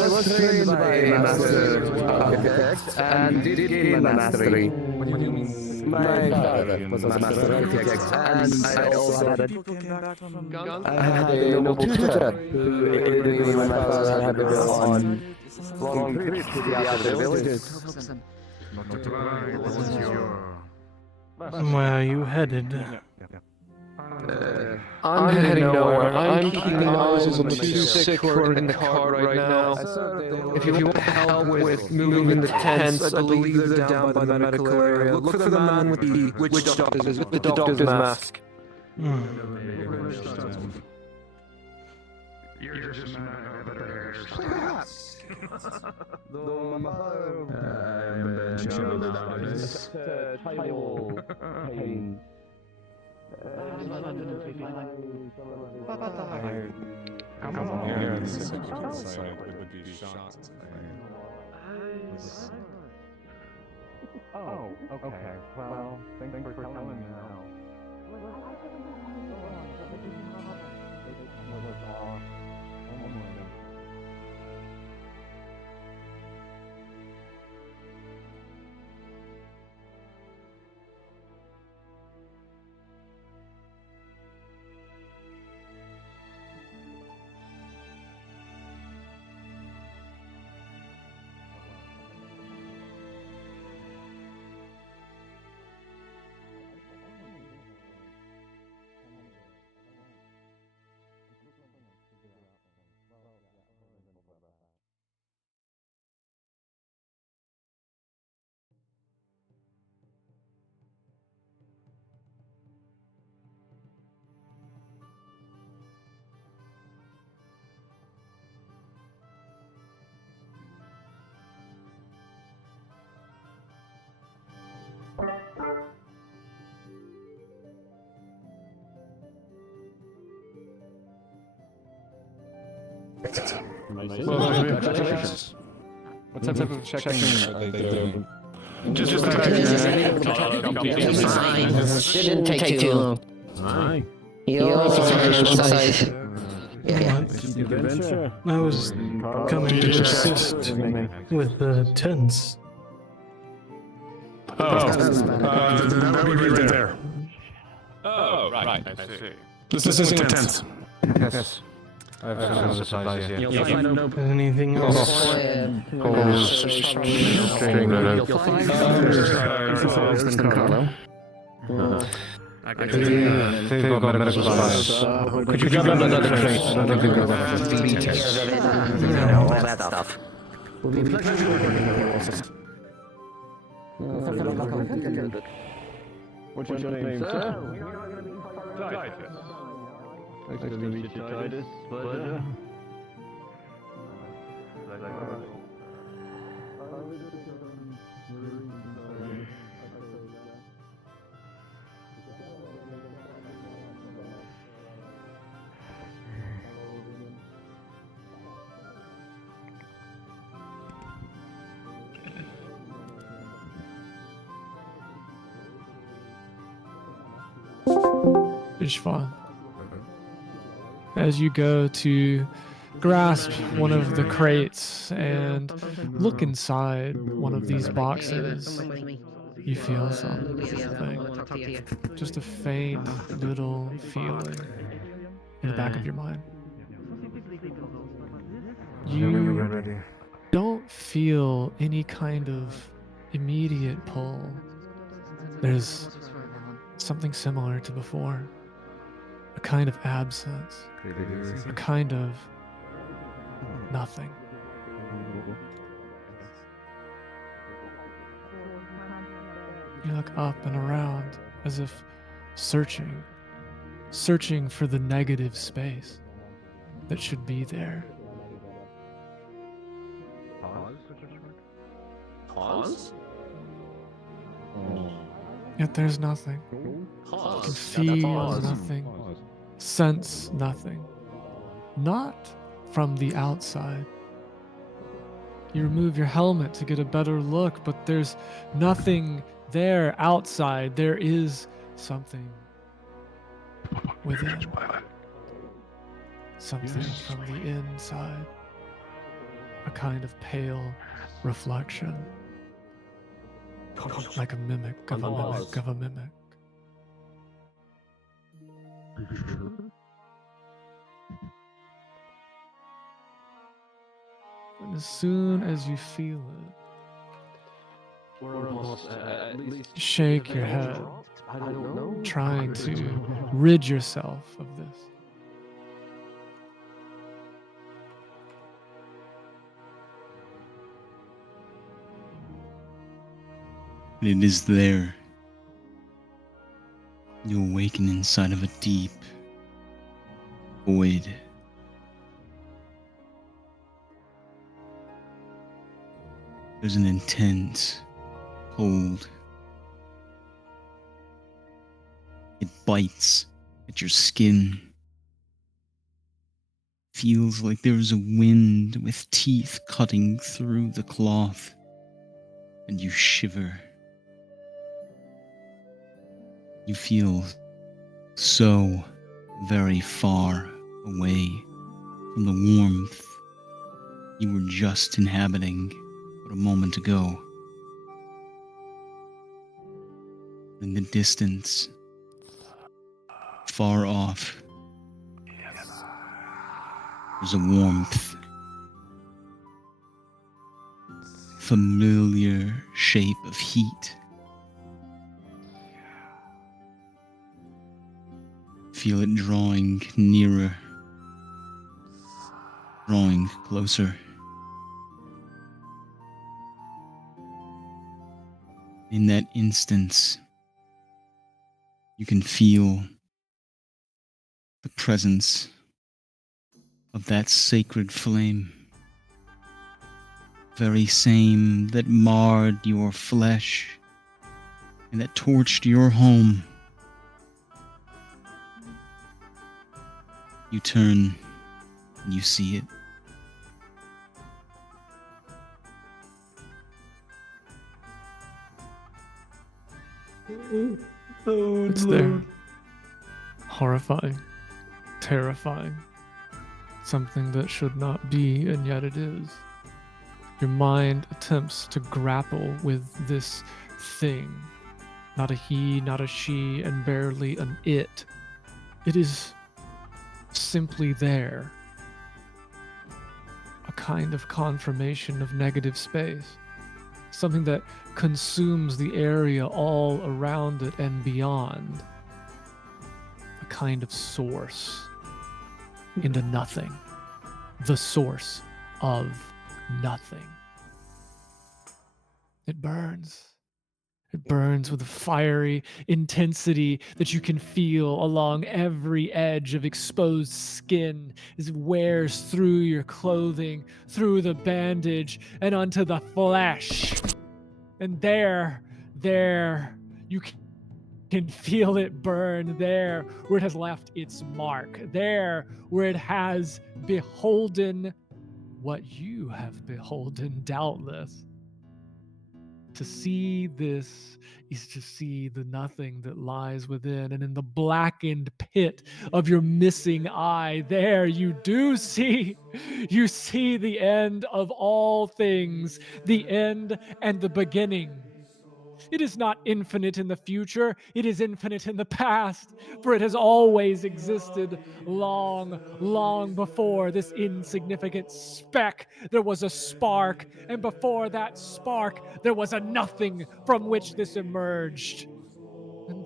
was trained by a master architect and did gain the mastery. My father was a master architect, and I also had a noble tutor who aided me when my father had to go on long trips to the outer villages. Where are you headed? I'm heading nowhere. I'm keeping eyes on the two sick who are in the cart right now. If you want help with moving the tents, I believe they're down by the medical area. Look for the man with the witch doctor's mask. You're just a man of better hairs. Title pain. Come on here and sit outside. It would be shocked. Oh, okay. Well, thanks for telling me now. Well, congratulations. What type of checking are they doing? Just Fine. Shouldn't take too long. Aye. You're inside. Yeah. I was coming to assist with the tents. That would be right there. Oh, right, I see. This is intense. Yes. I have some supplies here. You'll find anything else? I think we've got medical supplies. Could you grab another crate? I think we've got All that stuff. What's your name, sir? Nice to meet you, Titus. Pleasure. Ishtvan, as you go to grasp one of the crates and look inside one of these boxes, you feel something. Just a faint little feeling in the back of your mind. You don't feel any kind of immediate pull. There's something similar to before. A kind of absence. A kind of nothing. You look up and around as if searching for the negative space that should be there. Pause? Yet there's nothing. You can feel nothing, sense nothing. Not from the outside. You remove your helmet to get a better look, but there's nothing there outside. There is something within. Something from the inside. A kind of pale reflection. Like a mimic of a mimic of a mimic. And as soon as you feel it, shake your head, trying to rid yourself of this. It is there. You awaken inside of a deep void. There's an intense cold. It bites at your skin. Feels like there's a wind with teeth cutting through the cloth, and you shiver. You feel so very far away from the warmth you were just inhabiting but a moment ago. In the distance, far off, there's a warmth, familiar shape of heat. Feel it drawing nearer, drawing closer. In that instance, you can feel the presence of that sacred flame, very same that marred your flesh and that torched your home. You turn and you see it It's there. Horrifying. Terrifying. Something that should not be, and yet it is. Your mind attempts to grapple with this thing. Not a he, not a she, and barely an it. It is simply there. A kind of confirmation of negative space. Something that consumes the area all around it and beyond. A kind of source into nothing. The source of nothing. It burns. It burns with a fiery intensity that you can feel along every edge of exposed skin as it wears through your clothing, through the bandage, and onto the flesh. And there, you can feel it burn there where it has left its mark, there where it has beholden what you have beholden, doubtless. To see this is to see the nothing that lies within, and in the blackened pit of your missing eye, there you see the end of all things, the end and the beginning. It is not infinite in the future, it is infinite in the past, for it has always existed long, long before this insignificant speck. There was a spark, and before that spark, there was a nothing from which this emerged. And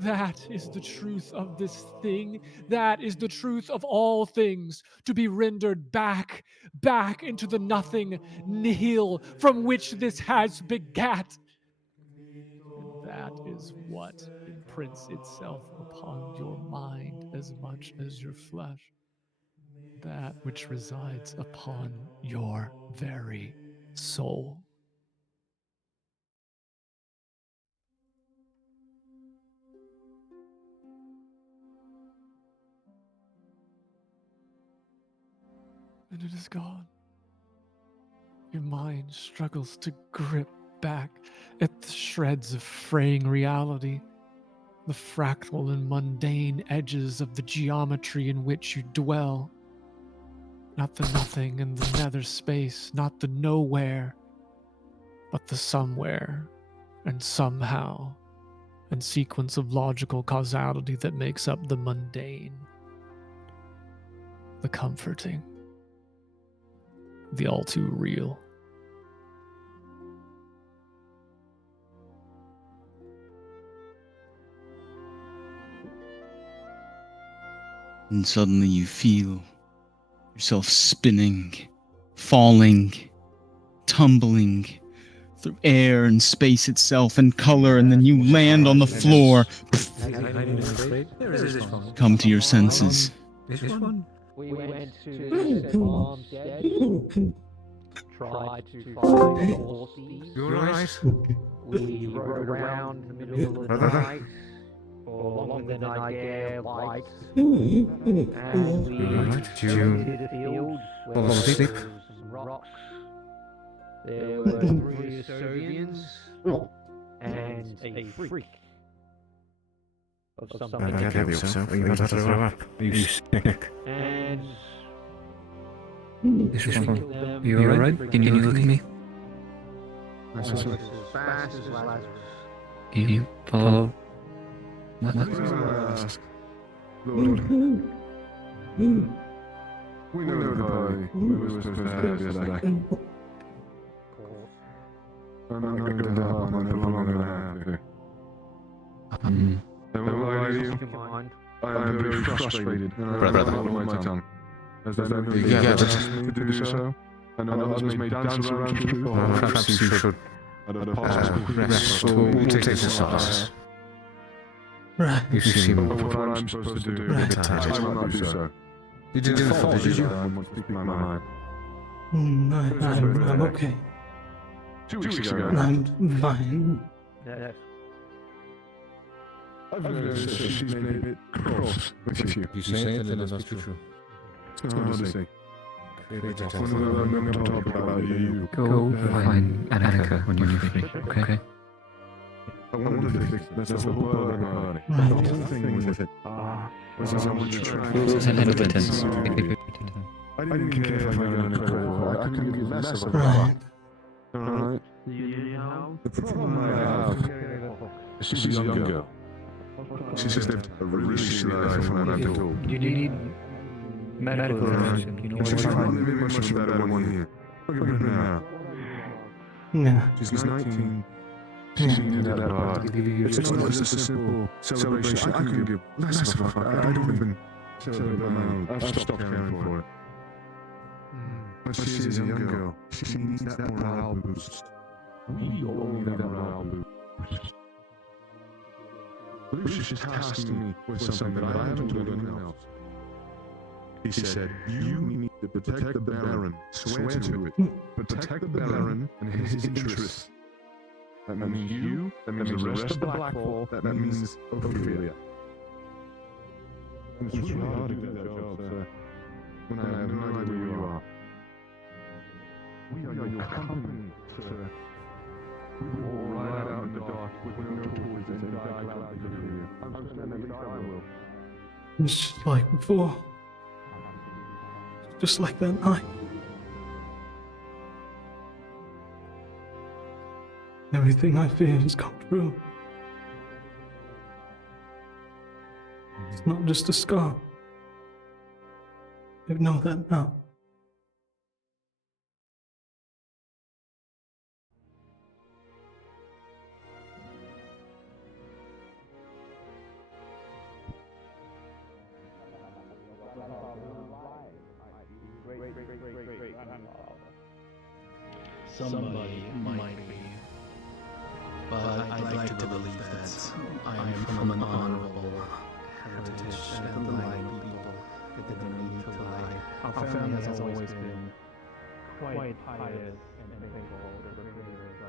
that is the truth of this thing. That is the truth of all things, to be rendered back into the nothing, nihil, from which this has begat. That is what imprints itself upon your mind as much as your flesh. That which resides upon your very soul. And it is gone. Your mind struggles to grip back at the shreds of fraying reality, the fractal and mundane edges of the geometry in which you dwell. Not the nothing and the nether space, not the nowhere, but the somewhere and somehow, and sequence of logical causality that makes up the mundane, the comforting, the all too real. And suddenly you feel yourself spinning, falling, tumbling through air and space itself and color, and then you land on the floor. Come to your senses. We went to the farm's dead. Tried to find the horse thieves. You alright? We rode around in the middle of the night for longer than I dare light. And we visited the fields where there were some rocks. There were 3 Serbians and a freak of some kind. You sick. And This is fun. You alright? Can you look at me? as fast as Lazarus. You follow? What? Lord. We know the boy we were supposed to have yesterday. I'm not going to help him any longer than I have to. I won't lie to you. I am very frustrated, and I don't hold my tongue. As I know you get it to do so, I know others may dance around truth, or perhaps you should. At a possible rest, we'll take this aside. Right. You seem what I'm supposed to do. Right. I will not do so. You didn't fall, did you? I won't speak my mind. I'm okay. 2 weeks ago. I'm fine. Yes. I've noticed that she's made a bit cross with you. You say it, then it must be true. It's hard to say. Whenever I'm going to talk about you. Go find Annika when you're free, okay? I wanted to fix it. That's the whole part of the party. The whole thing with it. Was I wanted to try Penitents. I didn't care if I got an incredible. I couldn't give less of a fuck. Alright? The problem I have is she's a young girl. She's lived a really shitty life from what I'm told. You need medical attention. You know She's not living much better 1 year. Look at her now. Yeah. She's 19. She's into that part. It's not just a simple celebration. I couldn't give less of a fuck. I don't even celebrate my own. I've stopped caring for it. But she is a young girl. She needs that morale boost. We all need that morale boost. Lucius tasking me with something that I haven't told anyone else. He said, you need to protect the Baron. Swear to it. Protect the Baron and his interests. That means you, that means the rest of Blackfall, that means Ophelia. It's really hard to do that job, sir, when I have no idea where you are. We are your company, sir. We will ride out in the dark with no toys and die glad to do you. Understand, at least I will. It's just like before. Just like that night. Everything I feared has come true. It's not just a scar. I know that now. Somebody might be, but I'd like to believe that I am from an honorable heritage and the line of people that didn't need to lie. Our family has always been quite pious and faithful to the Creator, so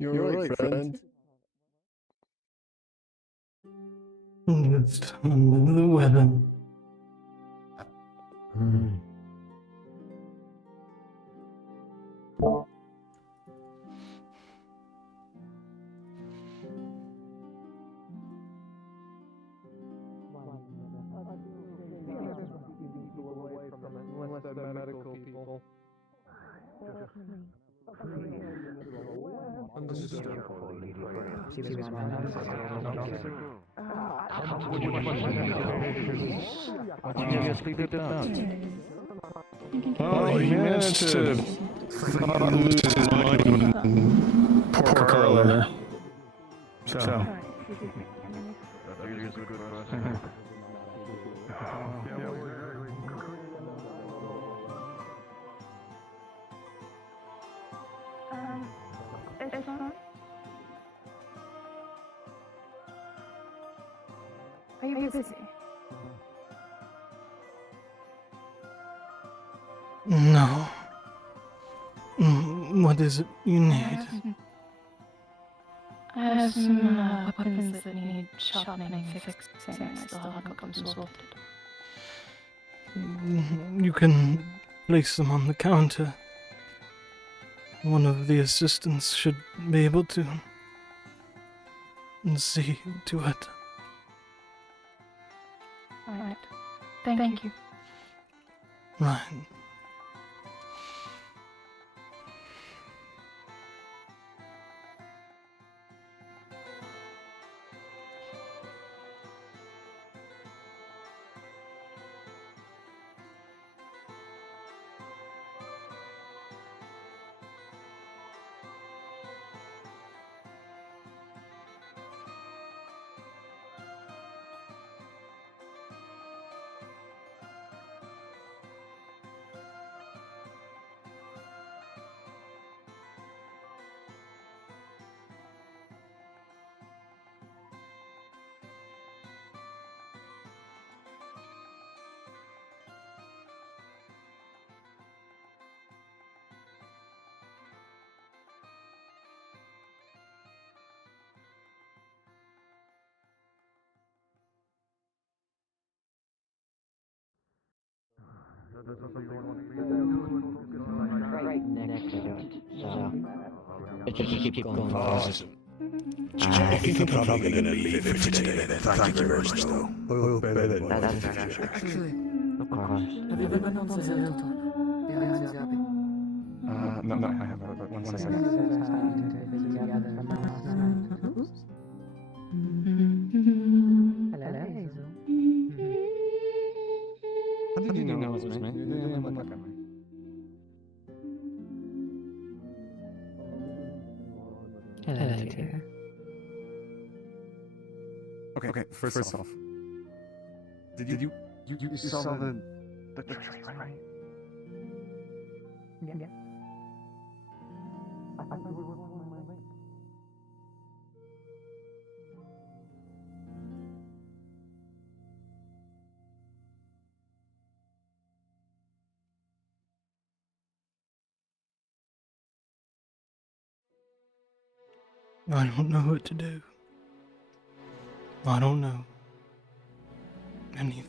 You're right, friend. It's time the weather. Unless they're medical people. Understood. Oh, he managed to not lose his mind when poor Carla there. So. Ishtvan? Are you busy? No. What is it you need? I have some weapons that need sharpening, fixing. I still haven't got them sorted. You can place them on the counter. One of the assistants should be able to see to it. Alright. Thank you. Right. Right next to it. So it just keep going. Awesome. I think I'm probably gonna leave it for today then. Thank you very much though. We'll better than That's actually, of course. Have you been on the hilltop behind the abbey? No, I haven't, but one second. Hello, Hazel. How did you know it was me? You didn't look at me. Hello, dear. Okay, first off. Did you saw the trees, right? Yeah. I don't know what to do. I don't know anything.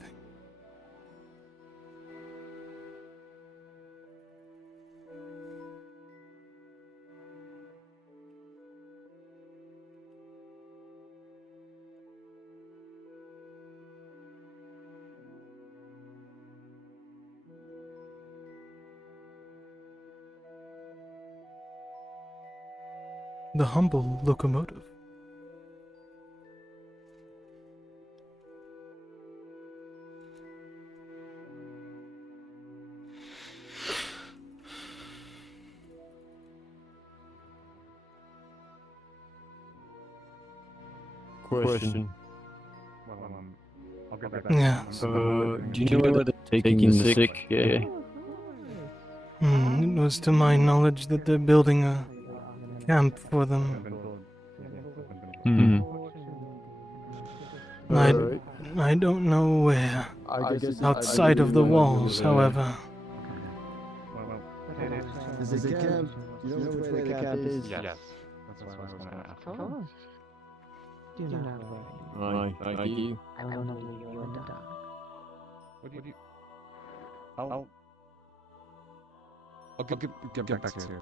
The humble locomotive. Question. I'll get back. Yeah. So, do you know where they're taking the sick? Yeah. It was to my knowledge that they're building a camp for them. I don't know where. Outside of the walls, however. Is the camp? Do you know which way the camp is? Yes. That's why I was gonna ask. Of course. Do not worry. Right, thank you. I will not leave you in the dark. What do you? I'll get back to you.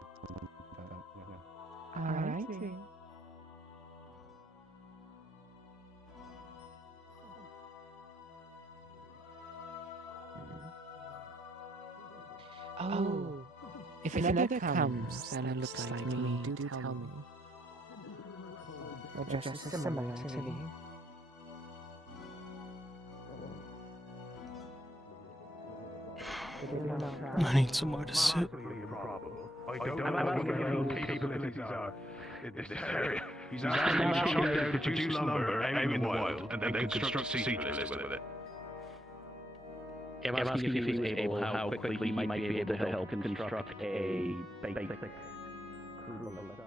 Alrighty. Oh, if another comes that looks like me, do tell me. Or just similar to me. I need somewhere to sit. I don't know what his capabilities are in this area. He's asking me to chop down, produce lumber, aim in the wild, and then construct seedlings with it. I'm asking if he's able, how quickly he might be able to help construct a basic crucible list.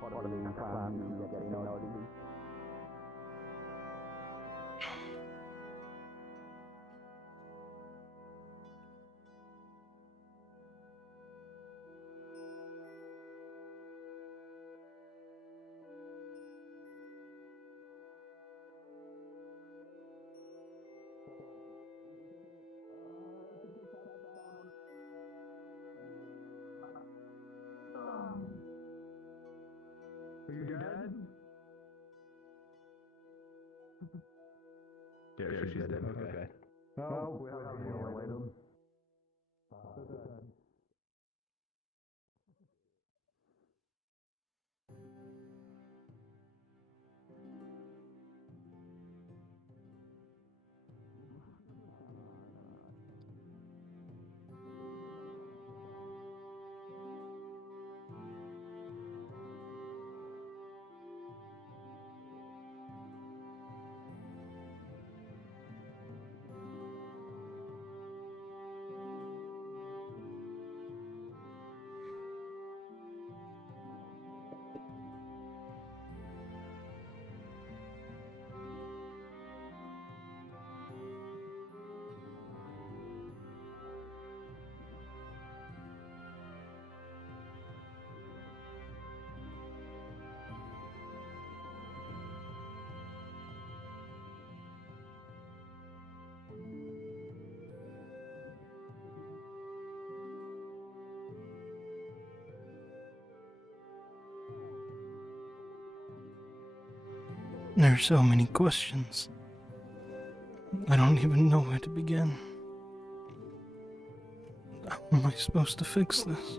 Possibly plan to get in order. Yeah, she's dead. Okay. No, we have healing items. There are so many questions. I don't even know where to begin. How am I supposed to fix this?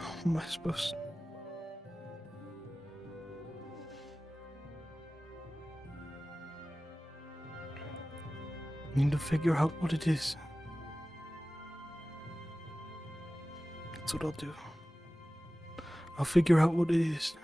How am I supposed to... I need to figure out what it is. That's what I'll do. I'll figure out what it is.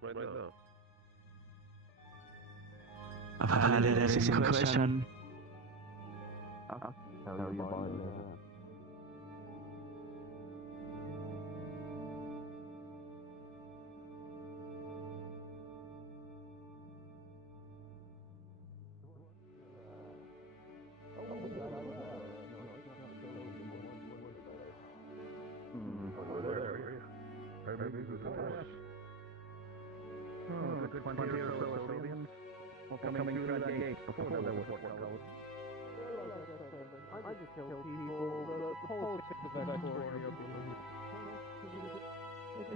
Right now. I've had it as a question. I'll tell you about it later. Good 20 or so Assyrians coming through that gate before there was workouts. I just killed people. The Poles picked the backstory of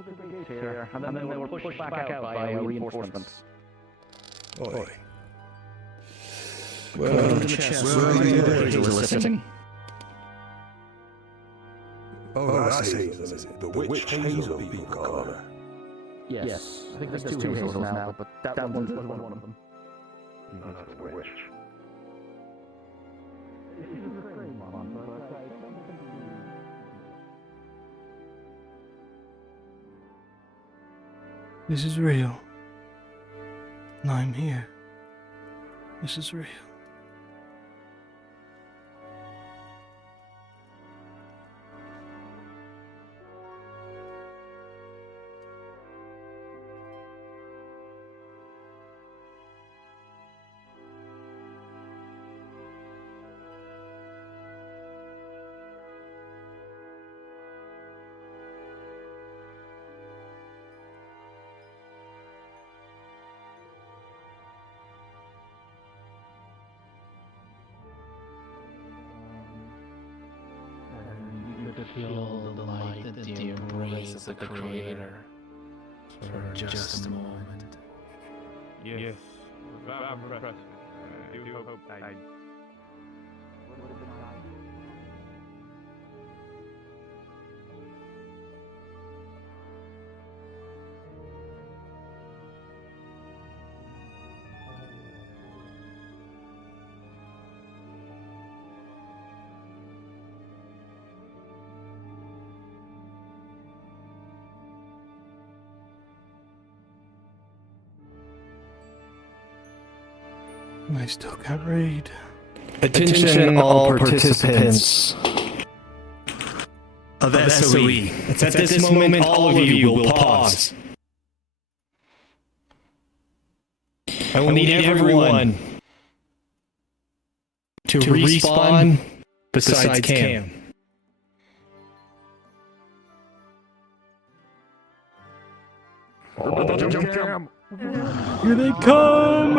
the gates here, and then they were pushed back out by reinforcements. Oi. Where are the appraisal assisting? Oh, that's Hazel, is it? The witch Hazel, people call her. Yes. I think there's two Hazels now, but that one was one of them. No, that's the witch. This is real. And I'm here. This is real. To feel the light at the embrace of the Creator for just a moment. Yes, without question. I do hope I... I still can't read. Attention all participants of SoE. At this moment, all of you will pause. I will need everyone to respawn besides Cam. Here they come!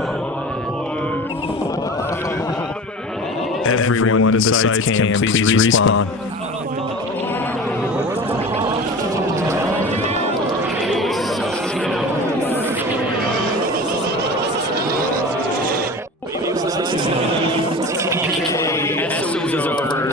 Everyone besides Cam, please respawn. SoE's over.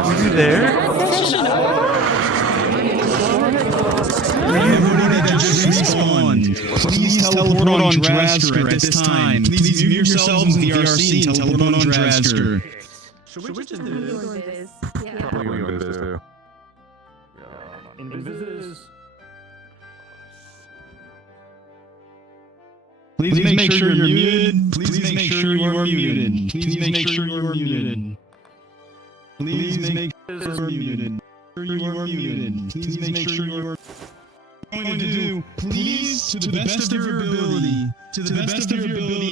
Are you there? Please teleport on Drazger at this time. Please mute yourselves in the VRC and teleport on Drazger. Should we just do this? Yeah. Probably doing this too. Please make sure you're muted. Please make sure you are muted. Please make sure you are muted. Please make sure you are muted. You are muted. Please make sure you are going to do. Please, to the best of your ability,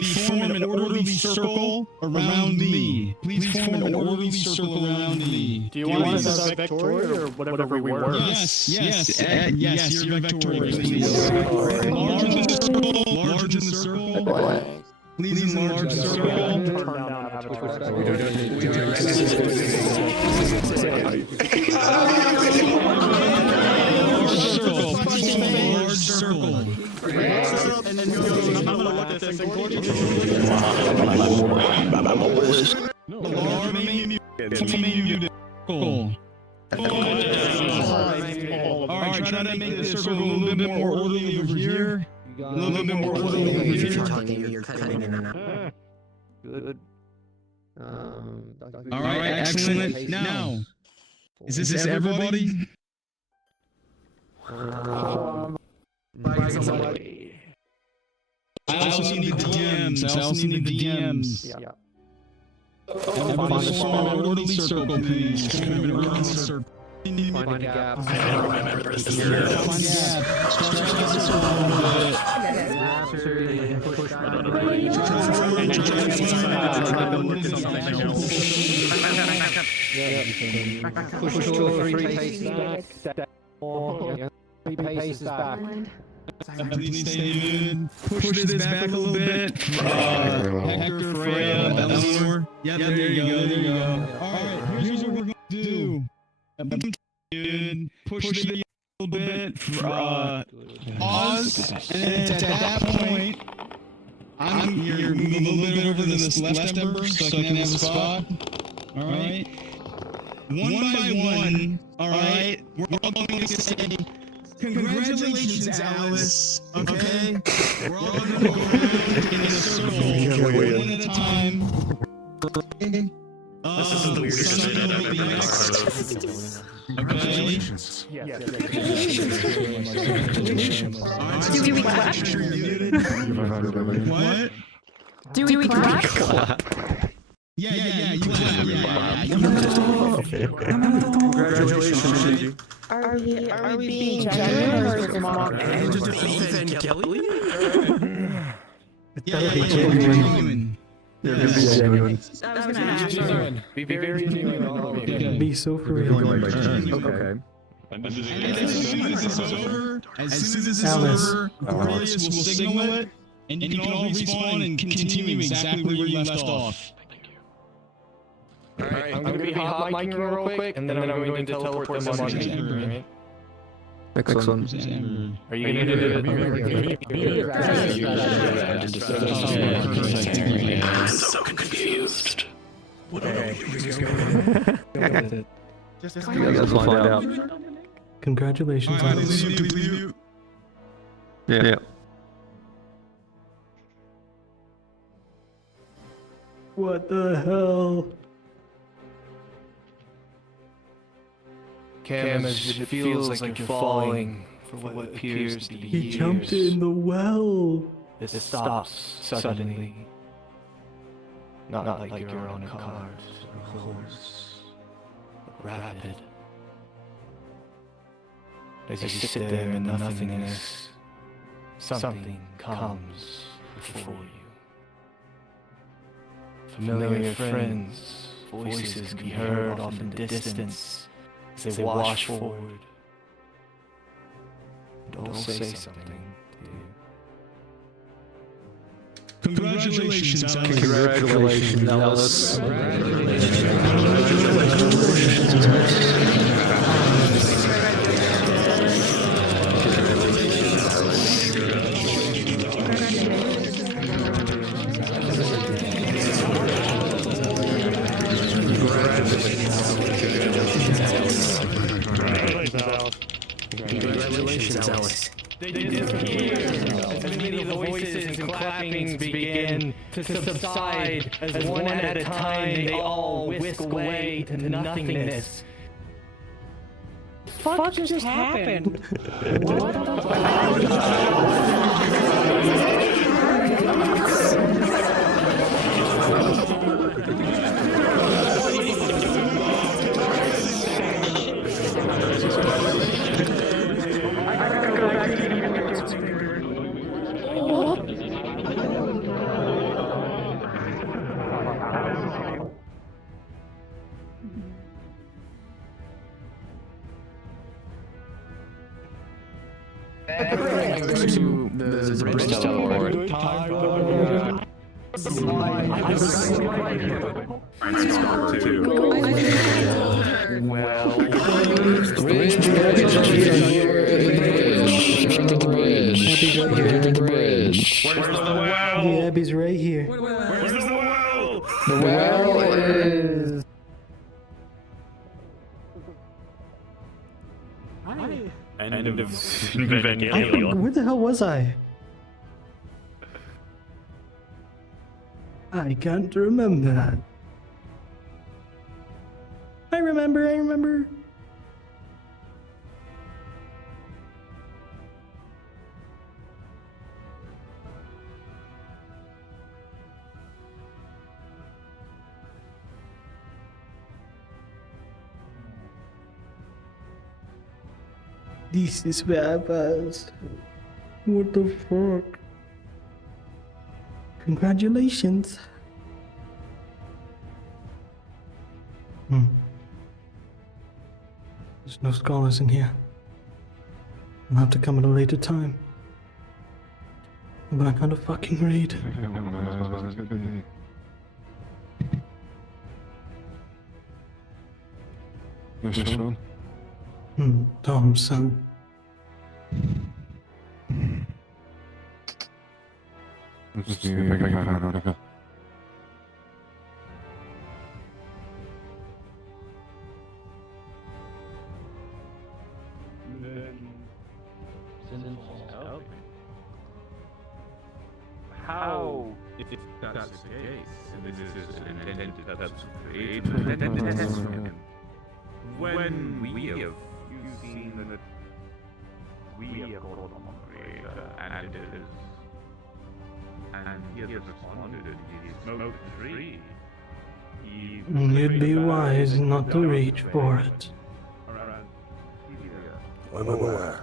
form an orderly circle around me. Please form an orderly circle around me. Do you want us as Victoria or whatever we were? Yes, you're Victoria, please. Large in the circle, large in the circle. Please enlarge the circle. Large circle. And then I'm gonna look at this and Alright, try to make the circle a little bit more orderly over here. A little bit more orderly over here. You're cutting in and out. Good. Alright, excellent. Now, is this everybody? I also need the DMs. Yeah. Everybody form an orderly circle, please. Form an orderly circle. Find a gap. Find a gap. Start the circle a little bit. Push 2 or 3 paces back. 3 paces back. Please stay muted. Push this back a little bit. Hector, Freya, Eleanor. Yeah, there you go. Alright, here's what we're going to do. Push the a little bit. Pause. And at that point, I'm here moving a little bit over to this left ember so I can have a spot. Alright. One by one. Alright. We're all going to say, congratulations, Alice. Okay? We're all going to go around in a circle, one at a time. This is the weirdest thing I've ever heard. Congratulations. Do we clap? What? Do we clap? Yeah, you clap. Okay. Congratulations. Are we being genuine or is it mocking? Ethan Kelly? Yeah, genuine. Be genuine. I was gonna ask. Be very genuine, all of you. Be so for real. Okay. And as soon as this is over, Cornelius will signal it, and you can all respawn and continue exactly where you left off. Alright, I'm gonna be hot micing real quick, and then I'm going to teleport them on me. Right? Excellent. Are you gonna do it? I'm so confused. Just find out. Congratulations, Alice. Yeah. What the hell? Cam, as it feels like you're falling for what appears to be years. He jumped in the well. This stops suddenly. Not like you're on a cart or a horse, but rapid. As you sit there in the nothingness, something comes before you. Familiar friends, voices can be heard off in the distance as they wash forward. And all say something to you. Congratulations, Alice. Congratulations, Alice. Congratulations, Alice. They disappear as many of the voices and clappings begin to subside as one at a time they all whisk away to nothingness. Fuck just happened? To the bridge teleport. Well, the bridge. Where's the well? The Abbey's right here. Where's the well? The well is. End of Evangelion. Where the hell was I? I can't remember. I remember. This is where I was. What the fuck? Congratulations. There's no scholars in here. I'll have to come at a later time. I'm back on the fucking raid. Thompson. Let's see if I can find out. How, if that's the case, and this is an intended upgrade, when we have seen that we have called on upgrade, and it is, and he has responded, he smoked free. You'd be wise not to reach for it. I'm aware.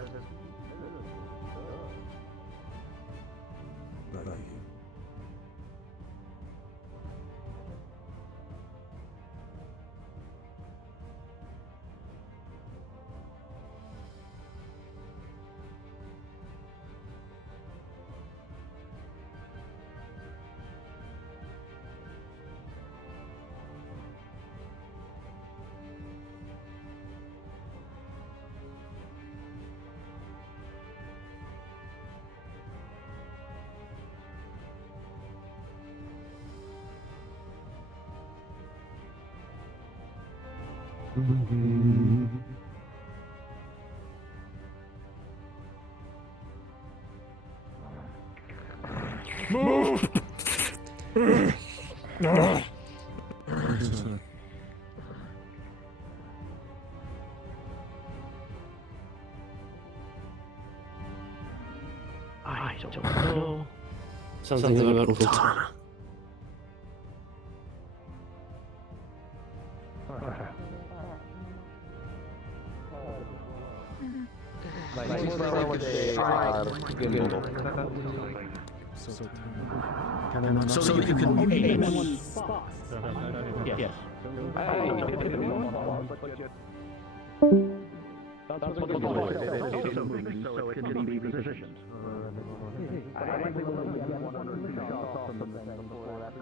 Move! I don't know. Something about Ultana. So you can yes. That's what so it can be positioned. I think we will get one or two shots off from the thing before that.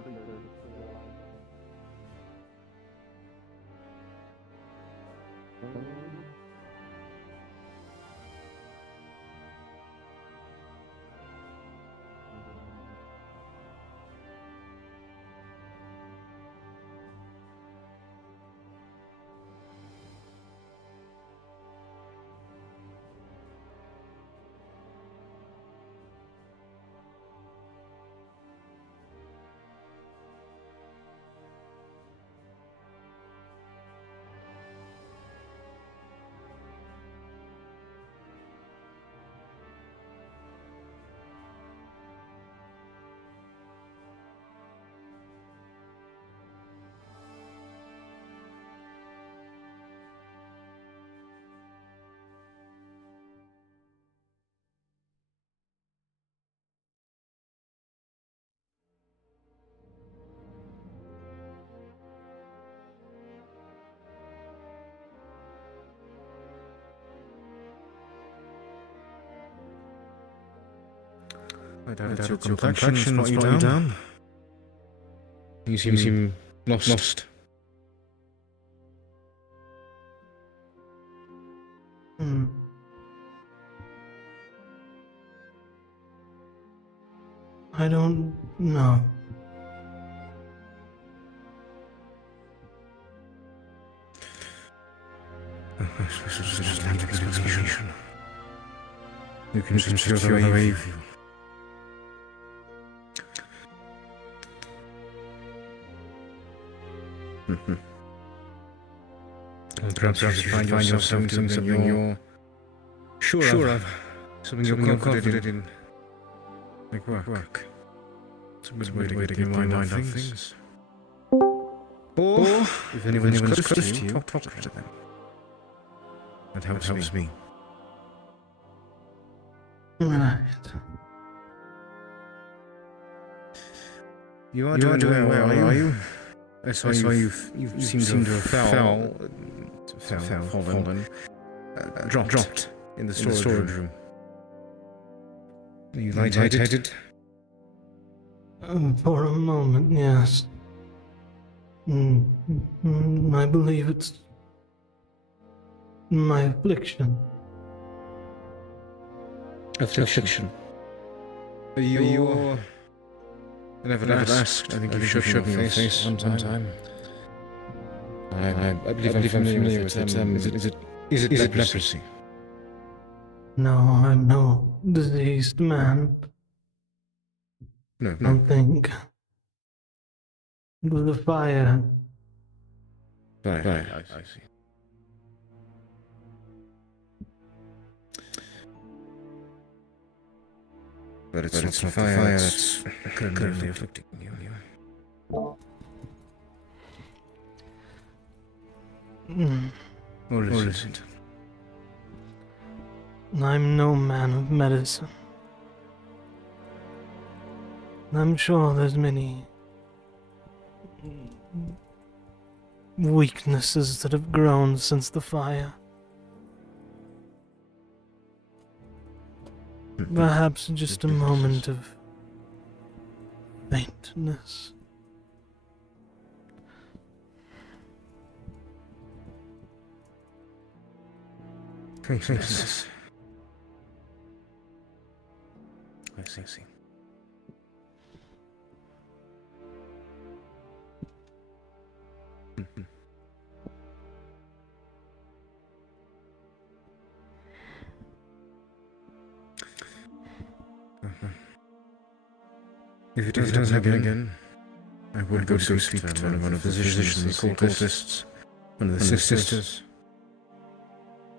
That's your complexion, not you down. You seem lost. I don't know. I suppose it's just an explanation. You can feel the way you feel. Perhaps you find yourself doing something you're sure of, something you're confident in, like work. It's a good way to get your mind off things. Or, if anyone's close to you, talk to them. That helps me. Right. You are doing well, are you? I saw you seem to have fallen, dropped in the storage room. Are you lightheaded? For a moment, yes. I believe it's my affliction. Affliction? You're... I never asked. I think you showed me your face one time. I believe I'm familiar with it. Is it leprosy? No, I'm no diseased man. No. I don't think. It was the fire. Right, I see. But it's not the fire that's currently afflicting you. Or is it? I'm no man of medicine. I'm sure there's many weaknesses that have grown since the fire. Perhaps just a moment of faintness. Faintness. I see. If it does happen again, I would go to speak to one of the physicians, the cultists, one of the sisters.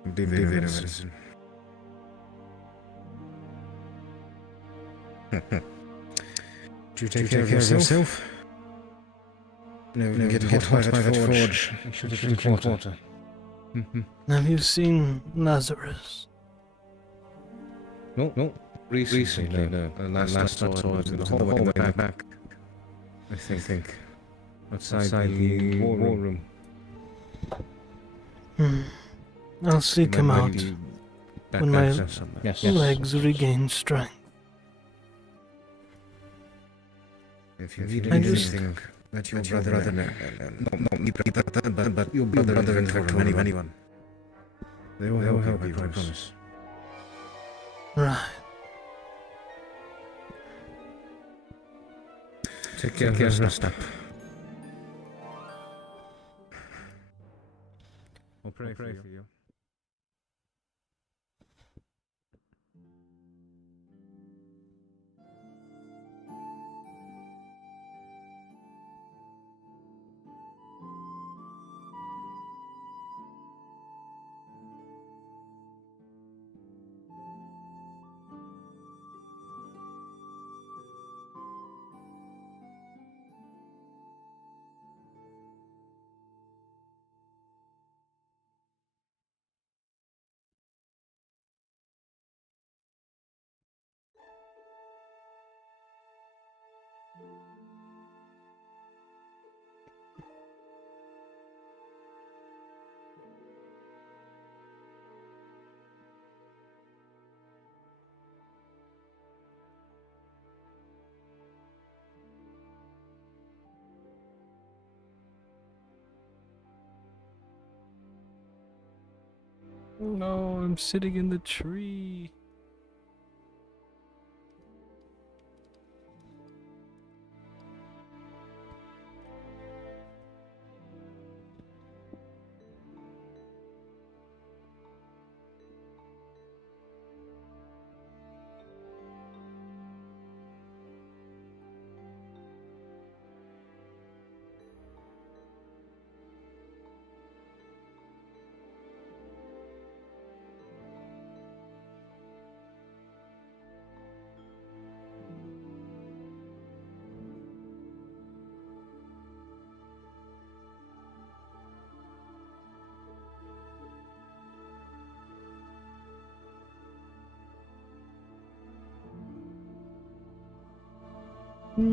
They know medicine. Do you take care of yourself? No, get hot by that forge. You should drink water. Have you seen Lazarus? No, recently, no. Last I saw it was in the hallway back. I think. Outside the war room. I'll seek him out when my legs regain strength. If you need anything that your brother, not me brother, but your brother and anyone, they will help you, I promise. Right. Take care, rest up. I'll pray for you. No, I'm sitting in the tree. I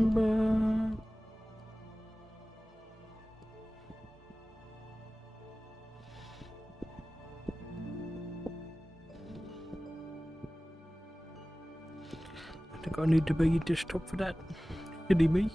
think I need to be a desktop for that. Kidding me?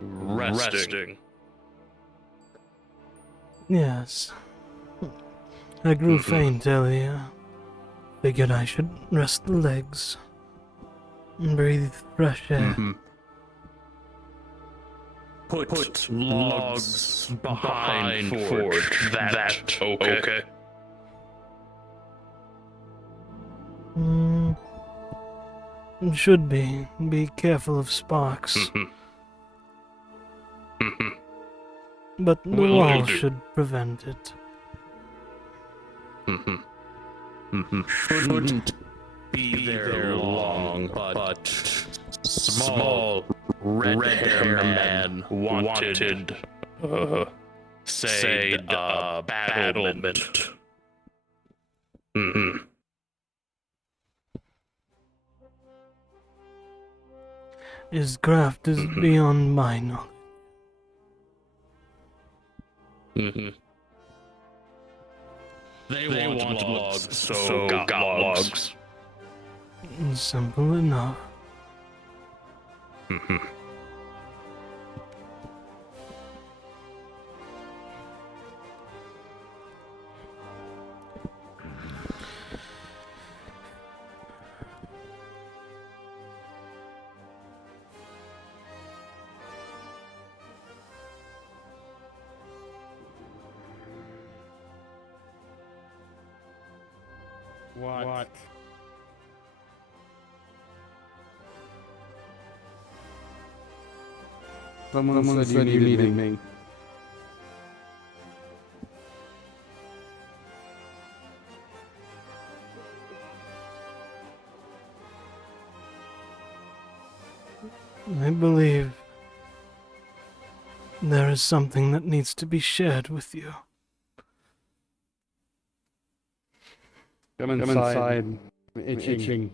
Resting. Yes. I grew faint earlier. Figured I should rest the legs. And breathe fresh air. Put logs behind forge. That okay? Should be. Be careful of sparks. But the wall should prevent it. Shouldn't be there long, but small red hair man wanted say battlement. His craft is beyond my knowledge. They want logs, so got logs. Simple enough. What? Someone said you needed me. I believe there is something that needs to be shared with you. Come inside. I'm itching.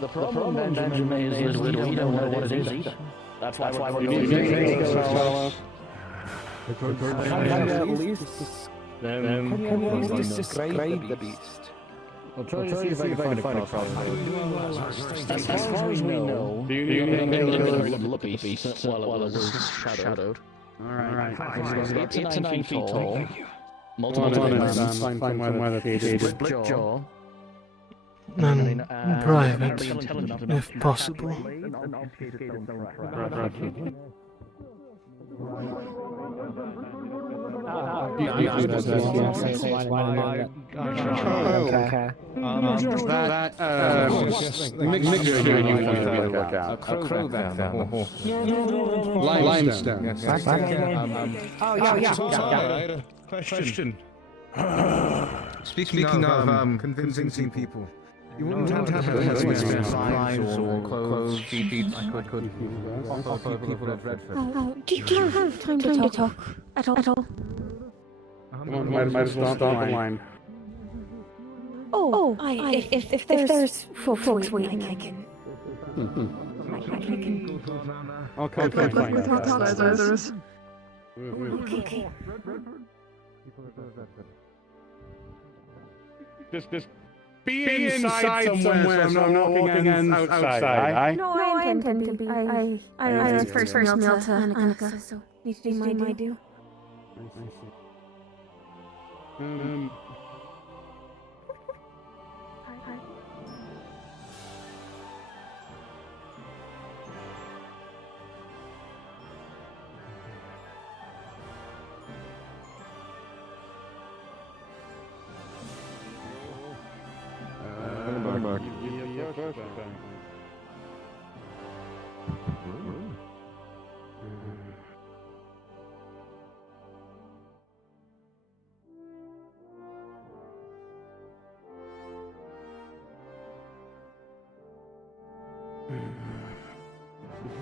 The problem, Benjamin, is we don't know what it is either. That's why we're doing it. Can you at least describe the beast? I'll try to see if I can find a crossbow. As far as we know, Do you need look at the beast while it was shadowed. Alright. It's 8 to 9 feet tall. Multiple dimensions. Find somewhere that's gated. Split jaw. And private, if possible. Mixture you need to look at. A crow back then. Limestone. Oh, yeah. Question. Speaking of convincing people, you wouldn't have to have knives or clothes, feet. I could offer people of Redford. Do you have time to talk at all? Might as well start the line. If there's folks waiting, I can. Okay, fine. Okay. Just be inside somewhere, so I'm not walking outside, aye? No, I intend to be. I was first meal to Annika, so need to do my due.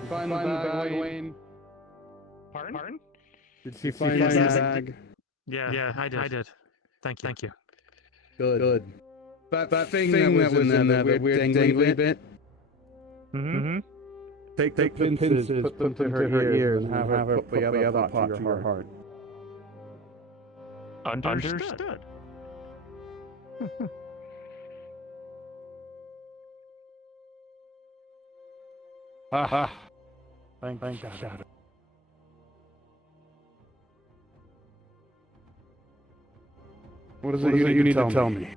Find the bag, Wayne. Pardon? Did you find the bag? Yeah, I did. Thank you. Good. That thing that was in there, the weird dangly bit. Mm-hmm. Take the pincers, put them to her ears, and have her put the other part to your heart. Understood. Aha! Thank God. What is it you need to tell me?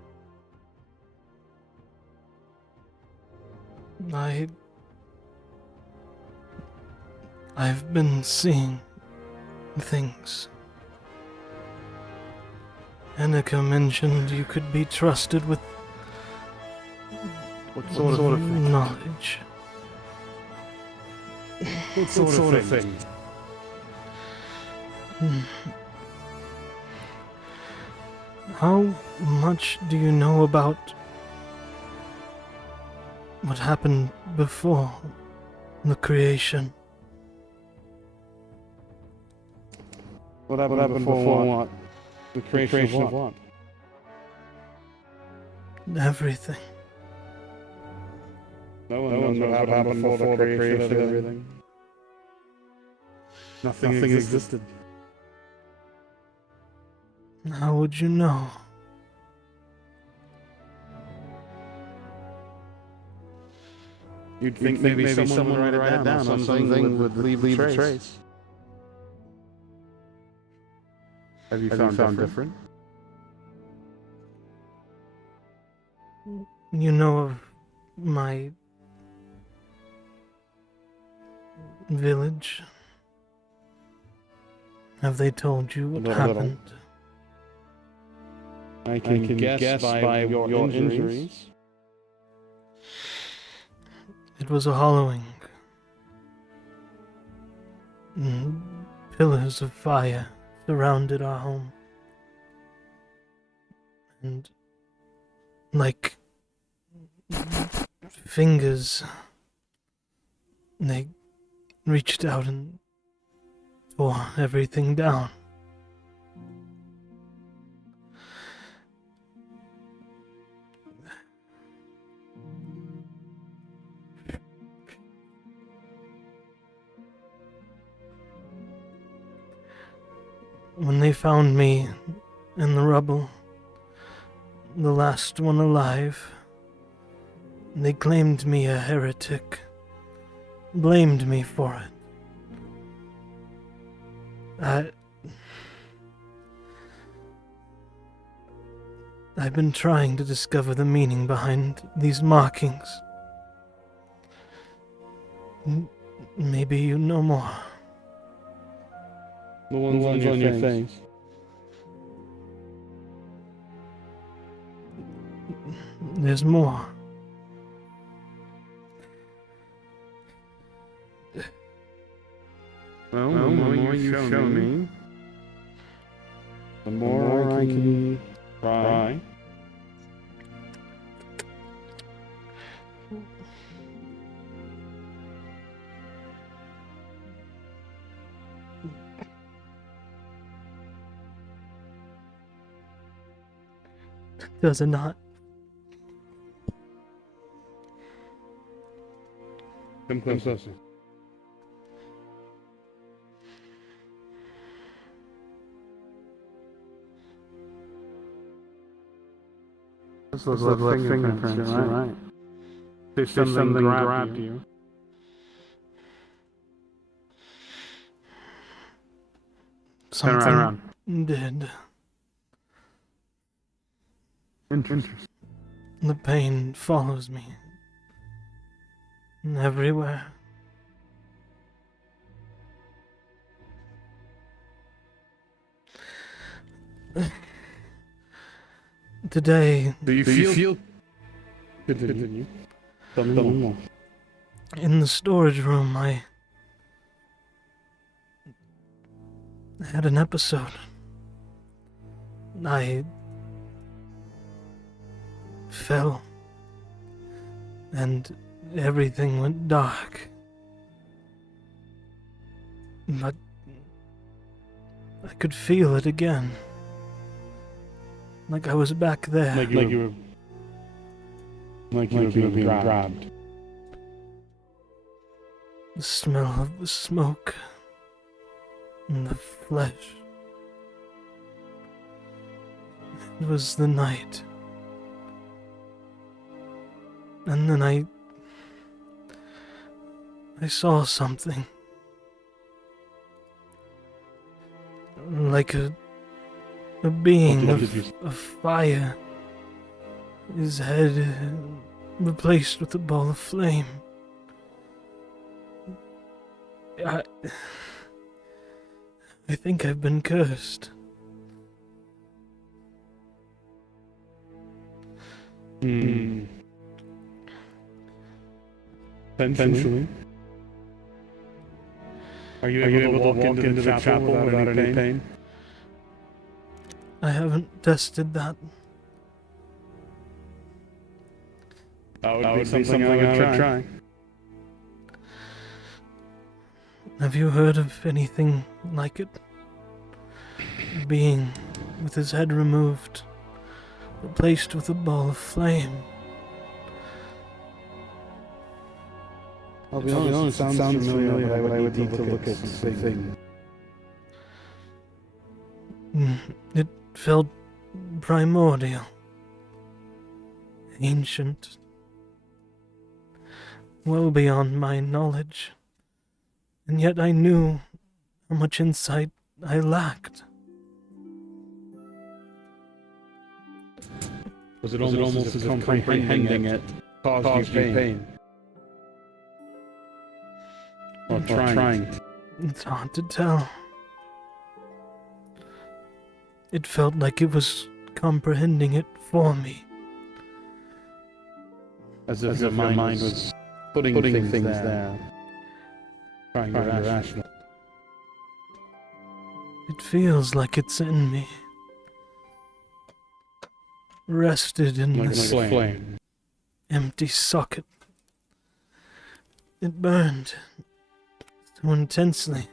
I've been seeing things. Annika mentioned you could be trusted with What sort of thing? knowledge. What sort of thing? How much do you know about what happened before the creation? What happened before what? The creation of what? Everything. No one knows what happened before the creation of everything. Nothing existed. How would you know? You'd think maybe someone would write it down or something would leave a trace. Have you found different? You know of my village? Have they told you what happened? I can guess by your injuries. It was a hollowing. Pillars of fire surrounded our home. And like fingers, they reached out and tore everything down. When they found me in the rubble, the last one alive, they claimed me a heretic, blamed me for it. I've been trying to discover the meaning behind these markings. Maybe you know more. The ones on your face. There's more. Well, the more you show me, the more I can try. Does it not? Come closer. This looks like fingerprints, you're right. There's something grabbed you. Something Turn around. did. Interesting. The pain follows me. Everywhere. Today... Do you feel... Continue. Tell me more. In the storage room, I had an episode. I fell, and everything went dark. But I could feel it again. Like I was back there. Like you were being grabbed. The smell of the smoke and the flesh. It was the night. And then I saw something. Like a being of fire. His head replaced with a ball of flame. I think I've been cursed. Potentially. Are you able to walk into the chapel without any pain? I haven't tested that. That would be something I would try. Have you heard of anything like it? A being with his head removed, replaced with a ball of flame. I'll be honest, it sounds familiar, but I would need to look at the thing. It felt primordial, ancient, well beyond my knowledge, and yet I knew how much insight I lacked. Was it almost as if comprehending it caused you pain? Or trying? It's hard to tell. It felt like it was comprehending it for me. As if your mind was putting things there. Trying to rational. It feels like it's in me. Rested in Like this a flame. Empty socket. It burned so intensely.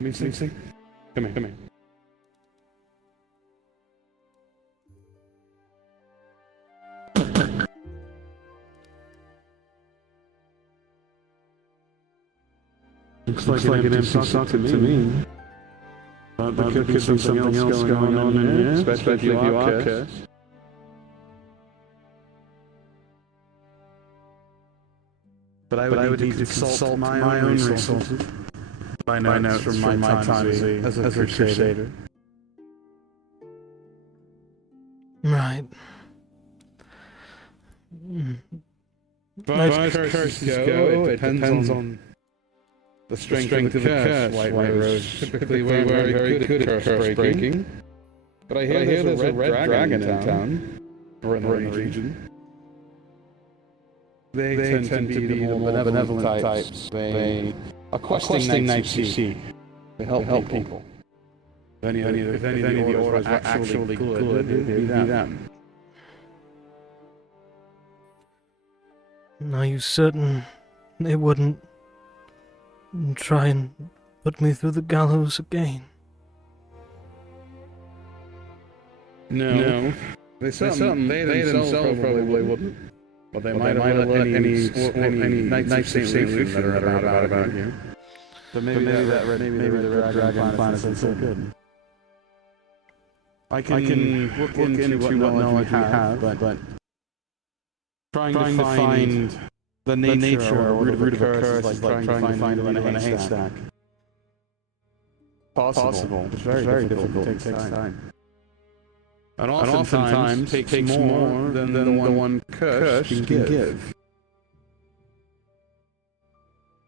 Let me see. Come here. Looks like an empty socket to me. But there could be something else going on in here, especially if you are cursed. But I would need to consult my own resources. My notes from my time as a crusader. Right. As curses go, it depends on the strength of the curse, White Rose. Typically we're very good at curse breaking. But I hear there's a red dragon in town. Or in the region. They tend to be the more benevolent types. They are questing knights you see. They help people. If any of the orders were actually good, it would be them. Are you certain they wouldn't try and put me through the gallows again? No. They themselves probably wouldn't. But they might have let any Knights of St. Lucian that are about here. But maybe the Red Dragon planet is so good. I can look into what knowledge we have, but trying to find the nature or the root of a curse is like trying to find it in a haystack. Possible. It's very difficult. It takes time. And oftentimes takes more than the one curse can give.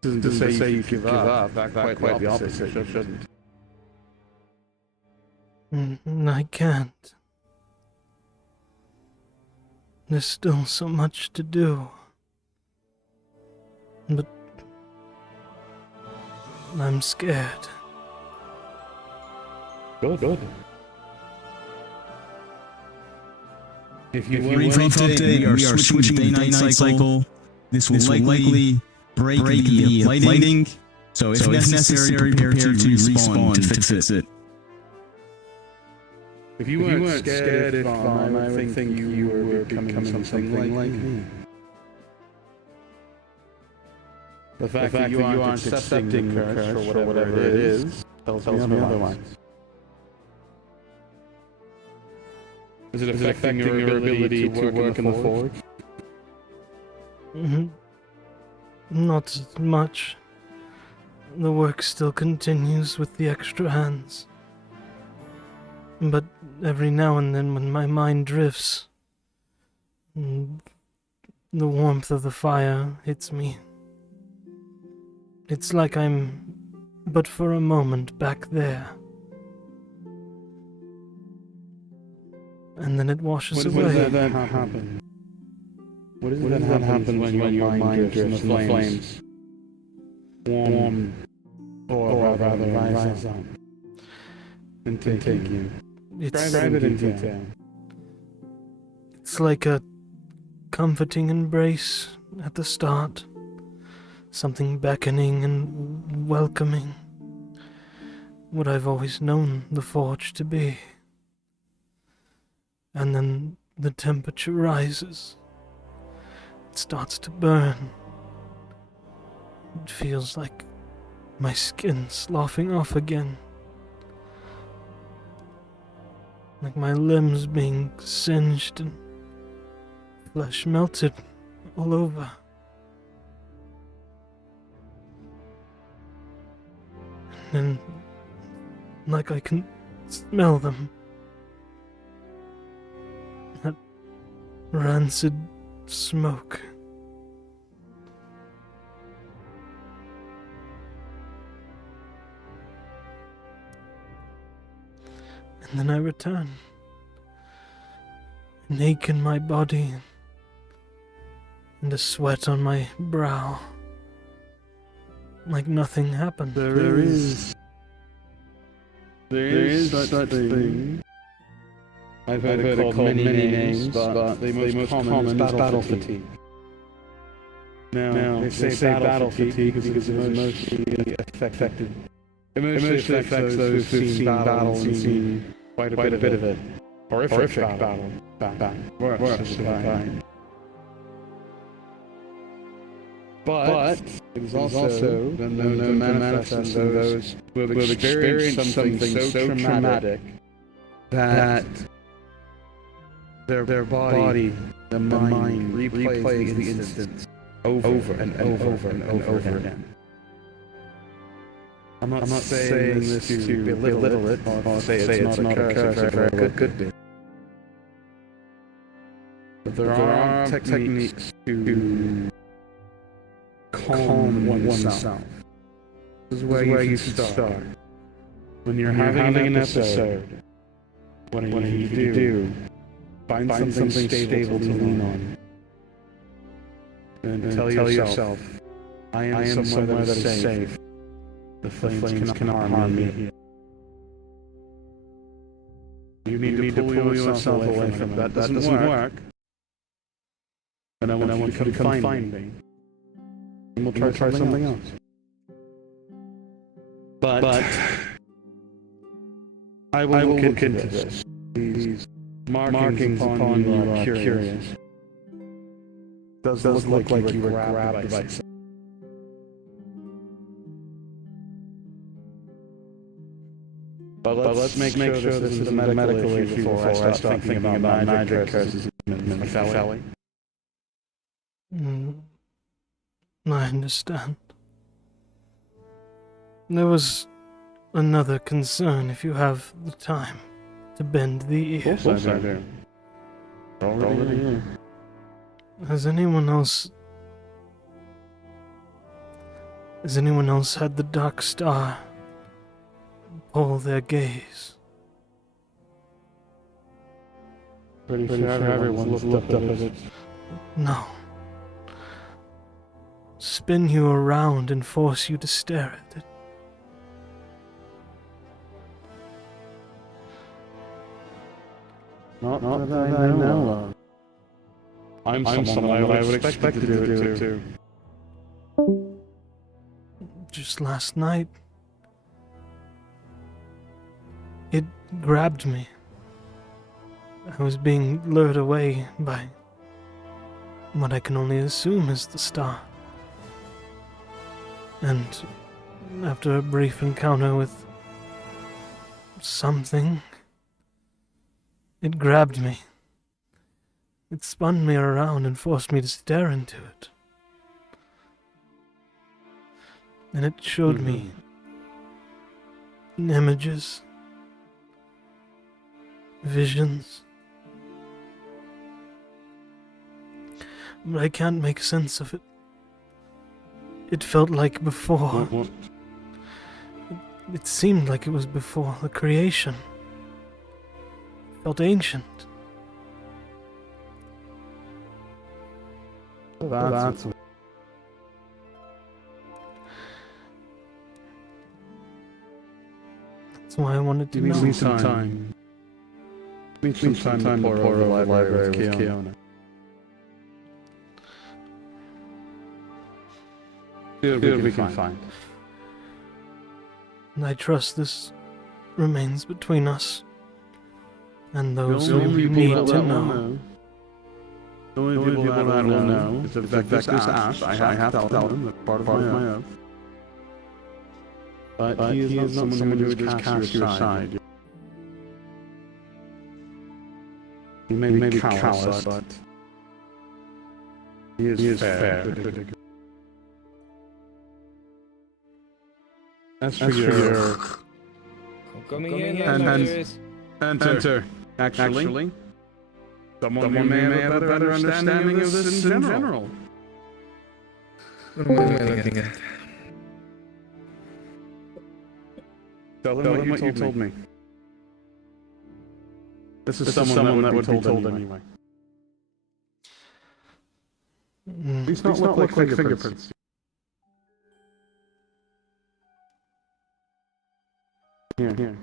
This isn't to say you give up. Quite the opposite. Shouldn't. I can't. There's still so much to do. But I'm scared. Good. If you From today, we are switching the day-night cycle. This will likely break the lighting, so if necessary, prepare to respawn to fix it. If you weren't scared, Ishtvan, I would think you were becoming something like me. The fact that you aren't accepting the curse or whatever it is tells me otherwise. Is it affecting your ability to work in the forge? Not much. The work still continues with the extra hands. But every now and then when my mind drifts, the warmth of the fire hits me. It's like I'm, but for a moment, back there. And then it washes away. What does that happen? What is it that happens when your mind drifts in the flames? Warm, or rather rise up and take you. Describe it in detail. It's like a comforting embrace at the start. Something beckoning and welcoming. What I've always known the forge to be. And then the temperature rises. It starts to burn. It feels like my skin sloughing off again. Like my limbs being singed and flesh melted all over. And like I can smell them. That rancid smoke. And then I return, an ache in my body, and a sweat on my brow, like nothing happened. There is such thing. I've heard it called many names, but the most common is battle fatigue. Now, they say battle fatigue because it's mostly affected. It mostly affects those who've seen battle and seen quite a bit of it. Horrific battle. Worse. But it is also been known to manifest in those who have experienced something so traumatic that their body, the mind, replays the instance over and over again. I'm not saying this to belittle it or say it's not a curse, it very could be. But there are techniques to calm oneself. This is where you start. When you're having an episode, what do you do? Find something stable to lean on. And tell yourself, I am somewhere that is safe. The flames cannot harm me here. You need to pull yourself away from it. That doesn't work. And I want you to come find me. And we'll try something else. But I will look into this. These markings upon you are curious. Does look like you were grabbed by something. But let's make sure this is a medical issue before I start thinking about magic curses and shall we? I understand. There was another concern if you have the time to bend the ear. Of course I do. Already here. Has anyone else had the Dark Star pull their gaze? Pretty sure everyone's looked up at it. No. Spin you around and force you to stare at it. Not that I know of. I'm someone I would expect to do it too. Just last night, it grabbed me. I was being lured away by what I can only assume is the star. And after a brief encounter with something, it grabbed me. It spun me around and forced me to stare into it. And it showed me images, visions. But I can't make sense of it. It felt like before. What? It seemed like it was before the creation. It felt ancient. That's why I wanted to know. Give me some time. Give me some time to pour over the library with Kiona. See what we can find. And I trust this remains between us and those who need to know. The only people that will know is if Vector's asked, I have to tell them that part of my oath. But he is not someone who would just cast you aside. He may be callous, but he is fair. As for your Coming in, Enter. Actually, someone may have a better understanding of this in general. What am I looking at? Tell them what you told me. This is someone that would be told anyway. These not look like fingerprints. Here.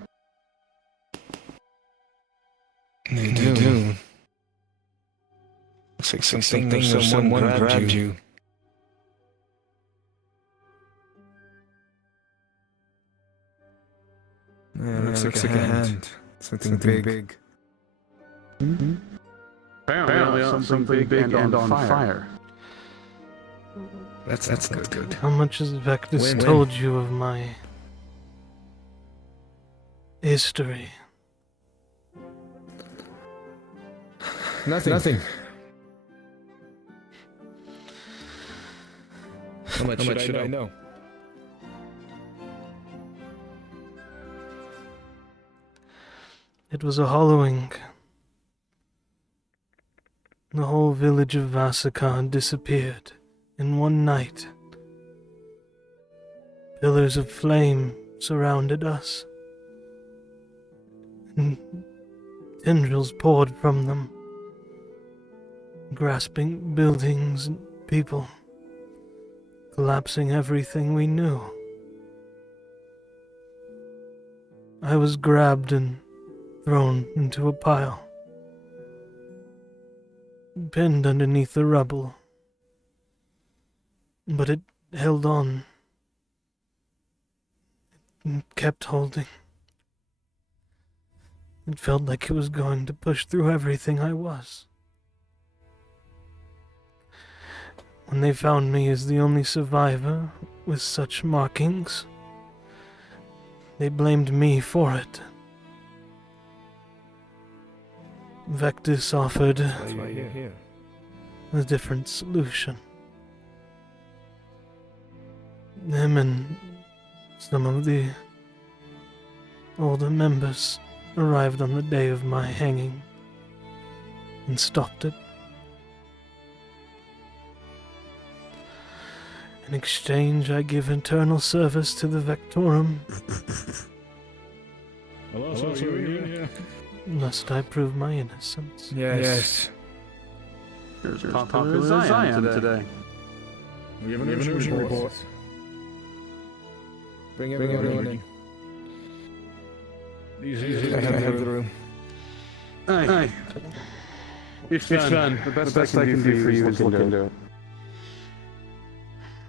They do. Looks like something or someone grabbed you. Yeah, looks like a hand. Something big. Apparently something big and on fire. That's good. How much has Vectis told you of my history? Nothing. How much should I know? It was a hollowing. The whole village of Vassakar disappeared in one night. Pillars of flame surrounded us, and tendrils poured from them, grasping buildings and people, collapsing everything we knew. I was grabbed and thrown into a pile, pinned underneath the rubble. But it held on. It kept holding. It felt like it was going to push through everything I was. When they found me as the only survivor with such markings, they blamed me for it. Vectis offered a different solution. Him and some of the older members arrived on the day of my hanging and stopped it. In exchange, I give eternal service to the Vectorum. Hello, SoE. Lest I prove my innocence. Yes. Here's popular as I am today. We have an urgent report. Bring everyone in. Easy. I have the room. Aye. Ishtvan, the best I can do for you is look into it.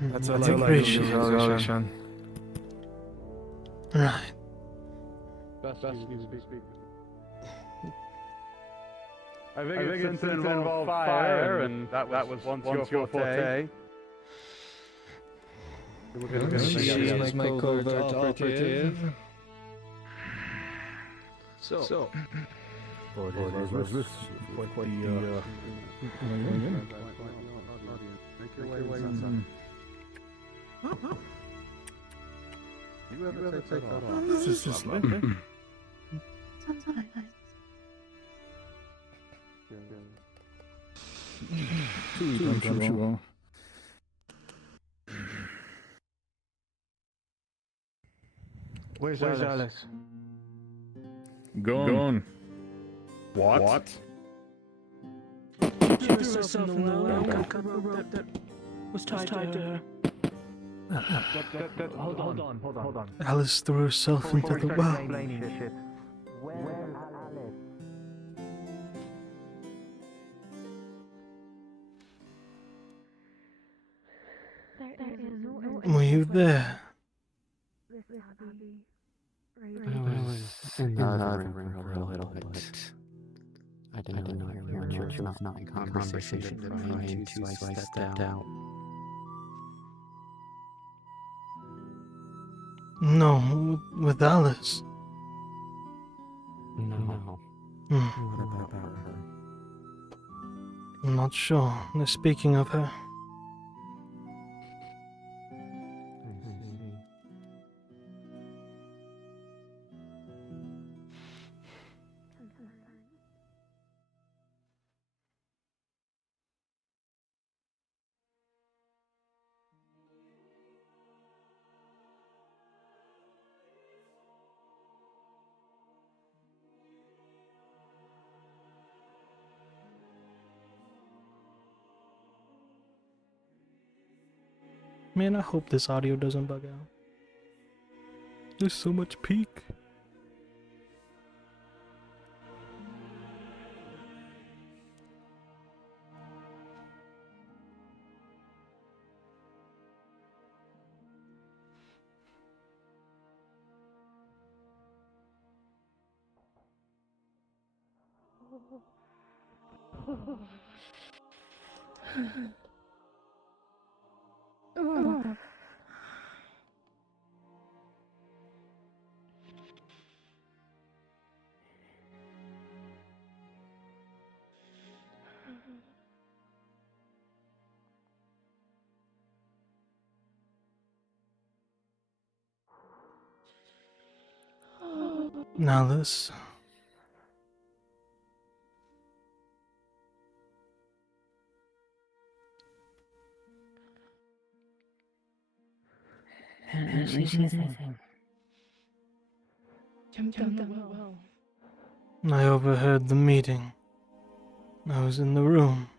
That's all I appreciate, Ishtvan. Right. Best you speak. I think it's involved fire, and that was once your forte. She is my covert operative. So. What is this? What the Make your way inside. You ever take that off? This is just lovely. Sounds nice. I'm sure. Where's Alice? Gone. What? She threw herself in the well that was tied to her. Hold on. Alice threw herself into the well. Were you there? I was in the other room for a little bit. I didn't hear much of the conversation between you two, so I stepped out. No, with Alice. No. What about her? I'm not sure. They're speaking of her. Man, I hope this audio doesn't bug out. There's so much peak. Now this. Apparently she's missing. Jumped down the well. I overheard the meeting. I was in the room.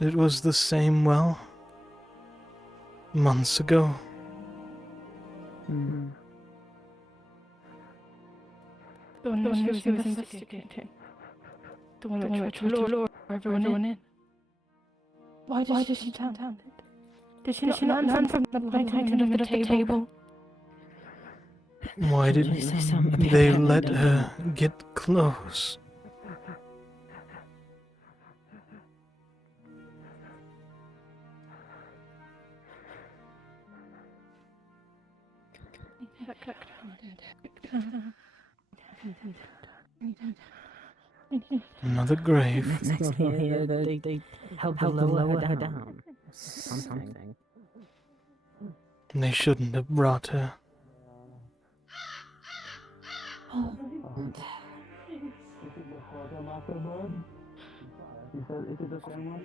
It was the same well. Months ago. The one she was investigating. The one that tried to lure everyone in. Why did she turn down? Did she not learn from the Penitent of the table? Why did they let her get close? Another grave. Next year, they help lower her down. Something. They shouldn't have brought her. Oh.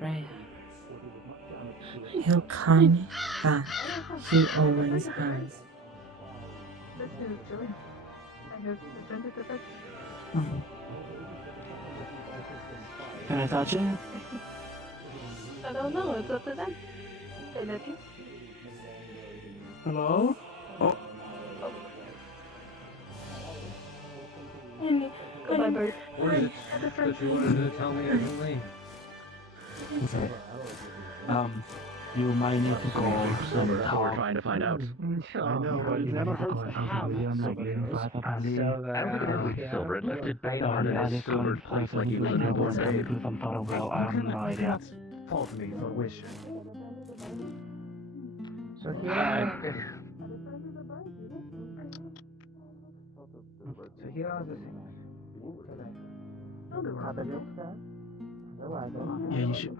Right. He'll come back. He always has. Can I touch it? I don't know, it's up to them. They let you. Hello? Oh. Goodbye, bird. What is it that you wanted to tell me urgently? Okay. You might need to go somewhere. How we're trying to find out. I know, but it never hurts to have So that Silver lifted bait on and discovered place like he was a newborn babe. I have no idea. Fault me for wishing. So here are the things. Yeah, you should.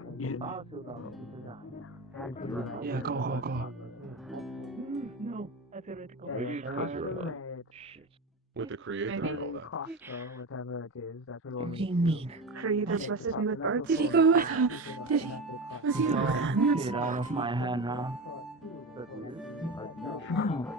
Yeah, go. No, I feel it. Maybe it's because you're alive. With the creator and all that. What do you mean? Creator blesses me with birds. Did he go with her? Did he? Was he a planet? Get out of my hand now. No.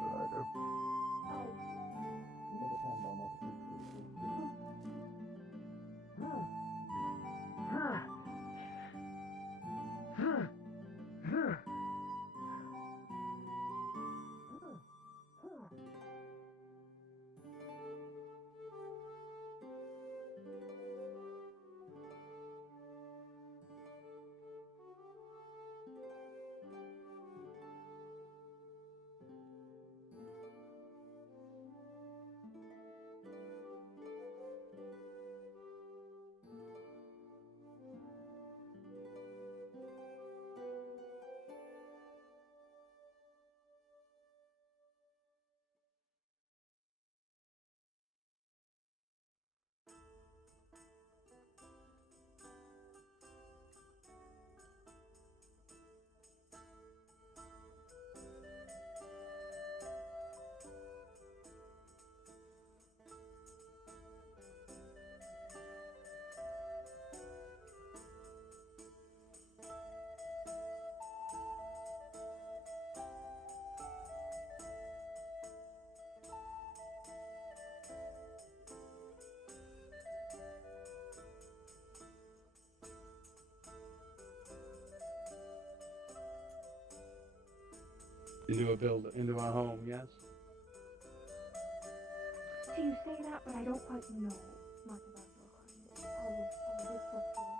into a home, yes? So you say that, but I don't quite know much about your kind. All this stuff you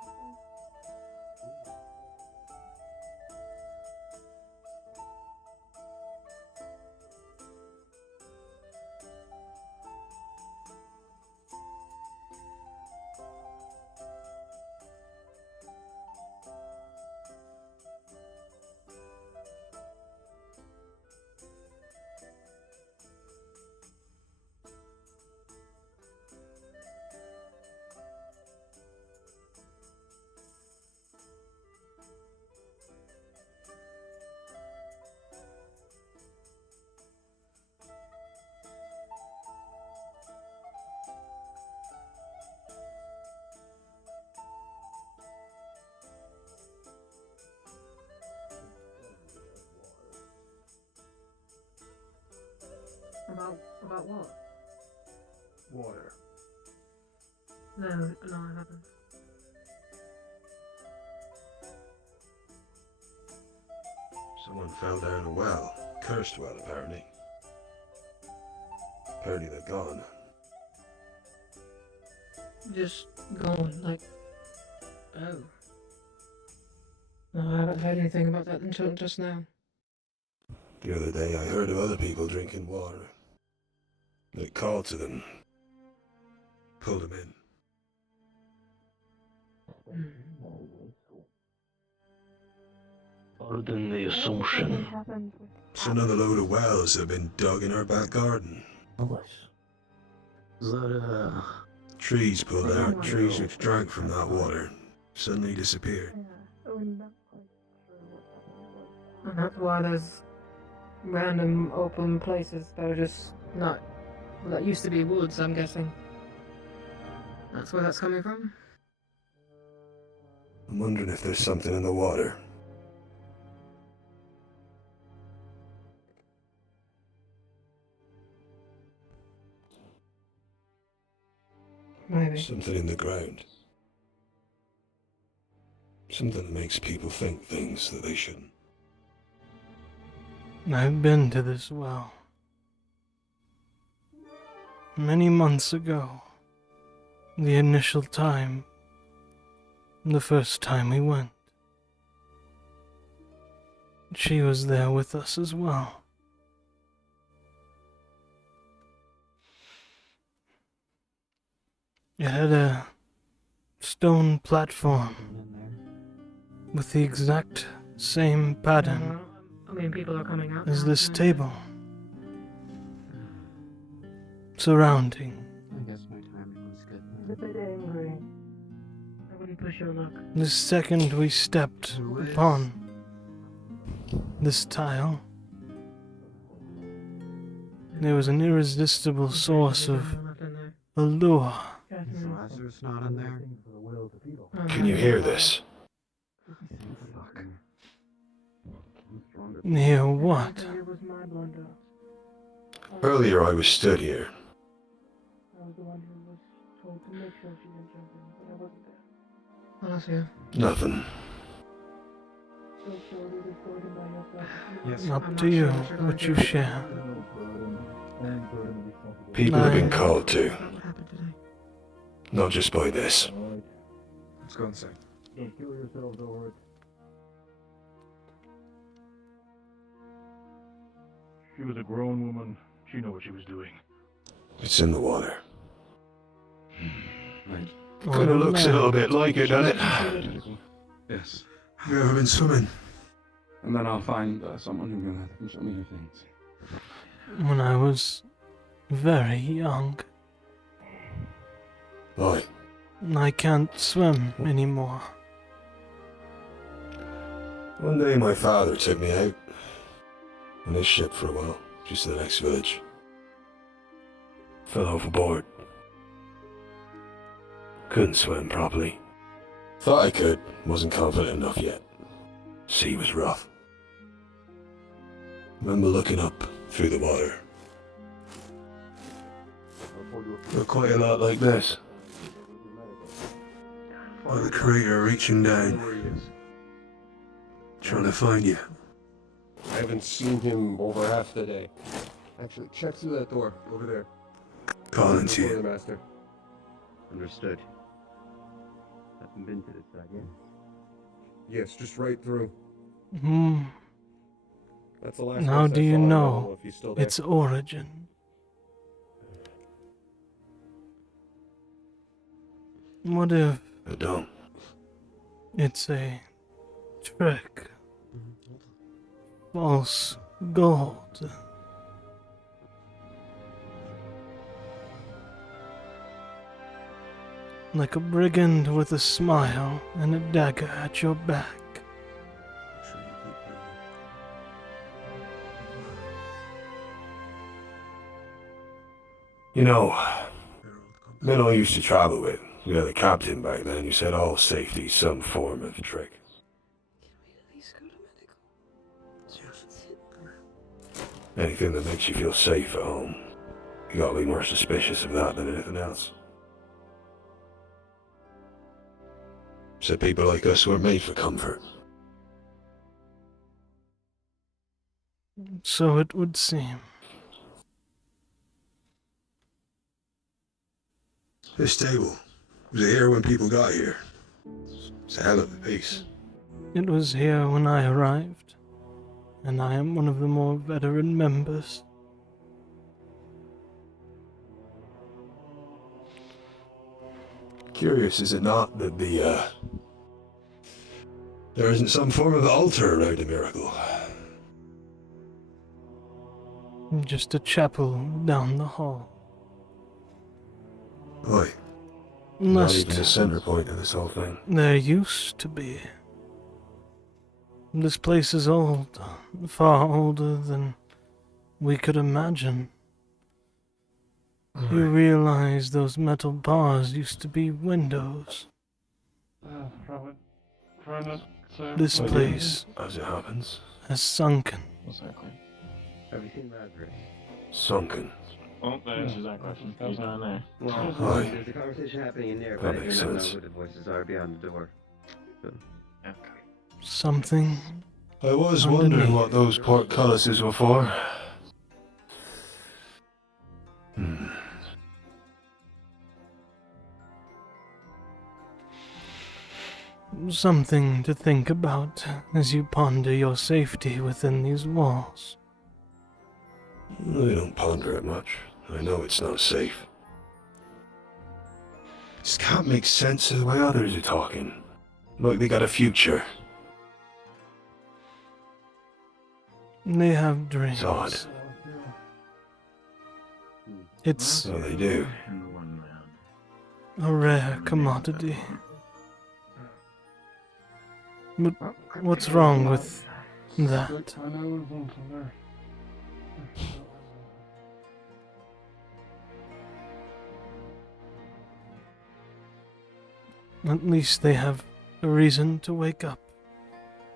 About what? Water. No, I haven't. Someone fell down a well. Cursed well, apparently. Apparently they're gone. Just gone, like... Oh. No, I haven't heard anything about that until just now. The other day I heard of other people drinking water. They called to them. Pulled them in. Pardon the assumption. It's another load of wells that have been dug in our back garden. Is that, Trees pulled out, trees which drank from that water, suddenly disappeared. And that's why there's random open places that are just not... Well, that used to be woods, I'm guessing. That's where that's coming from? I'm wondering if there's something in the water. Maybe. Something in the ground. Something that makes people think things that they shouldn't. I've been to this well. Many months ago. The initial time. The first time we went. She was there with us as well. It had a stone platform with the exact same pattern I mean, people are coming out as now, this so- table, surrounding. I guess my timing was good. I'm a bit angry. I wouldn't push your luck. The second we stepped upon this tile, there was an irresistible source of allure. Is Lazarus not in there? Can you hear this? Near what? It was my blunder. Earlier I was stood here. I was the one who was told to make sure she didn't jump in, but I wasn't there. Well, I'll see you. Nothing. So surely reported by yourself. Up to you, what you share. People have been called to. Not just by this. Let's go inside. Don't kill yourselves over it. She was a grown woman. She knew what she was doing. It's in the water. Right. Kinda looks a little bit like it, doesn't it? Yes. Have you ever been swimming? And then I'll find someone who can show me your things. When I was very young. Why? I can't swim anymore. One day my father took me out on his ship for a while, just to the next village. Fell overboard. Couldn't swim properly. Thought I could, wasn't confident enough yet. Sea was rough. Remember looking up through the water. Looked quite a lot like this. Like the creator reaching down, trying to find you. haven't seen him over half the day. Actually, check through that door, over there. Calling to you. Master. Understood. Haven't been to this side yet. Yes, just right through. That's the last How place do I you saw him. I don't know if he's still there. its origin? What if I don't. it's a trick? False gold. Like a brigand with a smile and a dagger at your back. You know, men I used to travel with, we had a captain back then who said all safety's some form of trick. Anything that makes you feel safe at home, you gotta be more suspicious of that than anything else. So people like us weren't made for comfort. So it would seem. This table, was it here when people got here? It's a hell of a piece. It was here when I arrived, and I am one of the more veteran members. Curious, is it not, that there isn't some form of altar around the miracle? Just a chapel down the hall. Oi. Not even the center point of this whole thing. There used to be. This place is old, far older than we could imagine. You realize those metal bars used to be windows. This place, as it happens, has sunken. Have you seen Lazarus? Sunken. Oh, that answers that question. He's not in there. Well, Aye. there's a conversation happening in there, That but I makes do not know sense. who the voices are beyond the door. So, Something. I was wondering what those portcullises were for. Something to think about as you ponder your safety within these walls. I don't ponder it much. I know it's not safe. Just can't make sense of the way others are talking. Like they got a future. They have dreams. It's odd. It's So they do. a rare commodity. But what's wrong with that? At least they have a reason to wake up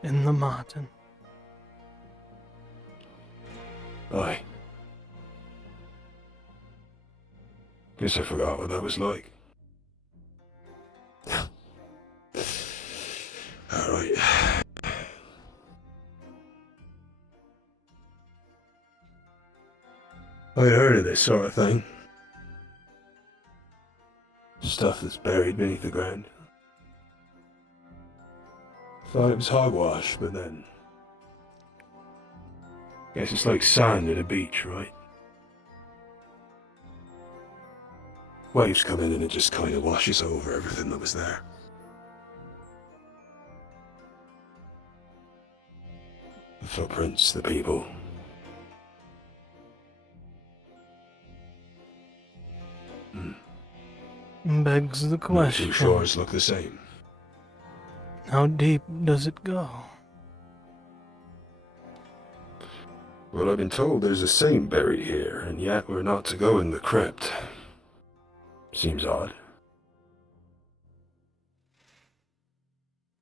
in the Martin. Aye. Guess I forgot what that was like. Alright. I'd heard of this sort of thing. Stuff that's buried beneath the ground. Thought it was hogwash, but then... Guess it's like sand at a beach, right? Waves come in and it just kind of washes over everything that was there. The footprints, the people. Begs the No question. two shores look the same. How deep does it go? Well, I've been told there's a saint buried here, and yet we're not to go in the crypt. Seems odd.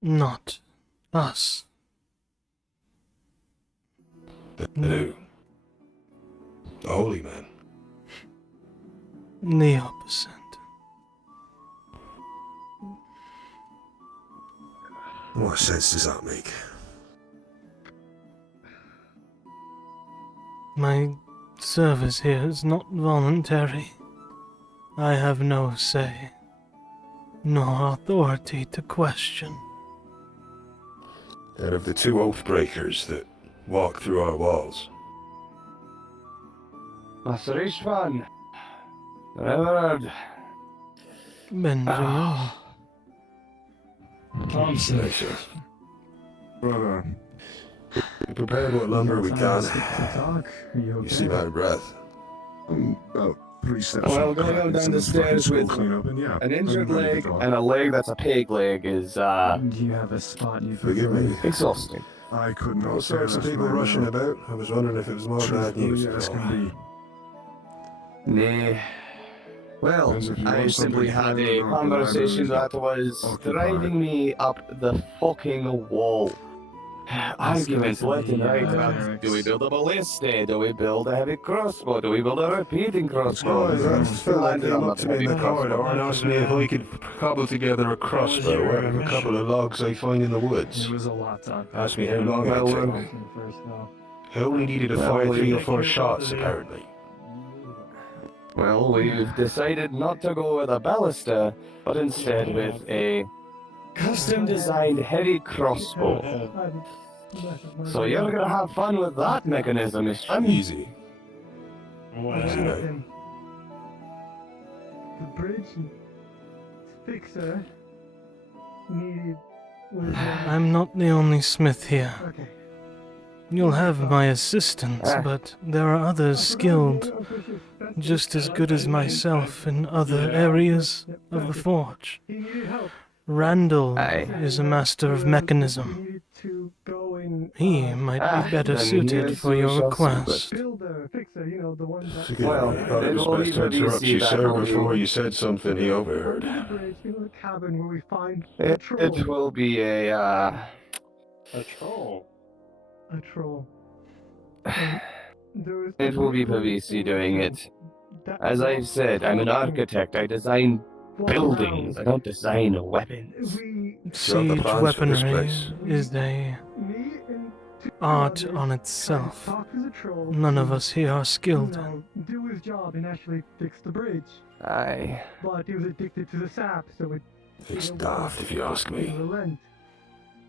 Not us. Who? The holy man. The opposite. What sense does that make? My service here is not voluntary. I have no say, nor authority to question. And of the two oath breakers that walk through our walls. Master Ishtvan. Reverend. Benjamin. Consolation. Brother. We prepared what lumber we can. You seem out of breath. About 3 steps. Well, going on down the stairs with an injured leg and a leg that's a pig leg is, Do you have a spot you Forgive me. exhausting. I couldn't. All sorts of people rushing about. I was wondering if it was more bad news. As can be. Nay. Well, I simply had a conversation that was driving me up the fucking wall. Arguments left and right about, do we build a ballista? Do we build a heavy crossbow? Do we build a repeating crossbow? Oh, that's Phil that came up to me in the corridor and asked me if I could cobble together a crossbow out of a couple of logs I find in the woods. It was a lot done. Asked me how long it would take. I only needed to fire 3 or 4 shots, apparently. Well, we've decided not to go with a ballista, but instead with a custom-designed heavy crossbow. So you're gonna have fun with that mechanism, Ishtvan. Easy. Easy now. The bridge fixer needed. I'm not the only smith here. Okay. You'll have my assistance, but there are others skilled, just as good as myself in other areas of the forge. He needed help. Randall is a master of mechanism. He might be better suited for your request. Builder, fixer, you know, the one that. Well, it was best to interrupt you, sir, before you said something he overheard. Bridge, you know, the cabin where we find It will be a troll. A troll. It will be Pavisi doing it. As I've said, I'm an architect. I design buildings. I don't design weapons. Siege weaponry is a art on itself. None of us here are skilled. Do his job and actually fix the bridge. Aye. But he was addicted to the sap, so it. It's daft, if you ask me. Relent.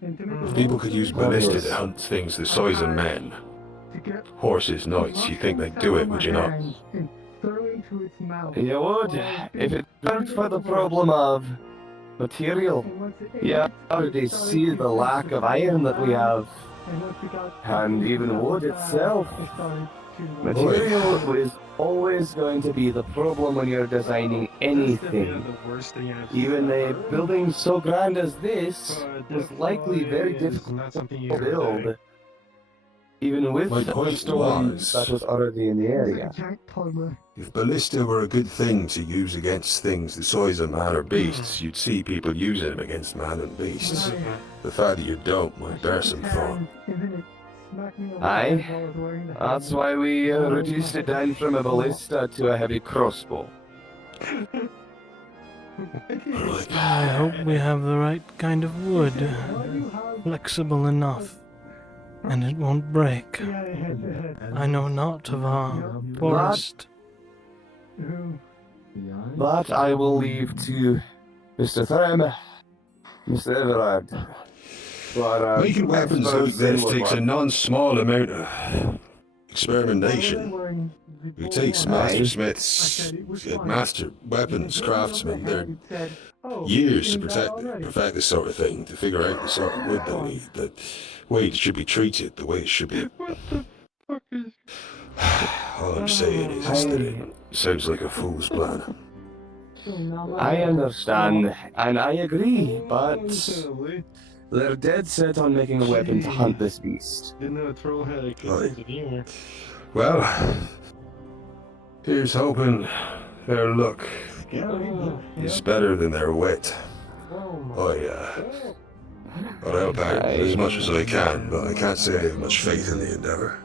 And to make People could use ballista to hunt things the size of men. Horses, knights, you think they'd do it, would you not? You would, if it weren't for the problem of material. You already see the lack of iron that we have, and even wood itself. Material is always going to be the problem when you're designing anything. Even a building so grand as this was likely very difficult to build. Even with the storm that was already in the area. If ballista were a good thing to use against things the size of man or beasts, you'd see people using them against man and beasts. The fact that you don't might bear some thought. Aye, that's why we reduced it down from a ballista to a heavy crossbow. I hope we have the right kind of wood, flexible enough, and it won't break. I know not of our forest. That I will leave to Mr. Threm, Mr. Everard. Making weapons like this takes a non-small amount of experimentation. It takes master smiths, master weapons craftsmen, they're years to perfect this sort of thing, to figure out the sort of wood they need, the way it should be treated, the way it should be. All I'm saying is that it sounds like a fool's plan. I understand, and I agree, but they're dead set on making a weapon to hunt this beast. Right. Well, here's hoping their luck is better than their wit. I'll help out as much as I can, but I can't say I have much faith in the endeavor.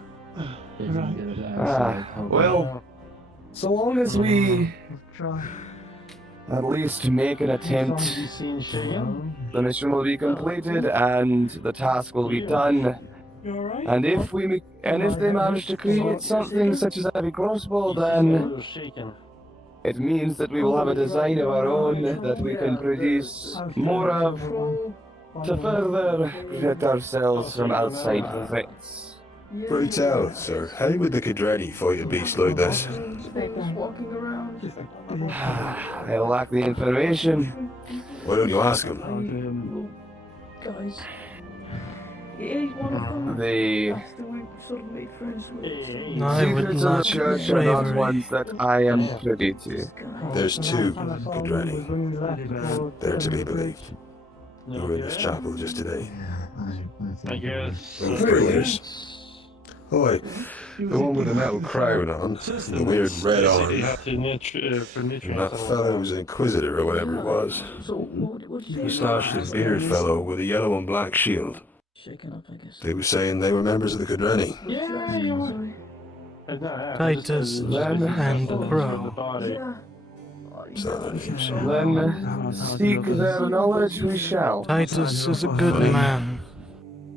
Well, so long as we at least make an attempt, the mission will be completed and the task will be done. And if we And if they manage to create something such as a heavy crossbow, then it means that we will have a design of our own that we can produce more of to further protect ourselves from outside threats. Pray tell, sir, how would the Kidreni fight a beast like this? I lack the information. Why don't you ask him? Guys. The I would secrets of the lack church are not bravery. ones that I am privy to. There's two Kidreni. They're to be believed. Who were in this chapel just today. I guess. Both brilliant. Oh wait, the one with the metal crown on, the weird red arm, and that fellow who was an inquisitor or whatever it was. Moustached and beard fellow with a yellow and black shield. They were saying they were members of the Kidreni. Titus and Crow. It's not their names. Then seek their knowledge we shall. Titus is a good man.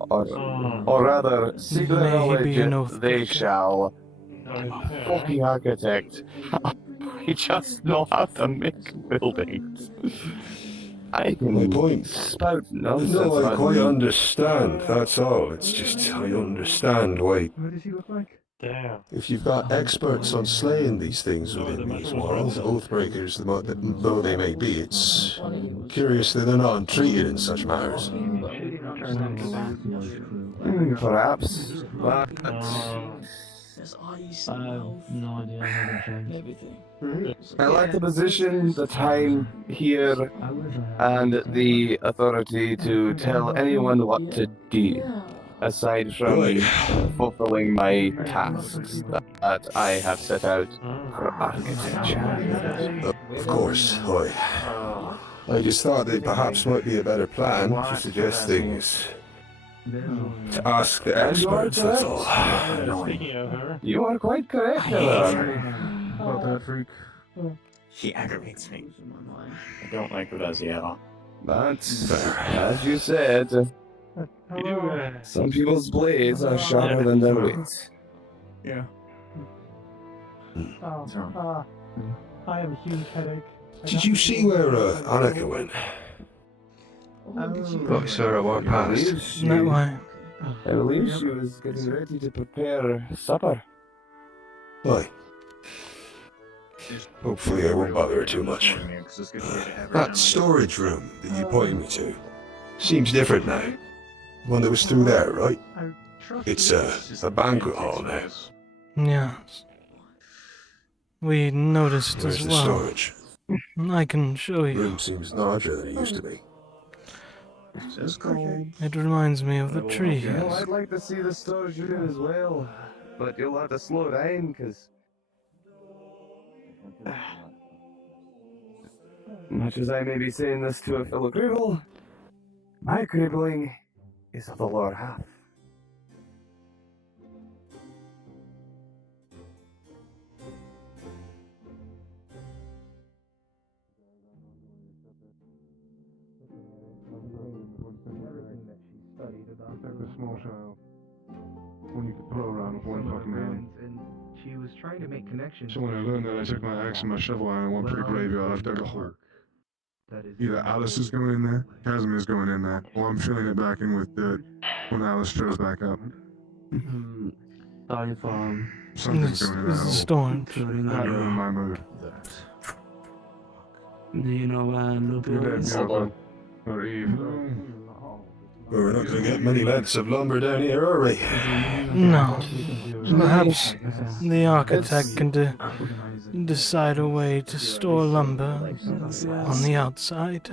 Or rather, seek their May he knowledge be an oath they shall. Fucking architect. I just know how to make buildings. I can My point. spout nonsense. No, I about quite me. understand, that's all. It's just, I understand why. What does he look like? Damn. If you've got experts on slaying these things within these walls, oathbreakers though they may be, it's curious that they're not untreated in such matters. Perhaps, but I like the position, the time here, and the authority to tell anyone what to do, aside from fulfilling my tasks that I have set out for architecture. Of course, I just thought that perhaps might be a better plan to suggest things. To ask the experts, that's all. You are quite correct, however. About that freak. She aggravates me. I don't like her as yet. But, as you said, some people's blades are sharper than their wits. Yeah. I have a huge headache. Did you see where Annika went? Oh, sir, I walked past. That way. I believe she was getting ready to prepare supper. Why? Hopefully I won't bother her too much. That storage room that you pointed me to seems different now. One that was through there, right? It's a banquet hall now. Yes. We noticed Where's as the well. storage? I can show you. Room seems larger than it used to be. It reminds me of the trees. Well, I'd like to see the storage room as well, but you'll have to slow down, because much as I may be saying this to a fellow cripple, my crippling is of the lower half. Like a small child. When you could throw around with one fucking hand. And she was trying to make connections. So when I learned that, I took my axe and my shovel and I went to the graveyard. I've dug a hole. Either Alice is going in there, Casimir is going in there, or I'm filling it back in with dirt when Alice shows back up. Something's going in that It's a hole. storage. Not really my move. Do you know You're dead, beautiful. Or Eve. Well, we're not going to get many lengths of lumber down here, are we? No. Perhaps the architect can decide a way to store lumber on the outside.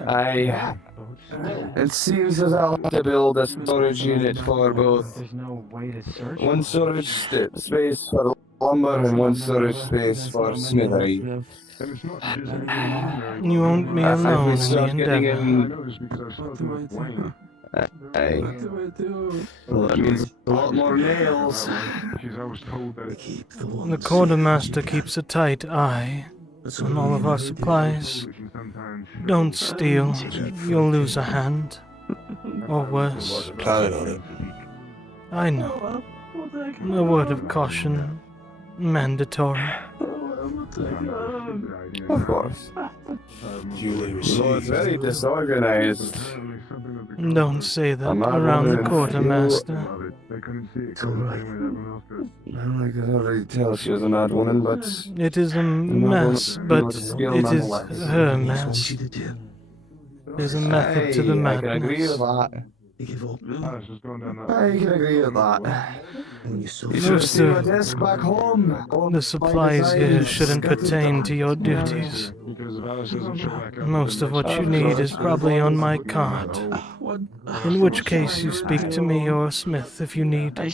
It seems as I'll have to build a storage unit for both. One storage space for lumber and one storage space for smithery. You won't be If alone we in the start getting endeavor. Well, that means a lot more nails. The quartermaster keeps a tight eye on all of our supplies. Don't steal, you'll lose a hand. Or worse. Wasn't planning on it. I know. A word of caution, mandatory. Of course. Duly Lord, very disorganized. Don't say that I'm not around the wondering if quartermaster. Well, I could already tell she was an odd woman, but... It is a mess, but it is her mess. There's a method to the I can agree with madness. that. I can agree with that. You should Most see my of desk back home. the supplies here shouldn't pertain to your duties. Most of what you need is probably on my cart. In which case you speak to me or Smith if you need. Oi.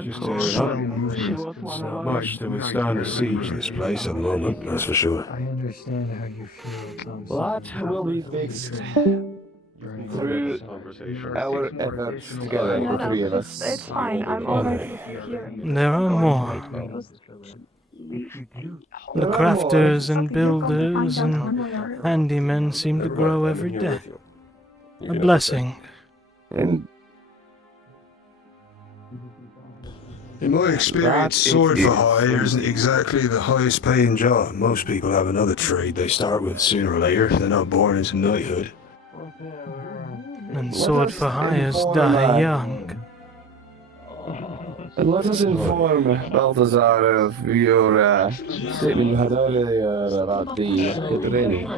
Just not much to withstand the siege in this place at the moment, that's for sure. I understand how you feel. That will be fixed through our efforts together, the three of us. It's fine. I'm already here. There are more. The crafters and builders and handymen seem to grow every day. A blessing. In my experience, sword for hire isn't exactly the highest paying job. Most people have another trade they start with sooner or later. They're not born into knighthood. And sword for hires die young. And let us inform Balthazar of your statement you had earlier about the training.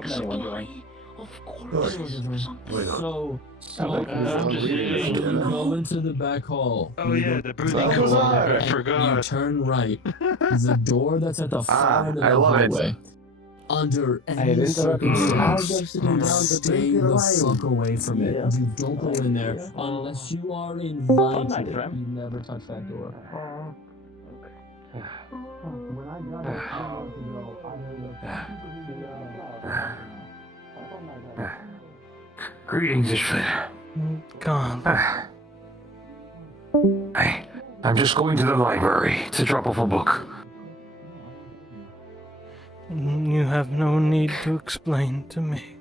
You go into the back hall. Oh yeah, the booty call. I forgot. You turn right. The door that's at the far end of the hallway. Under any circumstance, you stay the fuck away from it. You don't go in there unless you are invited. You never touch that door. When I got it 2 months ago, Greetings, Ishtvan. God. I'm just going to the library to drop off a book. You have no need to explain to me.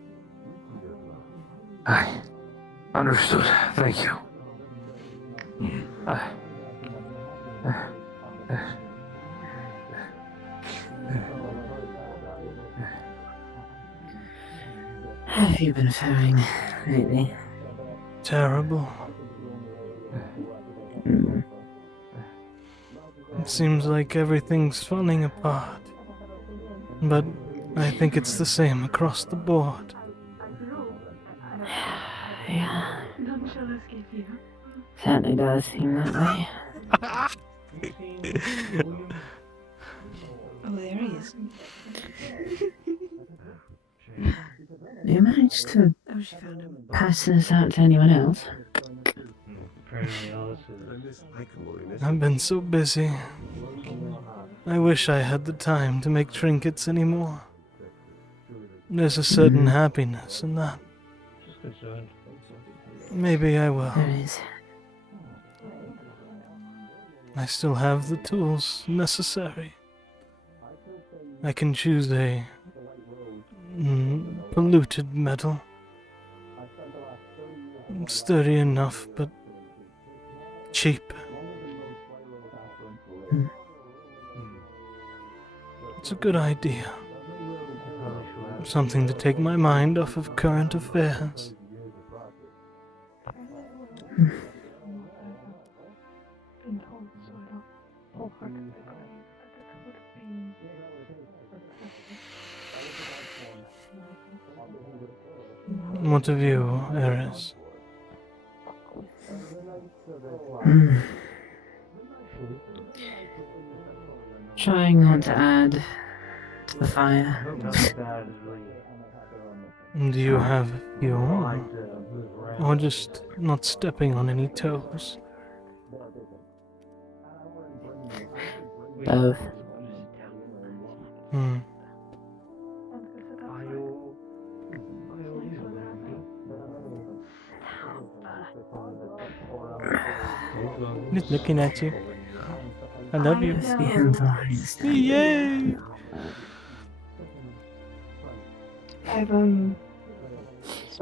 Understood. Thank you. How have you been faring lately? Terrible. It seems like everything's falling apart. But I think it's the same across the board. Yeah. Certainly does seem that way. Oh, there he is. You managed to Oh, she found him. pass this out to anyone else? I've been so busy. I wish I had the time to make trinkets anymore. There's a certain happiness in that. Maybe I will. There is. I still have the tools necessary. I can choose a polluted metal. Sturdy enough, but cheap. It's a good idea. Something to take my mind off of current affairs. What of you, Eris? Trying not to add to the fire. Do you have fuel? Or just not stepping on any toes? Both. Just looking at you. I love you. Yay! I've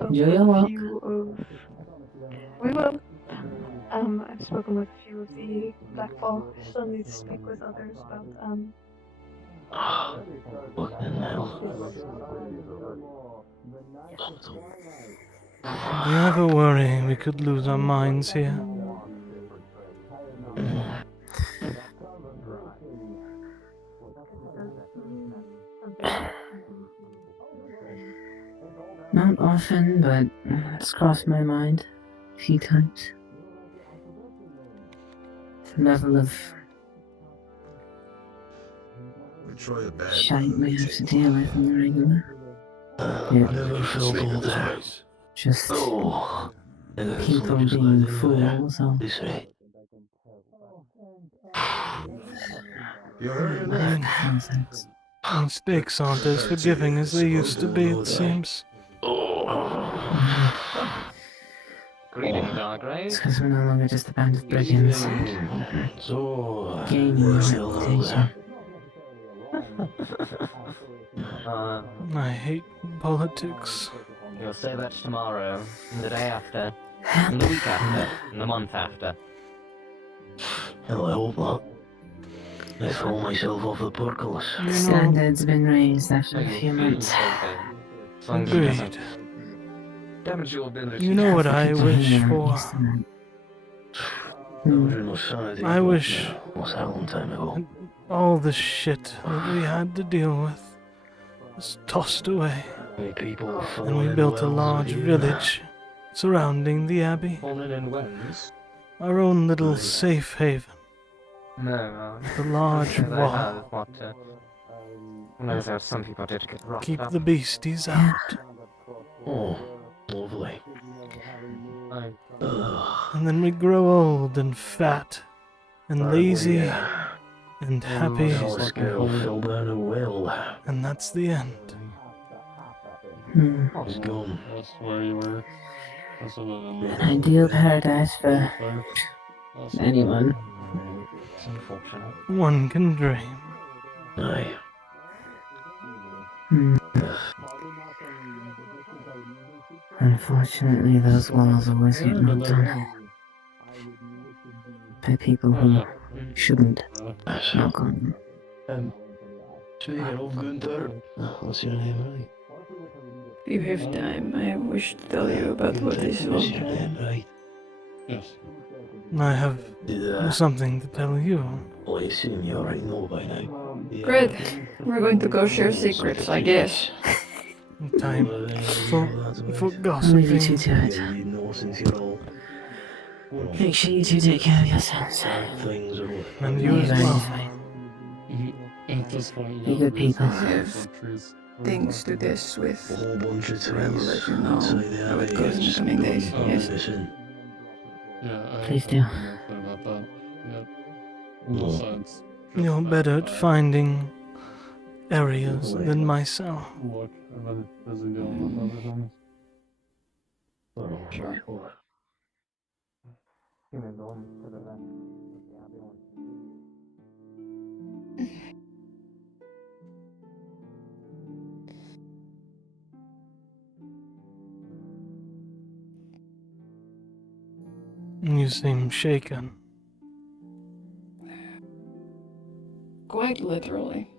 You're welcome. We will. I've spoken with a few of the Blackfall. Still need to speak with others about, What the hell? Do you ever worry we could lose our minds here? Not often, but it's crossed my mind a few times. The level of shite we have to deal with on the regular. I never felt all that. Just people being fools or Mistakes aren't as forgiving as they used to be, it seems. It's because we're no longer just a band of brigands. Gaining a reputation. I hate politics. You'll say that tomorrow, and the day after, and the week after, and the month after. Hell, I hope not. I throw myself off the portcullis. Standards been raised after a few months. Agreed. Damage your ability. You know what I wish for? I wish was a long time ago. all the shit that we had to deal with was tossed away, and we built a large village surrounding the abbey. Our own little safe haven. No, The large wall. Some people did get roughed Keep up. the beasties out. Oh, lovely. And then we grow old and fat and lazy and happy. And that's the end. He's gone. That's where you were. An ideal paradise for anyone. It's unfortunate. One can dream. Aye. Unfortunately, those walls always get knocked on. By people who shouldn't knock on them. Speaking of Gunther, what's your name, right? If you have time, I wish to tell you about what I saw. What's your name, right? Yes. I have something to tell you. Well, I assume you already know by now. Great. We're going to go share secrets, I guess. Time for I'll leave you gossiping. two to it. Make sure you two take care of yourselves. And you as well. Be good people. I have things to discuss with. I will let you know how it goes in the coming days. Yes. Please do. You're better at finding areas than myself. Sure. You seem shaken. Quite literally.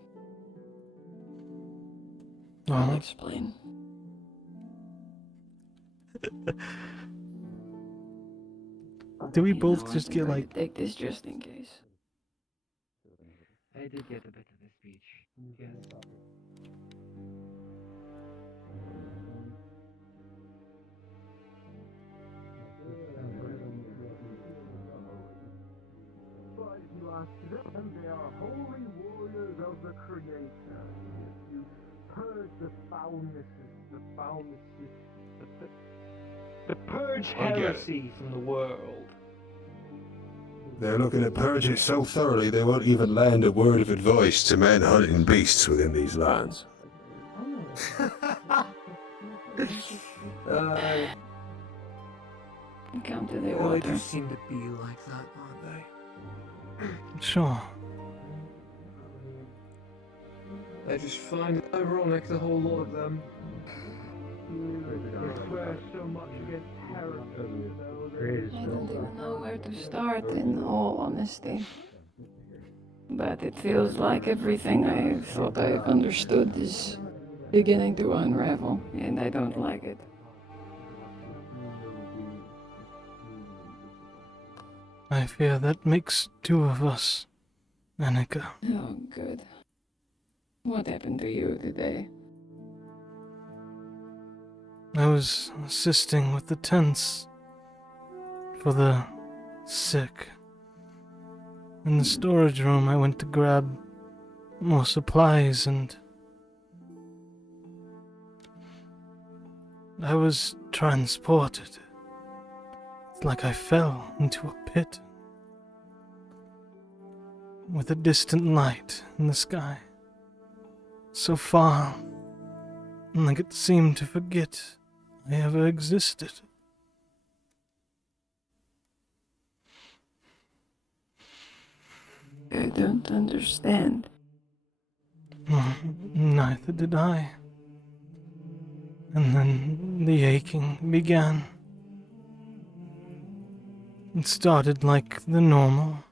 I'll Oh, explain. do we both just get like Take this just in case. I did get a bit of a speech. Yes. They are holy warriors of the Creator. You purge the foulnesses, the purge heresy from the world. They're looking to purge it so thoroughly they won't even lend a word of advice to men hunting beasts within these lands. Encounter the Well, they order. do seem to be like that, aren't they? sure? I just find it ironic, the whole lot of them. They swear so much against heresy, though I don't even know where to start, in all honesty. But it feels like everything I thought I've understood is beginning to unravel, and I don't like it. I fear that makes two of us, Annika. Oh, good. What happened to you today? I was assisting with the tents for the sick. In the storage room, I went to grab more supplies and I was transported. It's like I fell into a pit with a distant light in the sky. So far, like it seemed to forget I ever existed. I don't understand. Neither did I. And then the aching began. It started like the normal,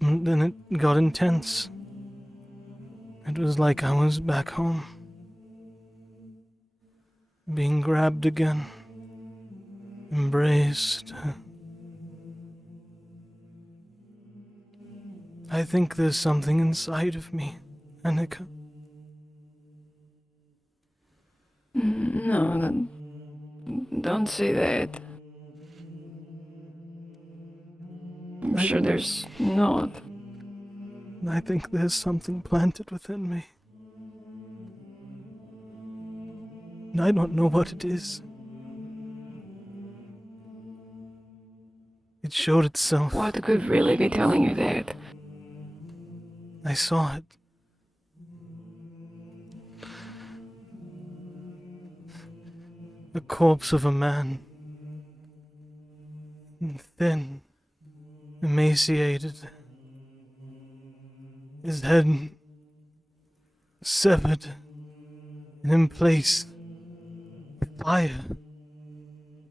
and then it got intense. It was like I was back home, being grabbed again, embraced. I think there's something inside of me, Annika. No, don't say that. I'm sure there's not. I think there's something planted within me. And I don't know what it is. It showed itself. What could really be telling you that? I saw it. The corpse of a man. Thin, emaciated. His head severed, and in place, fire.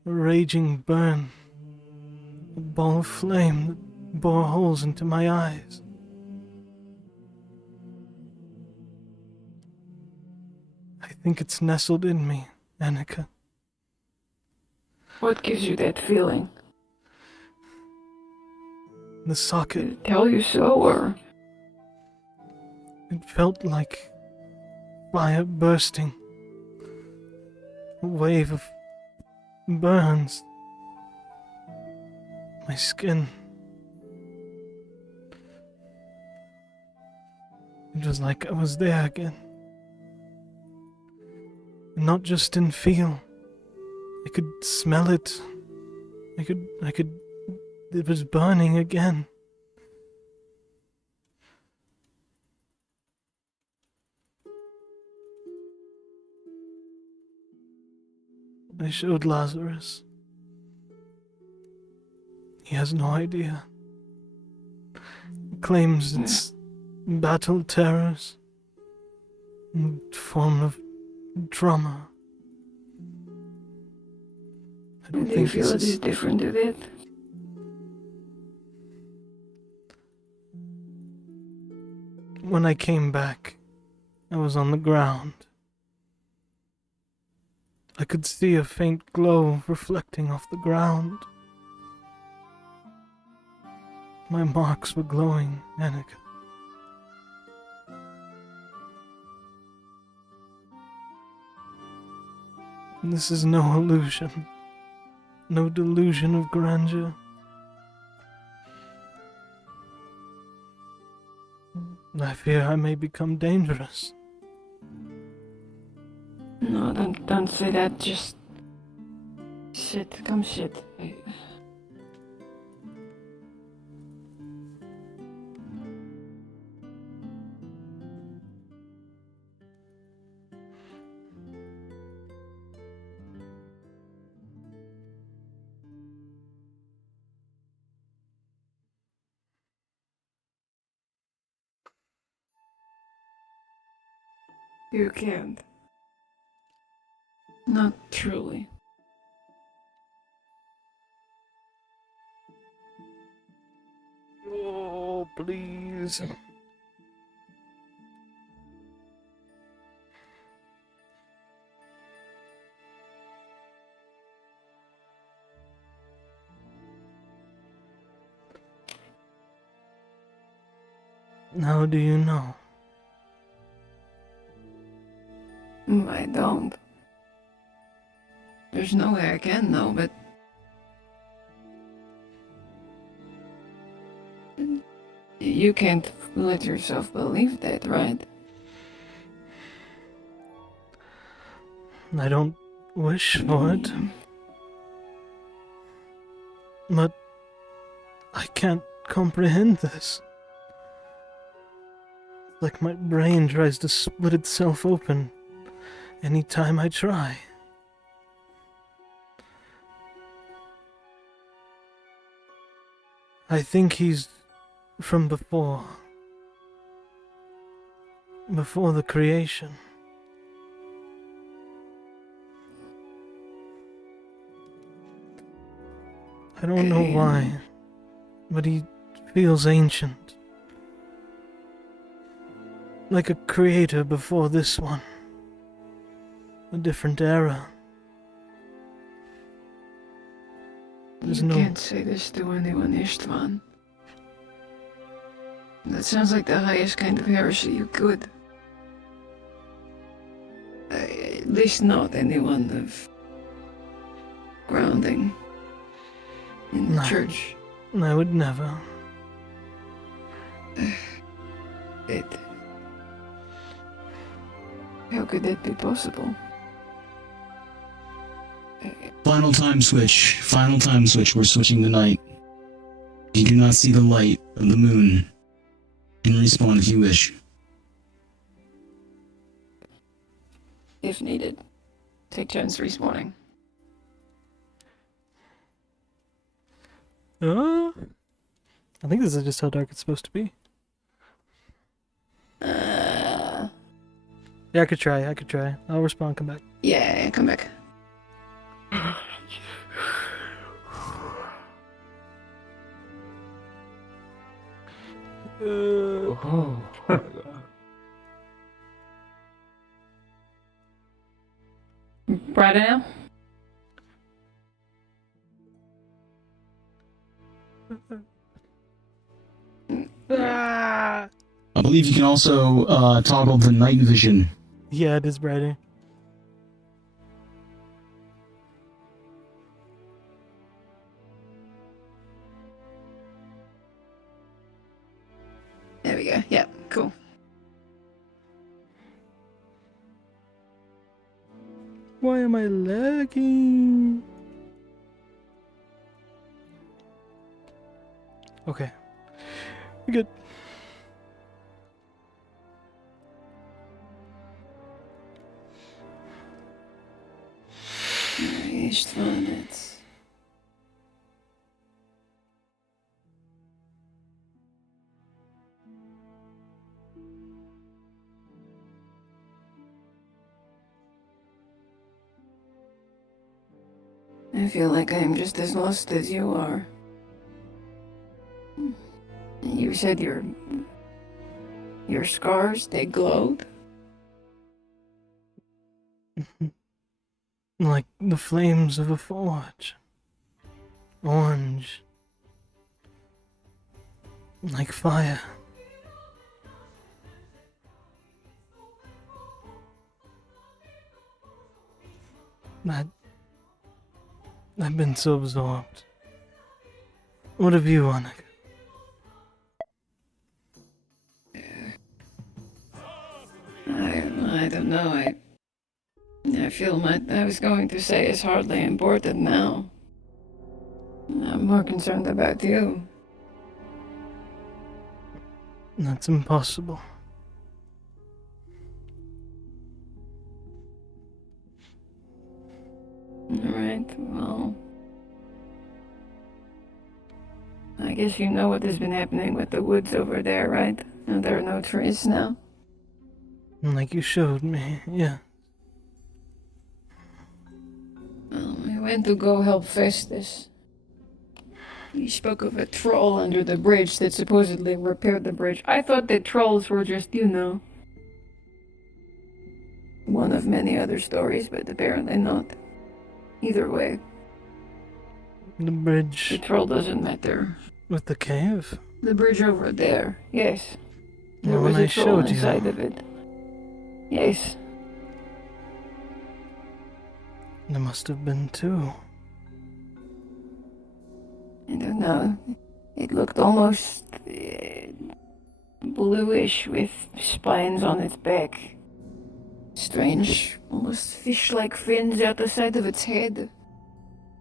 A raging burn. A ball of flame that bore holes into my eyes. I think it's nestled in me, Annika. What gives you that feeling? The socket. Tell you so, or? It felt like fire bursting. A wave of burns. My skin. It was like I was there again. And not just in feel. I could smell it. I could, it was burning again. I showed Lazarus. He has no idea. He claims it's battle terrors, in form of trauma. I don't Do you think feel this it is is different to that? When I came back, I was on the ground. I could see a faint glow reflecting off the ground. My marks were glowing, Annika. And this is no illusion, no delusion of grandeur. I fear I may become dangerous. No, don't say that. Just sit. Come sit. You can't. Not truly. please. How do you know? I don't. There's no way I can know, but... You can't let yourself believe that, right? I don't wish for it. But I can't comprehend this. Like my brain tries to split itself open anytime I try. I think he's from before the creation. I don't know why, but he feels ancient. Like a creator before this one. A different era. There's You can't say this to anyone, Ishtvan. That sounds like the highest kind of heresy you could. At least not anyone of grounding in the church. I would never. How could that be possible? Final time switch. Final time switch. We're switching the night. You do not see the light of the moon. You can respawn if you wish. If needed, take turns respawning. I think this is just how dark it's supposed to be. Yeah, I could try. I'll respawn, come back. Yeah, come back. Brighter now? I believe you can also toggle the night vision. Yeah, it is brighter. There we go. Yeah, cool. Why am I lagging? Okay. We're good. Ishtvan, it's... I feel like I'm just as lost as you are. You said your scars, they glowed? Like the flames of a forge. Orange. Like fire. I've been so absorbed. What have you, Annika? I don't know, I feel I was going to say it's hardly important now. I'm more concerned about you. That's impossible. Alright, well... I guess you know what has been happening with the woods over there, right? And there are no trees now? Like you showed me, yeah. Well, I went to go help Festus. You spoke of a troll under the bridge that supposedly repaired the bridge. I thought that trolls were just, you know, one of many other stories, but apparently not. Either way. The bridge. The troll doesn't matter. With the cave? The bridge over there, yes. There Well, was when a I troll showed inside you, of it. Yes. there must have been two. I don't know. It looked almost bluish with spines on its back. Strange, almost fish-like fins out the side of its head.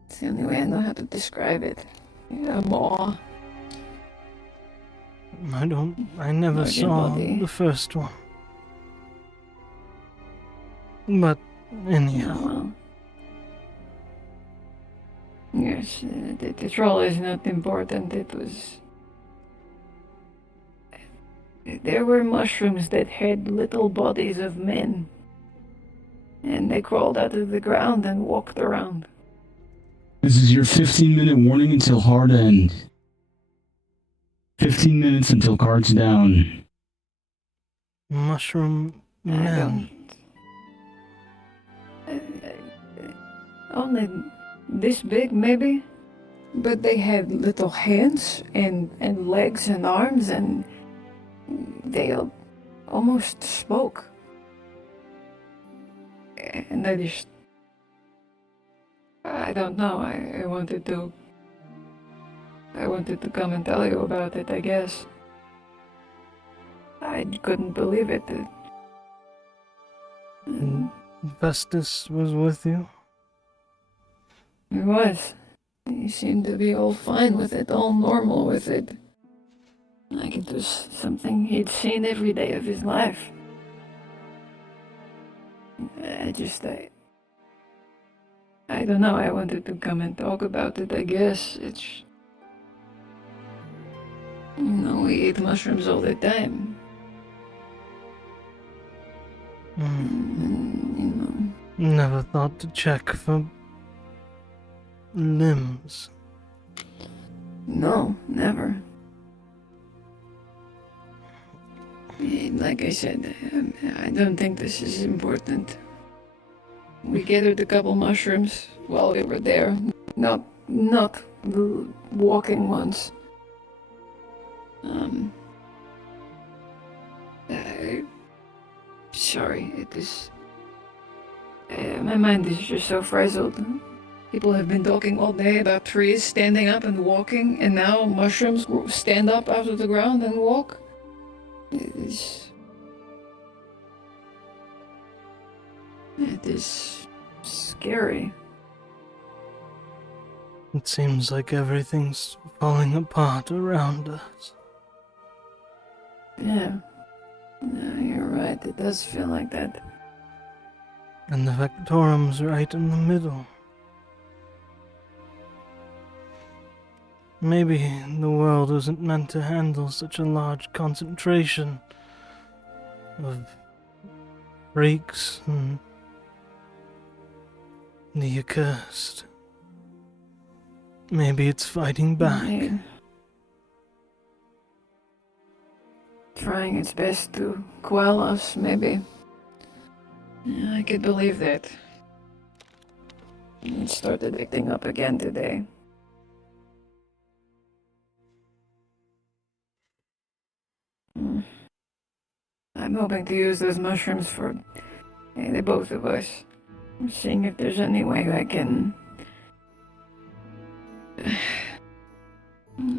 It's the only way I know how to describe it. A maw. I never Large saw body. the first one. But, anyhow. Oh, well. Yes, the troll is not important. It was... There were mushrooms that had little bodies of men. And they crawled out of the ground and walked around. This is your 15-minute warning until hard end. 15 minutes until cards down. Mushroom men. Only this big, maybe? But they had little hands and legs and arms, and they almost spoke. And I don't know, I wanted to come and tell you about it, I guess. I couldn't believe it. Festus was with you? He was. He seemed to be all fine with it, all normal with it. Like it was something he'd seen every day of his life. I don't know, I wanted to come and talk about it, I guess. It's... You know, we eat mushrooms all the time. Never thought to check for limbs. No, never. Like I said, I don't think this is important. We gathered a couple mushrooms while we were there. Not the walking ones. Sorry, it is... my mind is just so frazzled. People have been talking all day about trees standing up and walking, and now mushrooms stand up out of the ground and walk. It is scary. It seems like everything's falling apart around us. Yeah. No, you're right, it does feel like that. And the Vectorum's right in the middle. Maybe the world isn't meant to handle such a large concentration of freaks and the accursed. Maybe it's fighting back. Maybe. Trying its best to quell us, maybe. Yeah, I could believe that. It started acting up again today. I'm hoping to use those mushrooms for the both of us. Seeing if there's any way I can...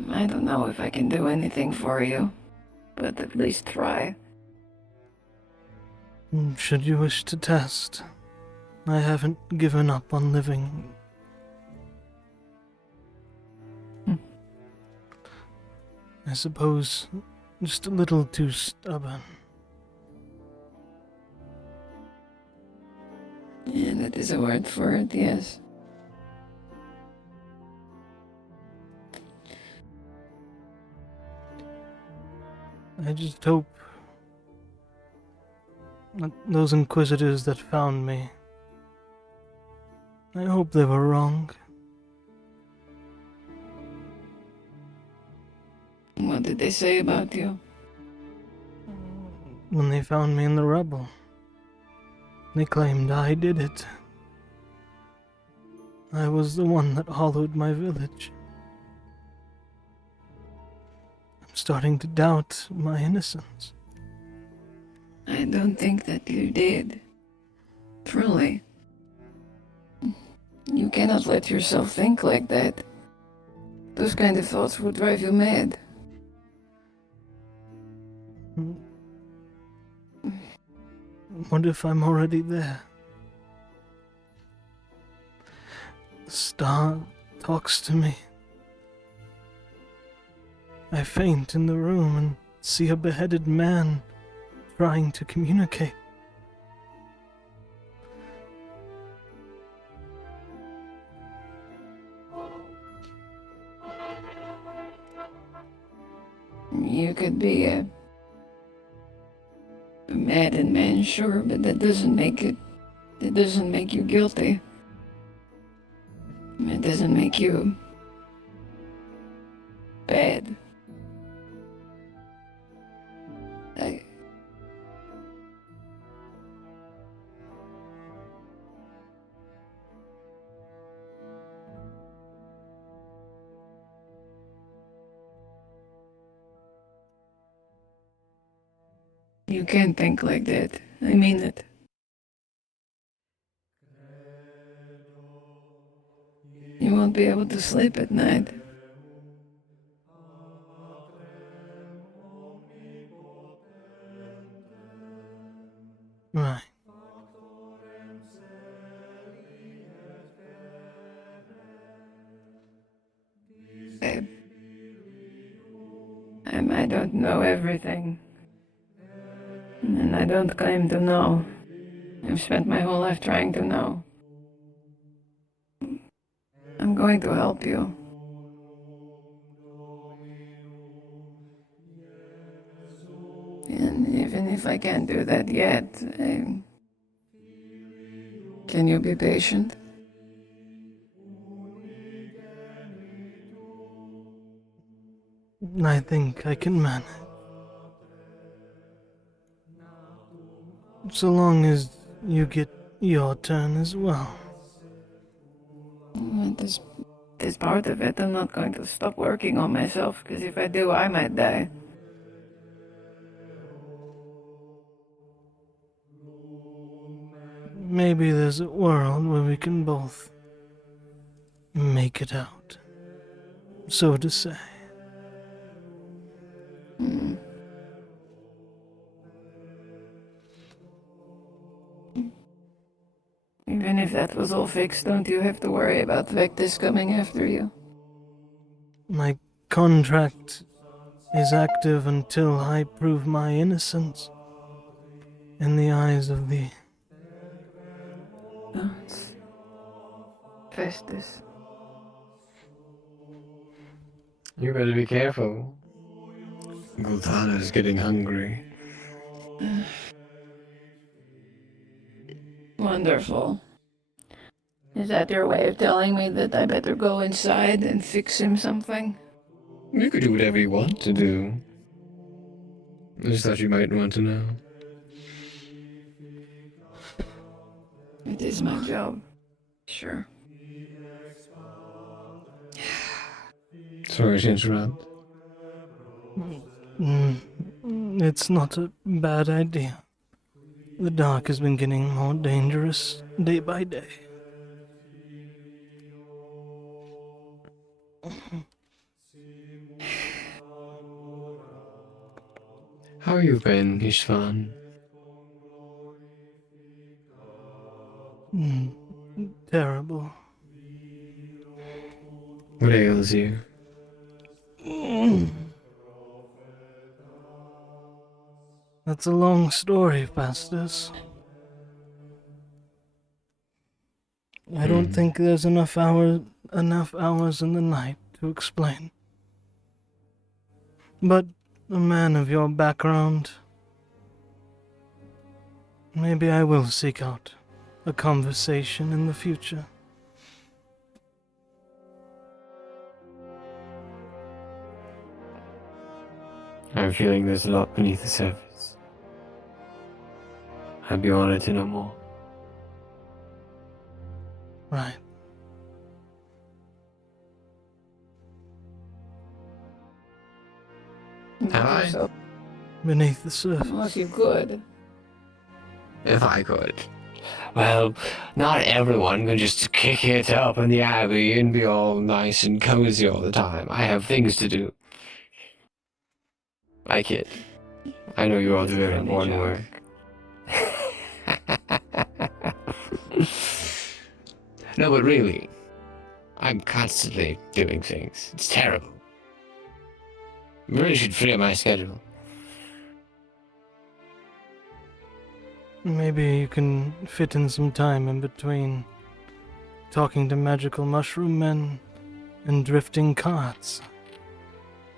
I don't know if I can do anything for you, but at least try. Should you wish to test, I haven't given up on living. I suppose just a little too stubborn. Yeah, that is a word for it, yes. I just hope that those inquisitors that found me, I hope they were wrong. What did they say about you? When they found me in the rubble, they claimed I did it. I was the one that hollowed my village. I'm starting to doubt my innocence. I don't think that you did. Truly. You cannot let yourself think like that. Those kind of thoughts would drive you mad. What if I'm already there? The star talks to me. I faint in the room and see a beheaded man trying to communicate. You could be a maddened man, sure, but that doesn't make you guilty. It doesn't make you bad. You can't think like that. I mean it. You won't be able to sleep at night. Right. Babe. I don't know everything. And I don't claim to know. I've spent my whole life trying to know. I'm going to help you. And even if I can't do that yet, can you be patient? I think I can manage. So long as you get your turn as well. This part of it, I'm not going to stop working on myself, because if I do, I might die. Maybe there's a world where we can both make it out, so to say. Even if that was all fixed, don't you have to worry about Vectis coming after you? My contract is active until I prove my innocence in the eyes of the... It's Festus. You better be careful. Gulthana's getting hungry. Wonderful. Is that your way of telling me that I better go inside and fix him something? You could do whatever you want to do. I just thought you might want to know. It is my job. Sure. Sorry to interrupt. It's not a bad idea. The dark has been getting more dangerous day by day. How have you been, Ishtvan? Terrible. What ails you? That's a long story, Festus. I don't think there's enough hours in the night to explain. But a man of your background, maybe I will seek out a conversation in the future. I'm feeling there's a lot beneath the surface. I'd be honored to know more. Right. Have I? Beneath the surface. Unless you could. If I could. Well, not everyone can just kick it up in the abbey and be all nice and cozy all the time. I have things to do. I kid. I know you all do very important work. No, but really, I'm constantly doing things. It's terrible. I really should free up my schedule. Maybe you can fit in some time in between talking to magical mushroom men and drifting carts.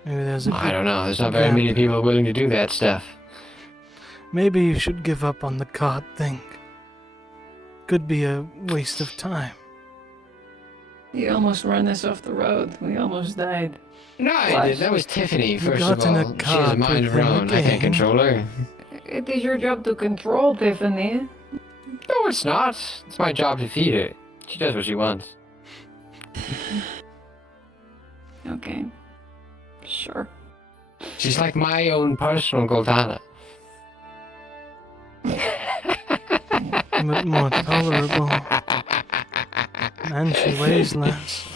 Maybe there's a I don't know, there's not very gap. many people willing to do that stuff. Maybe you should give up on the cart thing. Could be a waste of time. He almost ran us off the road. We almost died. No, I did. That was Tiffany, You first got of in a all. She has a cart mind of with her him own. I can't again. control her. It is your job to control Tiffany. No, it's not. It's my job to feed her. She does what she wants. Okay. Sure. She's like my own personal Goldana. But more tolerable. And she weighs less.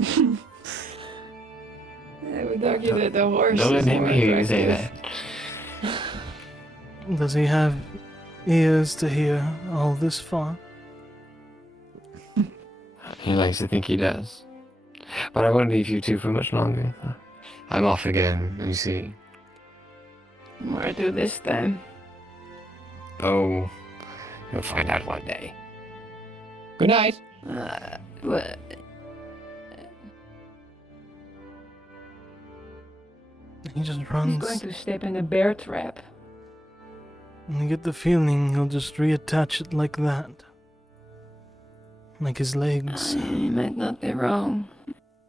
I would argue that the horse Don't is let him more hear you say attractive. that. Does he have ears to hear all this far? He likes to think he does. But I won't leave you two for much longer. I'm off again, you see. Where to this time? Oh, you'll find out one day. Good night. What? He just He's runs. going to step in a bear trap. And I get the feeling he'll just reattach it like that. Like his legs. You might not be wrong.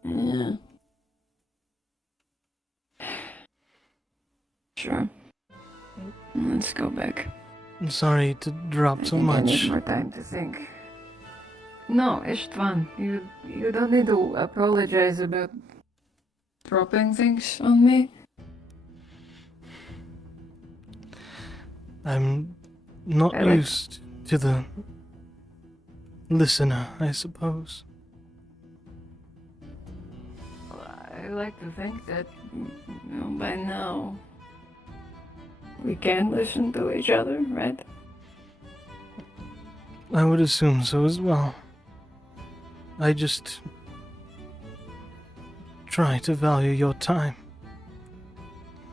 Yeah. Sure. Let's go back. I'm sorry to drop so I much. need more time to think. No, Ishtvan, you don't need to apologize about dropping things on me. I'm not I like- used to the listener, I suppose. I like to think that by now we can listen to each other, right? I would assume so as well. I just try to value your time.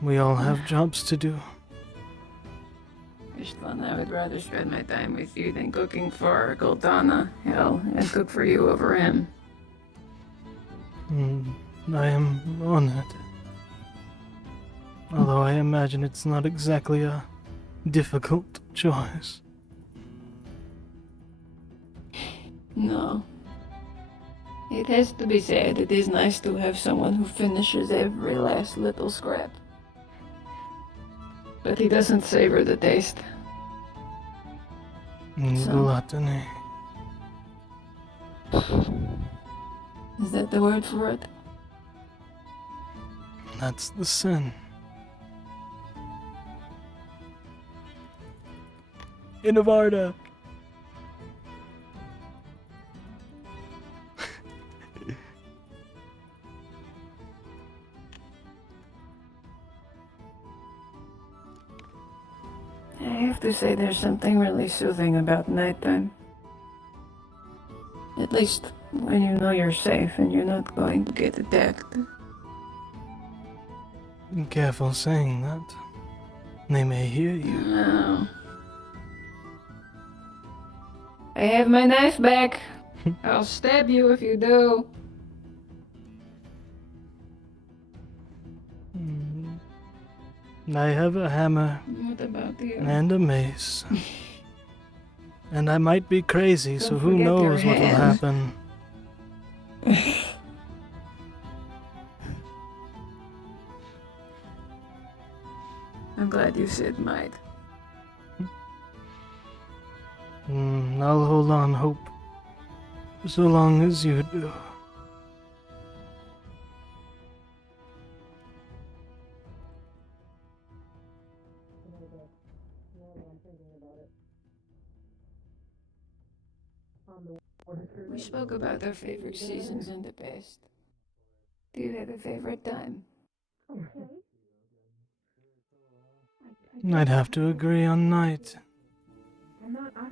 We all have jobs to do. Ishtvan, I would rather spend my time with you than cooking for Goldana. Hell, I'd cook for you over him. I am honored. Although I imagine it's not exactly a difficult choice. No. It has to be said, it is nice to have someone who finishes every last little scrap. But he doesn't savor the taste. So- Gluttony. Is that the word for it? That's the sin. Inavarda. I have to say there's something really soothing about nighttime. At least when you know you're safe and you're not going to get attacked. Be careful saying that. They may hear you. No. I have my knife back. I'll stab you if you do. I have a hammer What about you? and a mace. And I might be crazy, so Don't who forget your knows what'll hand. happen. I'm glad you said might. I'll hold on hope. So long as you do. We spoke about our favorite seasons in the past. Do you have a favorite time? I'd have to agree on night.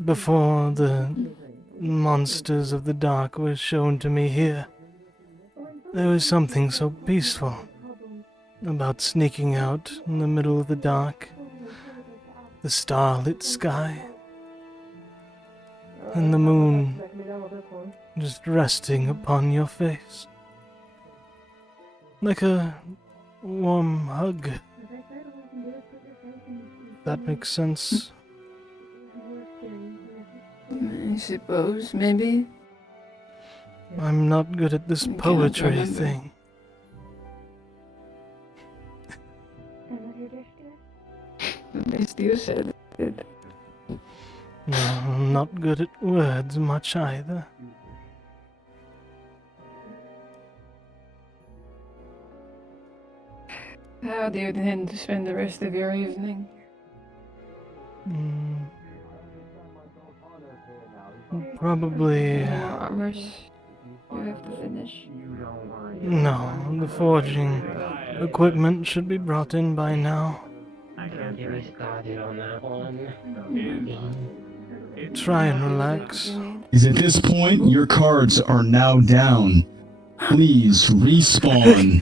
Before the monsters of the dark were shown to me here, there was something so peaceful about sneaking out in the middle of the dark, the starlit sky, and the moon just resting upon your face. Like a warm hug. That makes sense. I suppose, maybe. I'm not good at this poetry thing. At least you said it. No, I'm not good at words much either. How do you intend to spend the rest of your evening? Probably. More armors you have to finish? No, the forging equipment should be brought in by now. I can't get me started on that one. Try and relax. Is at this point, your cards are now down. Please respawn.